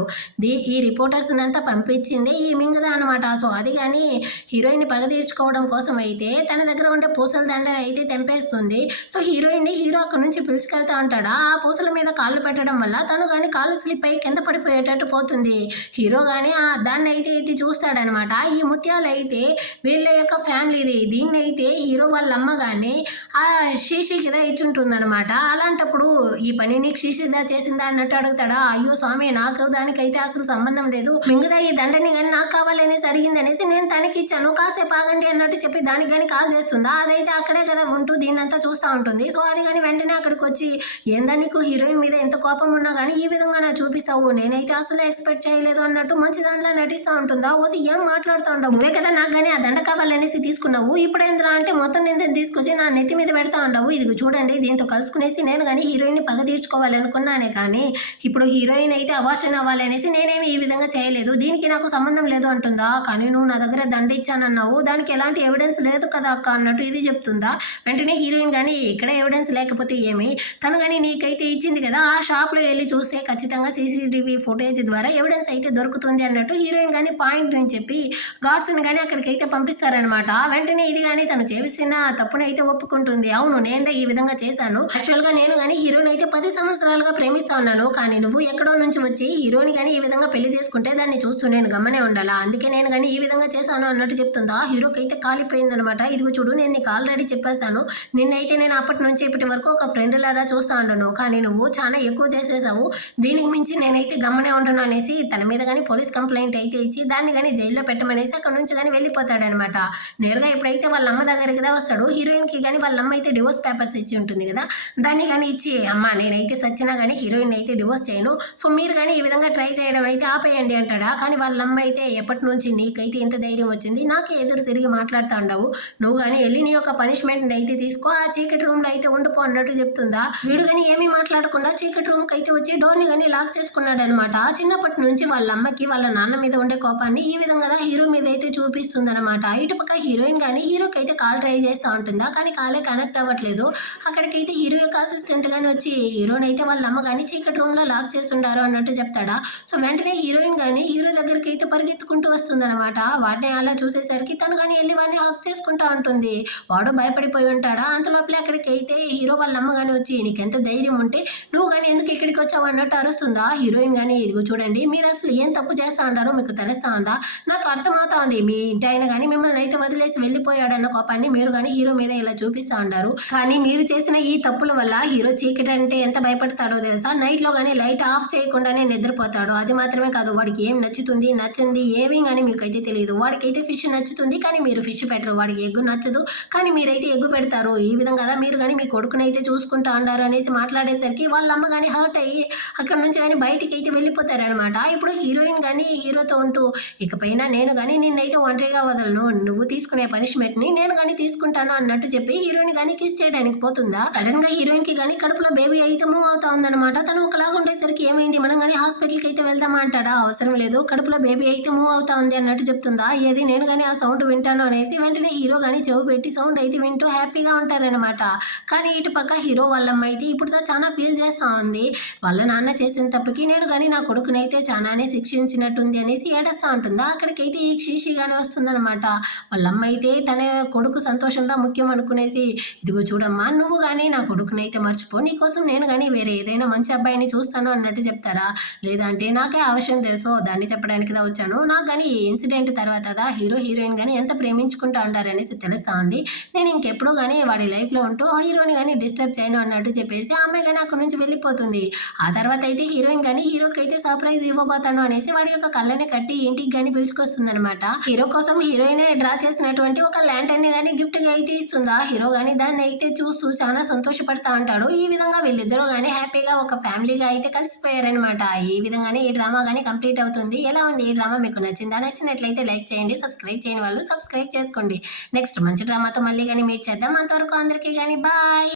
ఈ రిపోర్టర్స్ అంతా పంపించింది ఈ మింగదా అనమాట. సో అది కానీ హీరోయిన్ పగ తీర్చుకోవడం కోసం అయితే తన దగ్గర ఉండే పూసల దండని అయితే తెంపేస్తుంది. సో హీరోయిన్ హీరో అక్కడ నుంచి పిలుచుకెళ్తా ఉంటాడా, ఆ పూసల మీద కాళ్ళు పెట్టడం వల్ల తను కానీ కాళ్ళు స్లిప్ అయ్యి కింద పడిపోయేటట్టు పోతుంది. హీరో కానీ దాన్ని అయితే ఎత్తి చూస్తాడనమాట. ఈ ముత్యాలు అయితే వీళ్ళ యొక్క ఫ్యామిలీది, దీన్ని అయితే హీరో వాళ్ళ అమ్మ కానీ ఆ శీషికిదా ఇచ్చుంటుందన్నమాట. అలాంటప్పుడు ఈ పని నీకు శీషిదా చేసిందా అన్నట్టు అడుగుతాడా. అయ్యో స్వామి, నాకు దానికైతే అసలు సంబంధం లేదు, మింగదా ఈ దండని కానీ నాకు కావాలనేసి అడిగింది అనేసి నేను తనకి ఇచ్చాను, కాసేపు ఆగండి అన్నట్టు చెప్పి దానికి కానీ కాల్ చేస్తుందా. అదైతే అక్కడే కదా ఉంటూ దీన్నంతా చూస్తూ ఉంటుంది. సో అది కానీ వెంటనే అక్కడికి వచ్చి ఏందా నీకు హీరోయిన్ మీద ఎంత కోపం ఉన్నా కానీ ఈ విధంగా నాకు చూపిస్తావు, నేనైతే అసలు ఎక్స్పెక్ట్ చేయలేదు అన్నట్టు మంచి దాంట్లో నటిస్తూ ఉంటుందా. ఓసి ఏం మాట్లాడుతూ ఉండవు, నువ్వే కదా నాకు కానీ ఆ దండ కావాలనేసి తీసుకున్నావు, ఇప్పుడేంద్రా అంటే మొత్తం నిందని తీసుకొచ్చి నా నెత్తి మీద పెడతా ఉండవు, ఇది చూడండి దీంతో కలుసుకునేసి నేను కానీ హీరోయిన్ పగ తీర్చుకోవాలనుకున్నానే, కానీ ఇప్పుడు హీరోయిన్ అయితే అబార్షన్ అవ్వాలనేసి నేనేమి ఈ విధంగా చేయలేదు, దీనికి నాకు సంబంధం లేదు అంటుందా. కానీ నువ్వు నా దగ్గర దండ ఇచ్చానన్నావు, దానికి ఎలాంటి ఎవిడెన్స్ లేదు కదా అక్క అన్నట్టు ఇది చెప్తుందా. వెంటనే హీరోయిన్ కానీ ఇక్కడ ఎవిడెన్స్ లేకపోతే ఏమి, తను కానీ నీకైతే ఇచ్చింది కదా, ఆ షాప్లో వెళ్ళి చూస్తే ఖచ్చితంగా సీసీటీవీ ఫుటేజ్ ద్వారా ఎవిడెన్స్ అయితే దొరుకుతుంది అన్నట్టు హీరోయిన్ కానీ పాయింట్ అని చెప్పి గార్డ్స్ని కానీ అక్కడికి అయితే పంపిస్తారనమాట. వెంటనే ఇది కానీ తను చేసిన తప్పుని అయితే ఒప్పుకుంటుంది. అవును నేను ఈ విధంగా చేశాను, యాక్చువల్గా నేను కానీ హీరోని అయితే 10 సంవత్సరాలుగా ప్రేమిస్తా ఉన్నాను, కానీ నువ్వు ఎక్కడో నుంచి వచ్చి హీరోని కానీ ఈ విధంగా పెళ్లి చేసుకుంటే దాన్ని చూస్తూ నేను గమ్మనే ఉండాలా, అందుకే నేను కానీ ఈ విధంగా చేశాను అన్నట్టు చెప్తుందా. హీరోకి అయితే కాలిపోయిందనమాట. ఇదిగో చూడు నేను నీకు ఆల్రెడీ చెప్పేశాను, నిన్నైతే నేను అప్పటి నుంచి ఇప్పటి వరకు ఒక ఫ్రెండ్ లాగా చూస్తా ఉంటాను, కానీ నువ్వు చాలా ఎక్కువ చేసేసావు, దీనికి మించి నేనైతే గమ్మనే ఉంటాను అనేసి తన మీద కానీ పోలీస్ కంప్లైంట్ అయితే ఇచ్చి దాన్ని కానీ జైల్లో పెట్టమనేసి అక్కడ నుంచి కానీ వెళ్ళిపోతాడనమాట. నేరుగా ఎప్పుడైతే వాళ్ళ అమ్మ దగ్గరికి వస్తాడు, హీరోయిన్కి కానీ వాళ్ళ అమ్మ అయితే డివోర్స్ పేపర్స్ ఇచ్చి ఉంటుంది కదా, దాన్ని కానీ ఇచ్చి అమ్మ నేనైతే సచ్చినా కానీ హీరోయిన్ అయితే డివోర్స్ చేయను, సో మీరు కానీ ఈ విధంగా ట్రై చేయడం అయితే ఆపేయండి అంటాడా. కానీ వాళ్ళ అమ్మ అయితే ఎప్పటి నుంచి నీకైతే ఎంత ధైర్యం వచ్చింది, నాకే ఎదురు తిరిగి మాట్లాడుతూ ఉండవు, నువ్వు కానీ వెళ్ళి నీ యొక్క పనిష్మెంట్ అయితే తీసుకో, ఆ చీకటి రూమ్లో అయితే ఉండిపో అన్నట్టు చెప్తుందా. వీడు కానీ ఏమీ మాట్లాడకుండా చీకటి రూమ్కి అయితే వచ్చి డోర్ని కానీ లాక్ చేసుకున్నాడు అనమాట. చిన్నప్పటి నుంచి వాళ్ళ అమ్మకి వాళ్ళ నాన్న మీద ఉండే కోపాన్ని ఈ విధంగా హీరో మీద అయితే చూపిస్తుంది అనమాట. ఇటుపక్క హీరోయిన్ కానీ హీరోకి అయితే కాల్ ట్రై చేస్తూ ఉంటుందా, కానీ కాలే కనెక్ట్ అవ్వట్లేదు. అక్కడికైతే హీరో యొక్క అసిస్టెంట్ కానీ వచ్చి హీరోని అయితే వాళ్ళ అమ్మ కానీ చీకటి రూమ్లో లాక్ చేసి ఉండారు అన్నట్టు చెప్తాడా. సో వెంటనే హీరోయిన్ కానీ హీరో దగ్గరికి అయితే పరిగెత్తుకుంటూ వస్తుంది అనమాట. వాటిని అలా చూసేసరికి తను కానీ వెళ్ళి వాడిని హక్ చేసుకుంటా ఉంటుంది. వాడు భయపడిపోయి ఉంటాడా. అంతలోపలే అక్కడికి అయితే హీరో వాళ్ళ అమ్మ కానీ వచ్చి నీకెంత ధైర్యం ఉంటే నువ్వు కానీ ఎందుకు ఇక్కడికి వచ్చావు అన్నట్టు అరుస్తుందా. హీరోయిన్ కానీ ఇదిగో చూడండి మీరు అసలు ఏం తప్పు చేస్తా ఉంటారో మీకు తెలుస్తా ఉందా, నాకు అర్థమవుతా ఉంది, మీ ఇంటి ఆయన కానీ మిమ్మల్ని అయితే వదిలేసి వెళ్ళిపోయాడన్న కోపాన్ని మీరు కానీ హీరో మీద ఇలా చూపిస్తా ఉంటారు, కానీ మీరు చేసిన ఈ తప్పుల వల్ల హీరో చీకటి అంటే ఎంత భయపడతాడో తెలుసా. నైట్లో కానీ లైట్ ఆఫ్ చేయకుండానే నిద్రపోతాడు. అది మాత్రమే కాదు వాడికి ఏం నచ్చుతుంది నచ్చింది ఏమీ కానీ మీకైతే తెలియదు. వాడికైతే ఫిష్ నచ్చుతుంది కానీ మీరు ఫిష్ పెట్టరు, వాడికి ఎగ్గు నచ్చదు కానీ మీరైతే ఎగ్గు పెడతారు. ఈ విధంగా కదా మీరు కానీ మీ కొడుకుని అయితే చూసుకుంటా ఉన్నారు అనేసి మాట్లాడేసరికి వాళ్ళ అమ్మ కానీ హర్ట్ అయ్యి అక్కడ నుంచి కానీ బయటికి అయితే వెళ్ళిపోతారనమాట. ఇప్పుడు హీరోయిన్ కానీ హీరోతో ఉంటూ ఇకపైన నేను కానీ నిన్నైతే ఒంటరిగా వదలను, నువ్వు తీసుకునే పనిష్మెంట్ని నేను కానీ తీసుకుంటాను అన్నట్టు చెప్పి హీరోయిన్ కానీ కిస్ చేయడానికి పోతుందా. సడన్ గా హీరోయిన్ కి కానీ కడుపులో బేబీ అయితే మూవ్ అవుతా ఉందన్నమాట. తను ఒకలాగా ఉండేసరికి ఏమైంది మనం కానీ హాస్పిటల్కి అయితే వెళ్దామా అంటాడా. అవసరం లేదు కడుపులో బేబీ అయితే మూవ్ అవుతా ఉంది అన్నట్టు చెప్తుందా. ఏది నేను కానీ ఆ సౌండ్ వింటాను అనేసి వెంటనే హీరో కానీ చెవు పెట్టి సౌండ్ అయితే వింటూ హ్యాపీగా ఉంటారనమాట. కానీ ఇటు పక్క హీరో వాళ్ళ అమ్మ అయితే ఇప్పుడు చాలా ఫీల్ చేస్తా ఉంది. వాళ్ళ నాన్న చేసిన తప్పుకి నేను కానీ నా కొడుకునైతే చాలానే శిక్షించినట్టుంది అనేసి ఏడుస్తూ ఉంటుందా. అక్కడికైతే ఈ శీషిగానే వస్తుందన్నమాట. వాళ్ళ అమ్మ అయితే తన కొడుకు సంతోషంగా ముఖ్యం అనుకునేసి ఇదిగో చూడమ్మా నువ్వు కానీ నా కొడుకునైతే మర్చిపో, నీకోసం నేను కానీ వేరే ఏదైనా మంచి అబ్బాయిని చూస్తాను అన్నట్టు చెప్తారా. లేదంటే నాకే ఆ విషయం తెలుసో దాన్ని చెప్పడానికి వచ్చాను, నాకు కానీ ఈ ఇన్సిడెంట్ తర్వాత హీరో హీరోయిన్ కానీ ఎంత ప్రేమించుకుంటూ ఉంటారనేసి తెలుస్తా ఉంది. నేను ఇంకెప్పుడు కానీ వాడి లైఫ్లో ఉంటూ హీరోని కానీ డిస్టర్బ్ చేయను అన్నట్టు చెప్పేసి ఆ అమ్మాయి కానీ అక్కడి నుంచి వెళ్ళిపోతుంది. ఆ తర్వాత ఇప్పుడైతే హీరోయిన్ కానీ హీరోకి అయితే సర్ప్రైజ్ ఇవ్వబోతాను అనేసి వాడి యొక్క కళ్ళని కట్టి ఇంటికి కానీ పిలుచుకొస్తుంది అనమాట. హీరో కోసం హీరోయిన్ డ్రా చేసినటువంటి ఒక ల్యాంటర్న్ ని కానీ గిఫ్ట్ గా అయితే ఇస్తుందా. హీరో గానీ దాన్ని అయితే చూస్తూ చాలా సంతోషపడతా ఉంటాడు. ఈ విధంగా వీళ్ళిద్దరూ గానీ హ్యాపీగా ఒక ఫ్యామిలీగా అయితే కలిసిపోయారనమాట. ఈ విధంగానే ఈ డ్రామా గానీ కంప్లీట్ అవుతుంది. ఎలా ఉంది ఈ డ్రామా, మీకు నచ్చిందా? నచ్చినట్లయితే లైక్ చేయండి, సబ్స్క్రైబ్ చేయని వాళ్ళు సబ్స్క్రైబ్ చేసుకోండి. నెక్స్ట్ మంచి డ్రామాతో మళ్ళీ కానీ మీట్ చేద్దాం. అంతవరకు అందరికీ కానీ బాయ్.